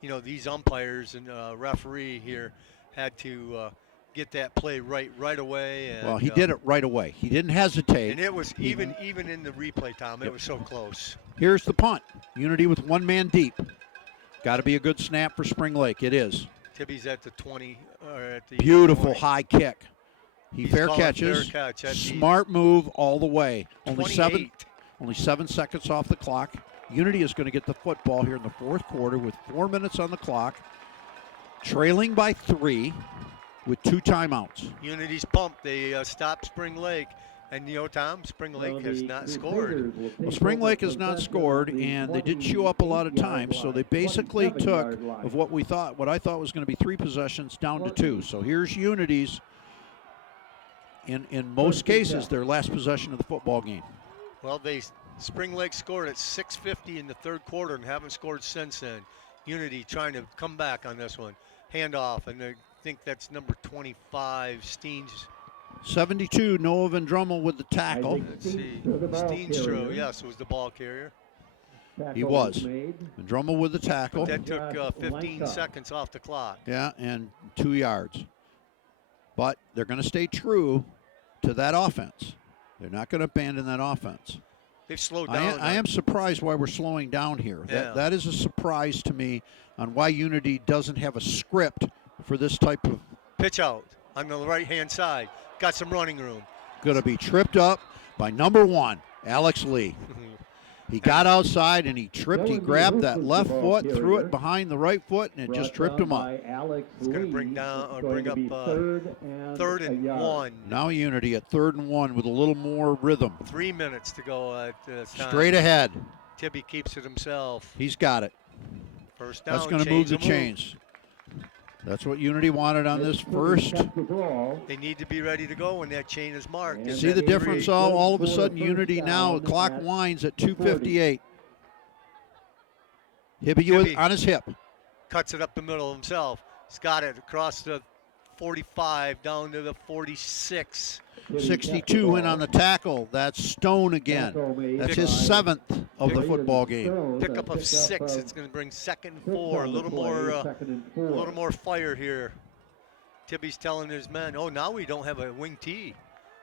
you know, these umpires and referee here had to get that play right away. And, Well, he did it right away. He didn't hesitate. And it was even in the replay, Tom, it was so close. Here's the punt. Unity with one man deep. Got to be a good snap for Spring Lake. It is. Tibby's at the 20. Or at the Beautiful 20. high kick. He He's fair calling catches. fair catch. That's Smart move all the way. Only 28. only 7 seconds off the clock. Unity is going to get the football here in the fourth quarter with 4 minutes on the clock. Trailing by 3 with 2 timeouts. Unity's pumped. They stopped Spring Lake. And, you know, Tom, Spring Lake has not scored. Well, Spring Lake has not scored, and they did chew up a lot of time. So they basically took of what I thought was going to be 3 possessions down to 2. So here's Unity's, in most cases, their last possession of the football game. Well, Spring Lake scored at 6:50 in the third quarter and haven't scored since then. Unity trying to come back on this one. Handoff, and I think that's number 25, Steens. 72, Noah Van Drummel with the tackle. Let's see. Steenstra, yes, was the ball carrier. He was. Van Drummel with the tackle. That took 15 seconds off the clock. Yeah, and 2 yards. But they're going to stay true to that offense. They're not going to abandon that offense. They've slowed down. I am surprised why we're slowing down here. Yeah. That is a surprise to me on why Unity doesn't have a script for this type of. Pitch out on the right-hand side. Got some running room. Going to be tripped up by number 1, Alex Lee. He got outside and he tripped. He grabbed that left foot, threw it behind the right foot, and it just tripped him up. It's going to bring up third and 1. Now Unity at 3rd and 1 with a little more rhythm. 3 minutes to go at this time. Straight ahead. Tibby keeps it himself. He's got it. First down. That's going to move the chains. That's what Unity wanted on this first. They need to be ready to go when that chain is marked. See the difference? All of a sudden, Unity now, the clock winds at 2:58. Hibby on his hip. Cuts it up the middle himself. He's got it across the 45 down to the 46. 62 in on the tackle. That's Stone again. That's his 7th of the football game. Pickup of 6. It's going to bring 2nd and 4. A little more fire here. Tibby's telling his men, oh, now we don't have a wing T.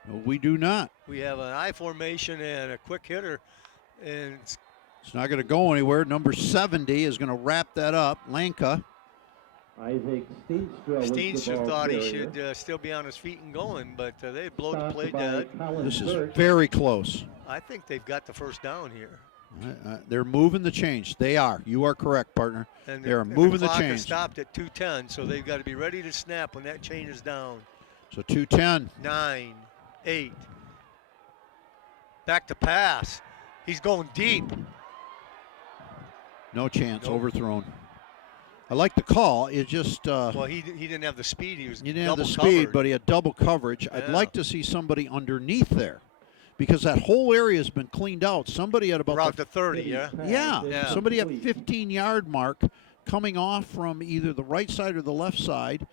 No, we do not. We have an I formation and a quick hitter. And it's not going to go anywhere. Number 70 is going to wrap that up. Lanka. Isaac Steenstra thought he should still be on his feet and going, but they blow the play dead. This is very close. I think they've got the first down here. They're moving the change. They are. You are correct, partner. And they are moving the clock change. Is stopped at 2:10, so they've got to be ready to snap when that chain is down. So 2:10. 9, 8. Back to pass. He's going deep. No chance. Overthrown. I like the call. It just well, he didn't have the speed. He didn't have the speed, but he had double coverage. Yeah. I'd like to see somebody underneath there, because that whole area has been cleaned out. Somebody at about the 30, yeah. Yeah. Somebody at 15-yard mark, coming off from either the right side or the left side.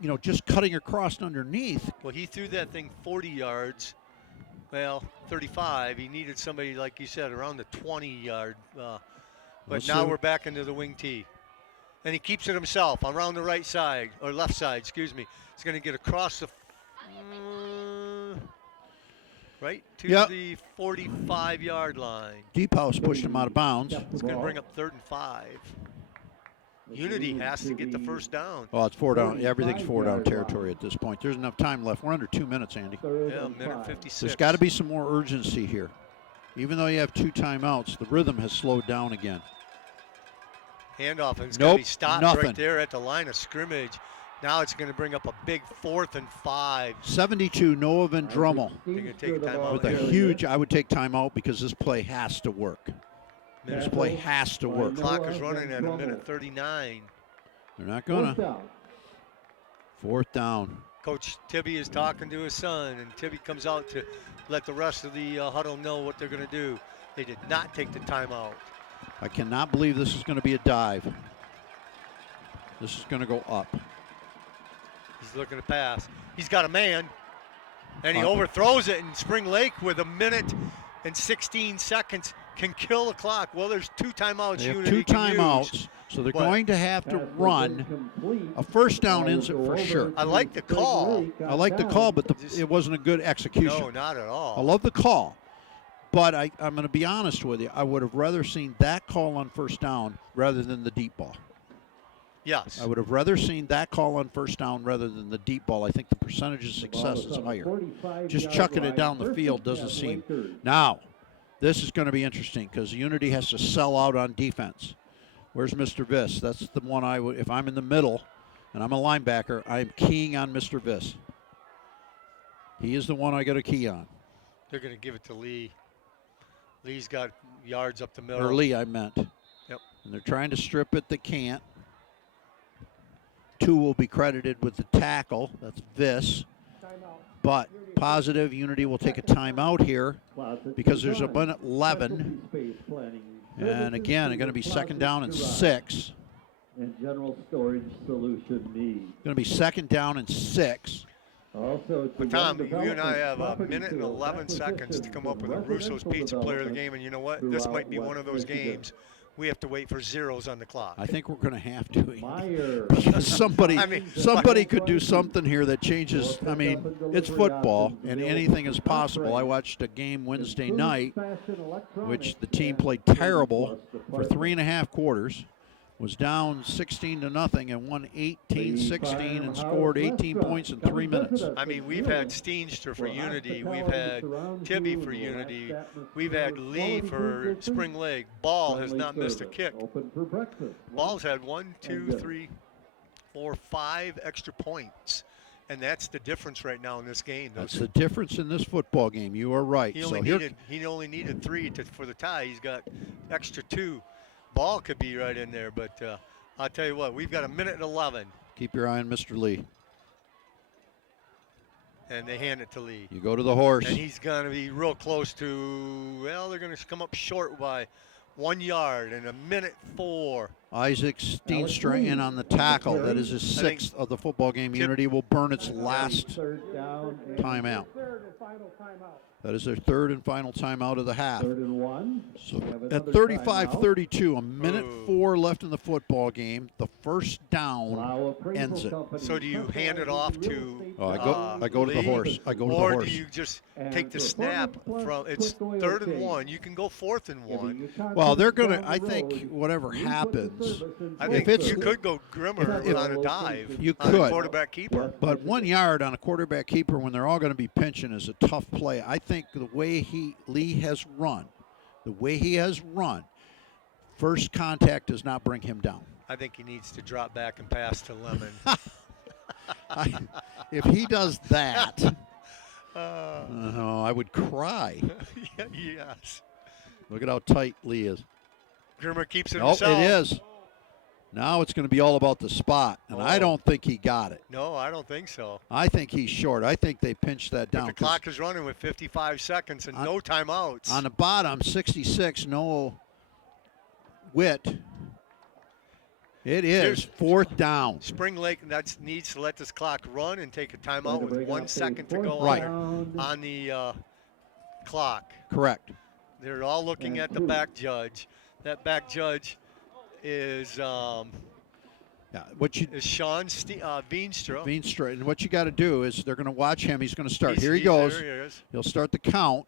You know, just cutting across underneath. Well, he threw that thing 40 yards. Well, 35. He needed somebody, like you said, around the 20-yard. But now we're back into the wing T. And he keeps it himself around the right side, or left side, excuse me. He's going to get across the, right to the 45-yard line. Deep House pushed him out of bounds. It's going to bring up 3rd and 5. Unity has to get the first down. Oh, it's 4 down. Everything's 4 down territory at this point. There's enough time left. We're under 2 minutes, Andy. Yeah, 1:56. There's got to be some more urgency here. Even though you have 2 timeouts, the rhythm has slowed down again. Handoff, and it's going to Nope, be stopped nothing. right there at the line of scrimmage. Now it's going to bring up a big 4th and 5. 72, Noah Van Drummel. You're going to take a timeout With a here. huge, I would take timeout because this play has to work. This play has to work. Clock is running at 1:39. They're not going to. Fourth down. Coach Tibby is talking to his son, and Tibby comes out to let the rest of the huddle know what they're going to do. They did not take the timeout. I cannot believe this is going to be a dive. This is going to go up. He's looking to pass. He's got a man, and he overthrows it, and Spring Lake with 1:16 can kill the clock. Well, there's 2 timeouts. They have Unity 2 can timeouts, use. so they're But going to have to run. A first down ends it for sure. I like the call. I like the call, but it wasn't a good execution. No, not at all. I love the call, but I'm going to be honest with you. I would have rather seen that call on first down rather than the deep ball. Yes. I would have rather seen that call on first down rather than the deep ball. I think the percentage of success is higher. Just chucking it down the field doesn't seem. Now, this is going to be interesting because Unity has to sell out on defense. Where's Mr. Viss? That's the one I would, if I'm in the middle and I'm a linebacker, I'm keying on Mr. Viss. He is the one I got to key on. They're going to give it to Lee. Lee's got yards up the middle. Or Lee, I meant. Yep. And they're trying to strip it. They can't. 2 will be credited with the tackle. That's Viss. But positive, Unity will take a timeout here because there's a 1:11. And again, they're going to be 2nd down and 6. And general storage solution needs. Going to be 2nd down and 6. Also, But Tom, you and I have 1:11 to come up with a Russo's Pizza Player of the Game, and you know what? This might be one of those games we have to wait for zeros on the clock. I think we're going to have to. Because somebody could do something here that changes. I mean, it's football, and anything is possible. I watched a game Wednesday night, which the team played terrible for 3.5 quarters, was down 16-0 and won 18-16 and scored 18 points in 3 minutes. I mean, we've had Steenstra for Unity. We've had Tibby for Unity. We've had Lee for Spring Lake. Ball has not missed a kick. Ball's had 1, 2, 3, 4, 5 extra points. And that's the difference right now in this game. That's the difference in this football game. You are right. He only needed 3 for the tie. He's got extra 2. Ball could be right in there, but I'll tell you what, we've got 1:11. Keep your eye on Mr. Lee. And they hand it to Lee. You go to the horse. And he's going to be real close to, well, they're going to come up short by 1 yard in 1:04. Isaac Steenstra in on the tackle. That is his 6th of the football game. Unity will burn its last timeout. That is their 3rd and final timeout of the half. 3rd and 1. So at 35-32, 1:04 left in the football game. The first down ends it. So do you hand it off to I go to the Lee? horse. I go to the or horse. do you just take the snap from, it's 3rd and 1. You can go 4th and 1. Well, they're going to, I think, whatever happens. I think you could go Grimmer on a dive. You on a could. quarterback keeper. But 1 yard on a quarterback keeper when they're all going to be pinching is a tough play. I think the way Lee has run, first contact does not bring him down. I think he needs to drop back and pass to Lemon. If he does that, I would cry. Yes. Look at how tight Lee is. Grimmer keeps it Oh, himself. it is. Now it's going to be all about the spot, and I don't think he got it. No, I don't think so. I think he's short. I think they pinched that down. But the clock is running with 55 seconds and no timeouts. On the bottom, 66, no Witt. It is 4th down. Spring Lake needs to let this clock run and take a timeout with 1 second to go Right. on the clock. Correct. They're all looking at the back judge. That back judge is Sean Veenstra. Veenstra. And what you got to do is they're going to watch him. He's going to start. Here he He's goes. there he is. He'll start the count.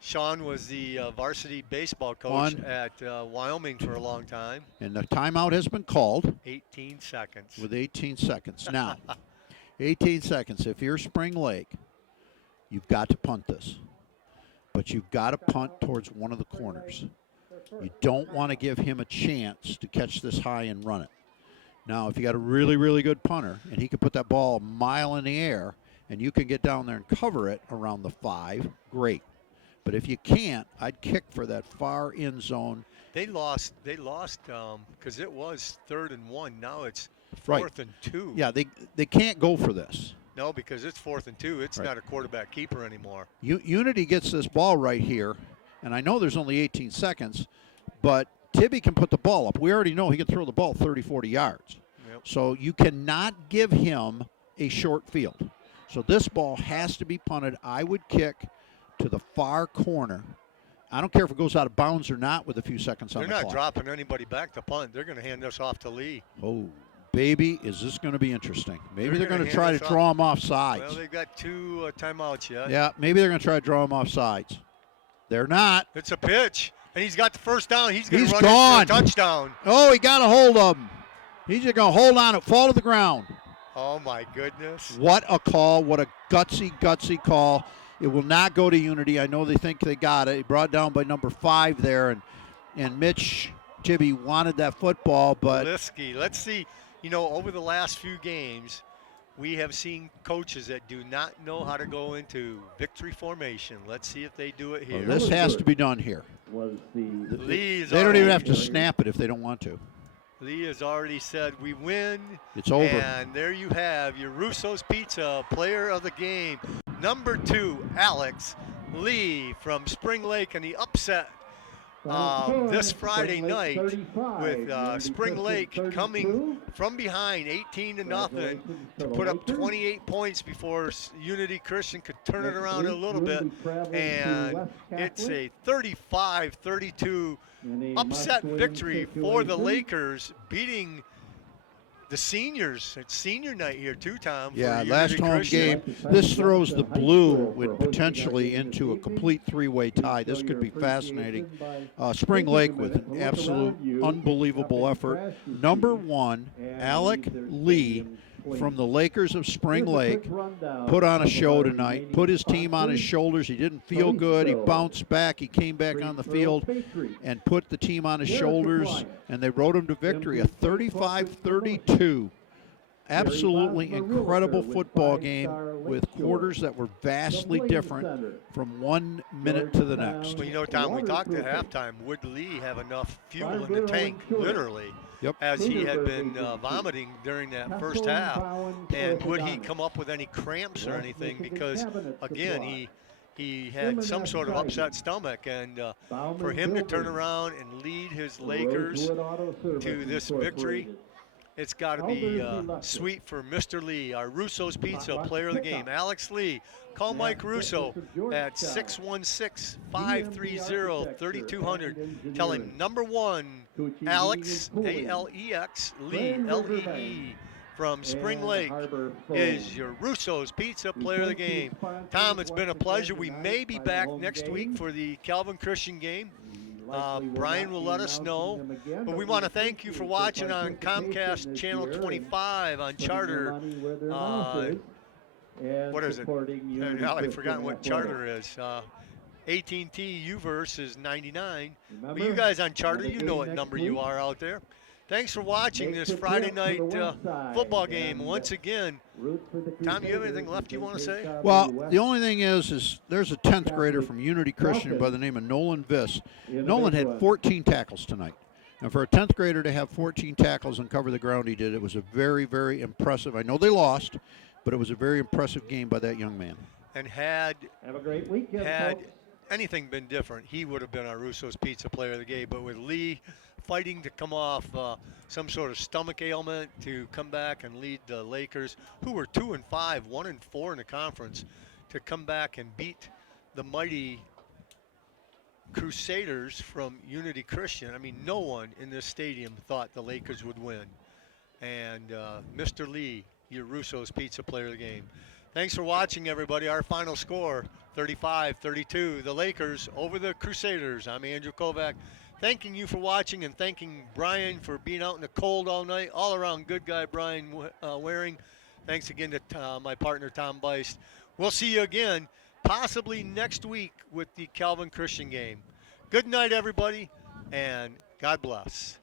Sean was the varsity baseball coach at Wyoming for a long time. And the timeout has been called. 18 seconds. With 18 seconds. Now, 18 seconds. If you're Spring Lake, you've got to punt this. But you've got to punt towards one of the corners. You don't want to give him a chance to catch this high and run it. Now, if you got a really, really good punter and he can put that ball a mile in the air and you can get down there and cover it around the 5, great. But if you can't, I'd kick for that far end zone. They lost because it was 3rd and 1. Now it's 4th Right. and 2. Yeah, they can't go for this. No, because it's 4th and 2. It's Right. not a quarterback keeper anymore. Unity gets this ball right here, and I know there's only 18 seconds, but Tibby can put the ball up. We already know he can throw the ball 30, 40 yards. Yep. So you cannot give him a short field. So this ball has to be punted. I would kick to the far corner. I don't care if it goes out of bounds or not with a few seconds on They're the not clock. dropping anybody back to punt. They're going to hand this off to Lee. Oh, baby, is this going to be interesting. Maybe they're They're going gonna to try hand to this draw him off sides. Well, they've got 2 timeouts yet. Yeah, maybe they're going to try to draw him off sides. They're not. It's a pitch, and he's got the first down. He's going He's to run gone. in for a touchdown. Oh, he got a hold of him. He's just going to hold on and fall to the ground. Oh, my goodness. What a call. What a gutsy call. It will not go to Unity. I know they think they got it. He brought down by number 5 there, and Mitch Tibby wanted that football, but Liskey. Let's see. You know, over the last few games, we have seen coaches that do not know how to go into victory formation. Let's see if they do it here. this has to be done here. Was the Lee's They don't even already- have to snap it if they don't want to. Lee has already said we win. It's over. And there you have your Russo's Pizza player of the game. Number 2, Alex Lee from Spring Lake, and the upset this Friday night with Spring Lake coming from behind 18-0 to put up 28 points before Unity Christian could turn it around a little bit. And it's a 35-32 upset victory for the Lakers, beating the seniors. It's senior night here too, Tom. for Yeah, Unity last home Christian. game. This throws the blue with potentially into a complete 3-way tie. This could be fascinating. Spring Lake with an absolute unbelievable effort. Number 1, Alec Lee from the Lakers of Spring Lake put on a show tonight, put his team on his shoulders. He didn't feel good. He bounced back. He came back on the field and put the team on his shoulders, and they rode him to victory, a 35-32. Absolutely incredible football game with quarters that were vastly different from 1 minute to the next. Well, you know, Tom, we talked at halftime. Would Lee have enough fuel in the tank, literally, Yep. as he had been vomiting during that first half? And would he come up with any cramps or anything? Because, again, he had some sort of upset stomach. And for him to turn around and lead his Lakers to this victory, it's got to be sweet for Mr. Lee, our Russo's Pizza player of the game. Alex Lee, call Mike Russo at 616-530-3200. Tell him number 1, Alex, A-L-E-X, Lee, L-E-E, from Spring Lake is your Russo's Pizza player of the game. Tom, it's been a pleasure. We may be back next week for the Calvin Christian game. Brian will let us know, but we want to thank you for watching on Comcast Channel 25 on Charter. What is it? Now I've forgotten what Charter is. AT&T Uverse is 99. But you guys on Charter, you know what number you are out there. Thanks for watching this Friday night football game once again. Tom, you have anything left you want to say? Well, the only thing is there's a 10th grader from Unity Christian by the name of Nolan Viss. Nolan had 14 tackles tonight. And for a 10th grader to have 14 tackles and cover the ground he did, it was a very, very impressive. I know they lost, but it was a very impressive game by that young man. And had Have a great weekend, folks. anything been different, he would have been our Russo's Pizza player of the game. But with Lee fighting to come off some sort of stomach ailment to come back and lead the Lakers, who were 2-5, 1-4 in the conference, to come back and beat the mighty Crusaders from Unity Christian. I mean, no one in this stadium thought the Lakers would win. And Mr. Lee, your Russo's Pizza player of the game. Thanks for watching, everybody. Our final score, 35-32. The Lakers over the Crusaders. I'm Andrew Kovac. Thanking you for watching and thanking Brian for being out in the cold all night. All around good guy, Brian Waring. Thanks again to my partner, Tom Beist. We'll see you again, possibly next week with the Calvin Christian game. Good night, everybody. and God bless.